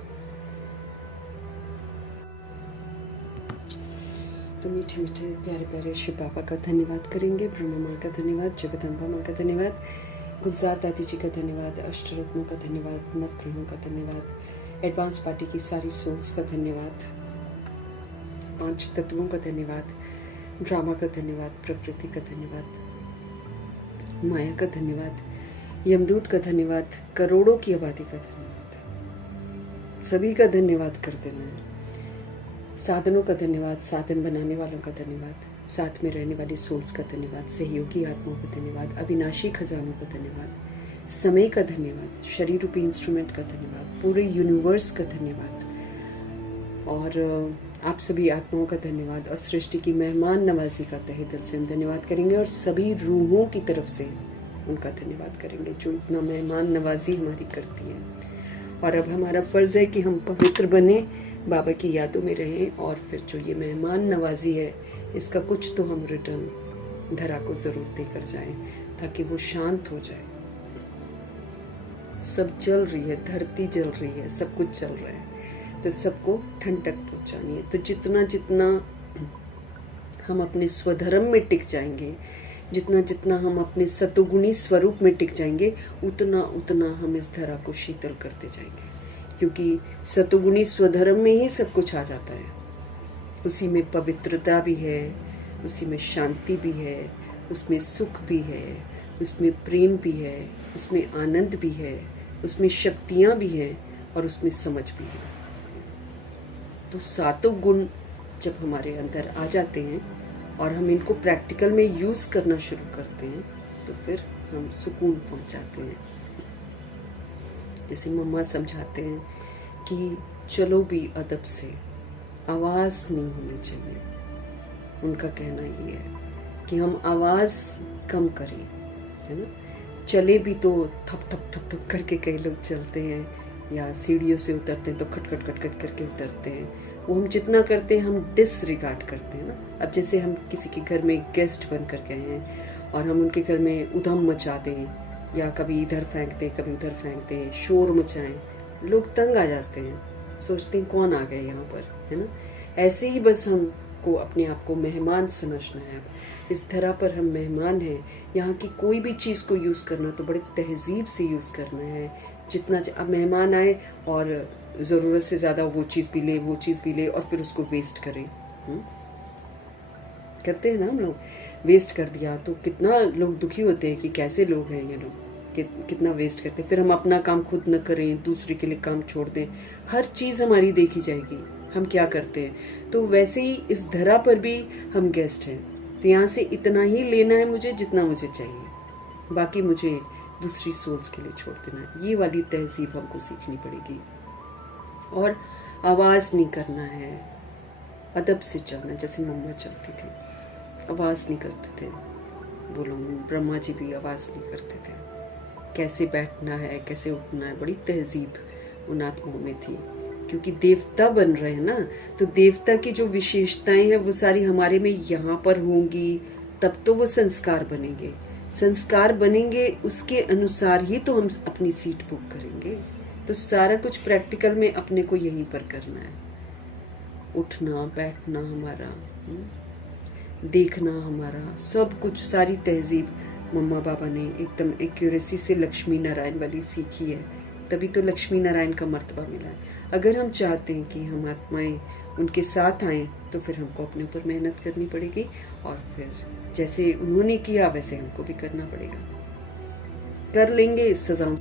तो मीठे मीठे प्यारे प्यारे शिव बाबा का धन्यवाद करेंगे। ब्रह्मा माँ का धन्यवाद, जगदम्बा माँ का धन्यवाद, गुलजार दादी जी का धन्यवाद, अष्टरत्नों का धन्यवाद, नवग्रहों का धन्यवाद, एडवांस पार्टी की सारी सोल्स का धन्यवाद, 5 तत्वों का धन्यवाद, ड्रामा का धन्यवाद, प्रकृति का धन्यवाद, माया का धन्यवाद, यमदूत का धन्यवाद, करोड़ों की आबादी का धन्यवाद। सभी का धन्यवाद कर देना है। साधनों का धन्यवाद, साधन बनाने वालों का धन्यवाद, साथ में रहने वाली सोल्स का धन्यवाद, सहयोगी आत्माओं का धन्यवाद, अविनाशी खजानों का धन्यवाद, समय का धन्यवाद, शरीर रूपी इंस्ट्रूमेंट का धन्यवाद, पूरे यूनिवर्स का धन्यवाद, और आप सभी आत्माओं का धन्यवाद, और सृष्टि की मेहमान नवाजी का तहे दिल से हम धन्यवाद करेंगे, और सभी रूहों की तरफ से उनका धन्यवाद करेंगे जो इतना मेहमान नवाजी हमारी करती है। और अब हमारा फ़र्ज़ है कि हम पवित्र बने, बाबा की यादों में रहें, और फिर जो ये मेहमान नवाजी है इसका कुछ तो हम रिटर्न धरा को ज़रूर देकर जाएं, ताकि वो शांत हो जाए। सब जल रही है, धरती जल रही है, सब कुछ चल रहा है, तो सबको ठंडक पहुंचानी है। तो जितना जितना हम अपने स्वधर्म में टिक जाएंगे, जितना जितना हम अपने सतोगुणी स्वरूप में टिक जाएंगे, उतना उतना हम इस धरा को शीतल करते जाएंगे, क्योंकि सतोगुणी स्वधर्म में ही सब कुछ आ जाता है। उसी में पवित्रता भी है, उसी में शांति भी है, उसमें सुख भी है, उसमें प्रेम भी है, उसमें आनंद भी है, उसमें शक्तियाँ भी हैं और उसमें समझ भी है। तो सातों गुण जब हमारे अंदर आ जाते हैं और हम इनको प्रैक्टिकल में यूज़ करना शुरू करते हैं, तो फिर हम सुकून पहुंच जाते हैं। जैसे मम्मा समझाते हैं कि चलो भी अदब से, आवाज़ नहीं होनी चाहिए। उनका कहना ये है कि हम आवाज़ कम करें, है ना। चले भी तो ठप ठप ठप ठप करके कई लोग चलते हैं, या सीढ़ियों से उतरते हैं तो खट खट खट खट करके उतरते हैं। वो हम जितना करते हैं हम डिसरिगार्ड करते हैं ना। अब जैसे हम किसी के घर में गेस्ट बन कर गए हैं और हम उनके घर में उधम मचा दें, या कभी इधर फेंक दें कभी उधर फेंक दें, शोर मचाएं, लोग तंग आ जाते हैं, सोचते हैं कौन आ गए यहाँ पर, है ना। ऐसे ही बस हमको अपने आप को मेहमान समझना है। इस धरा पर हम मेहमान हैं। यहाँ की कोई भी चीज़ को यूज़ करना तो बड़े तहजीब से यूज़ करना है। जितना अब मेहमान आए और ज़रूरत से ज़्यादा वो चीज़ भी ले, वो चीज़ भी ले, और फिर उसको वेस्ट करें, करते हैं ना हम लोग। वेस्ट कर दिया तो कितना लोग दुखी होते हैं कि कैसे लोग हैं ये लोग, कितना वेस्ट करते हैं। फिर हम अपना काम खुद न करें, दूसरे के लिए काम छोड़ दें, हर चीज़ हमारी देखी जाएगी हम क्या करते हैं। तो वैसे ही इस धरा पर भी हम गेस्ट हैं, तो यहाँ से इतना ही लेना है मुझे जितना मुझे चाहिए, बाकी मुझे दूसरी सोल्स के लिए छोड़ देना है। ये वाली तहजीब हमको सीखनी पड़ेगी। और आवाज़ नहीं करना है, अदब से चलना, जैसे मम्मा चलती थी, आवाज़ नहीं करते थे वो लोग। ब्रह्मा जी भी आवाज़ नहीं करते थे। कैसे बैठना है, कैसे उठना है, बड़ी तहजीब उन आत्माओं में थी, क्योंकि देवता बन रहे हैं ना। तो देवता की जो विशेषताएं हैं वो सारी हमारे में यहाँ पर होंगी, तब तो वो संस्कार बनेंगे। संस्कार बनेंगे उसके अनुसार ही तो हम अपनी सीट बुक करेंगे। तो सारा कुछ प्रैक्टिकल में अपने को यहीं पर करना है। उठना बैठना हमारा, देखना हमारा, सब कुछ, सारी तहजीब मम्मा पापा ने एकदम एक्यूरेसी से लक्ष्मी नारायण वाली सीखी है। तभी तो लक्ष्मी नारायण का मर्तबा मिला है। अगर हम चाहते हैं कि हम आत्माएं उनके साथ आएँ, तो फिर हमको अपने ऊपर मेहनत करनी पड़ेगी, और फिर जैसे उन्होंने किया वैसे हमको भी करना पड़ेगा। कर लेंगे, सजाओं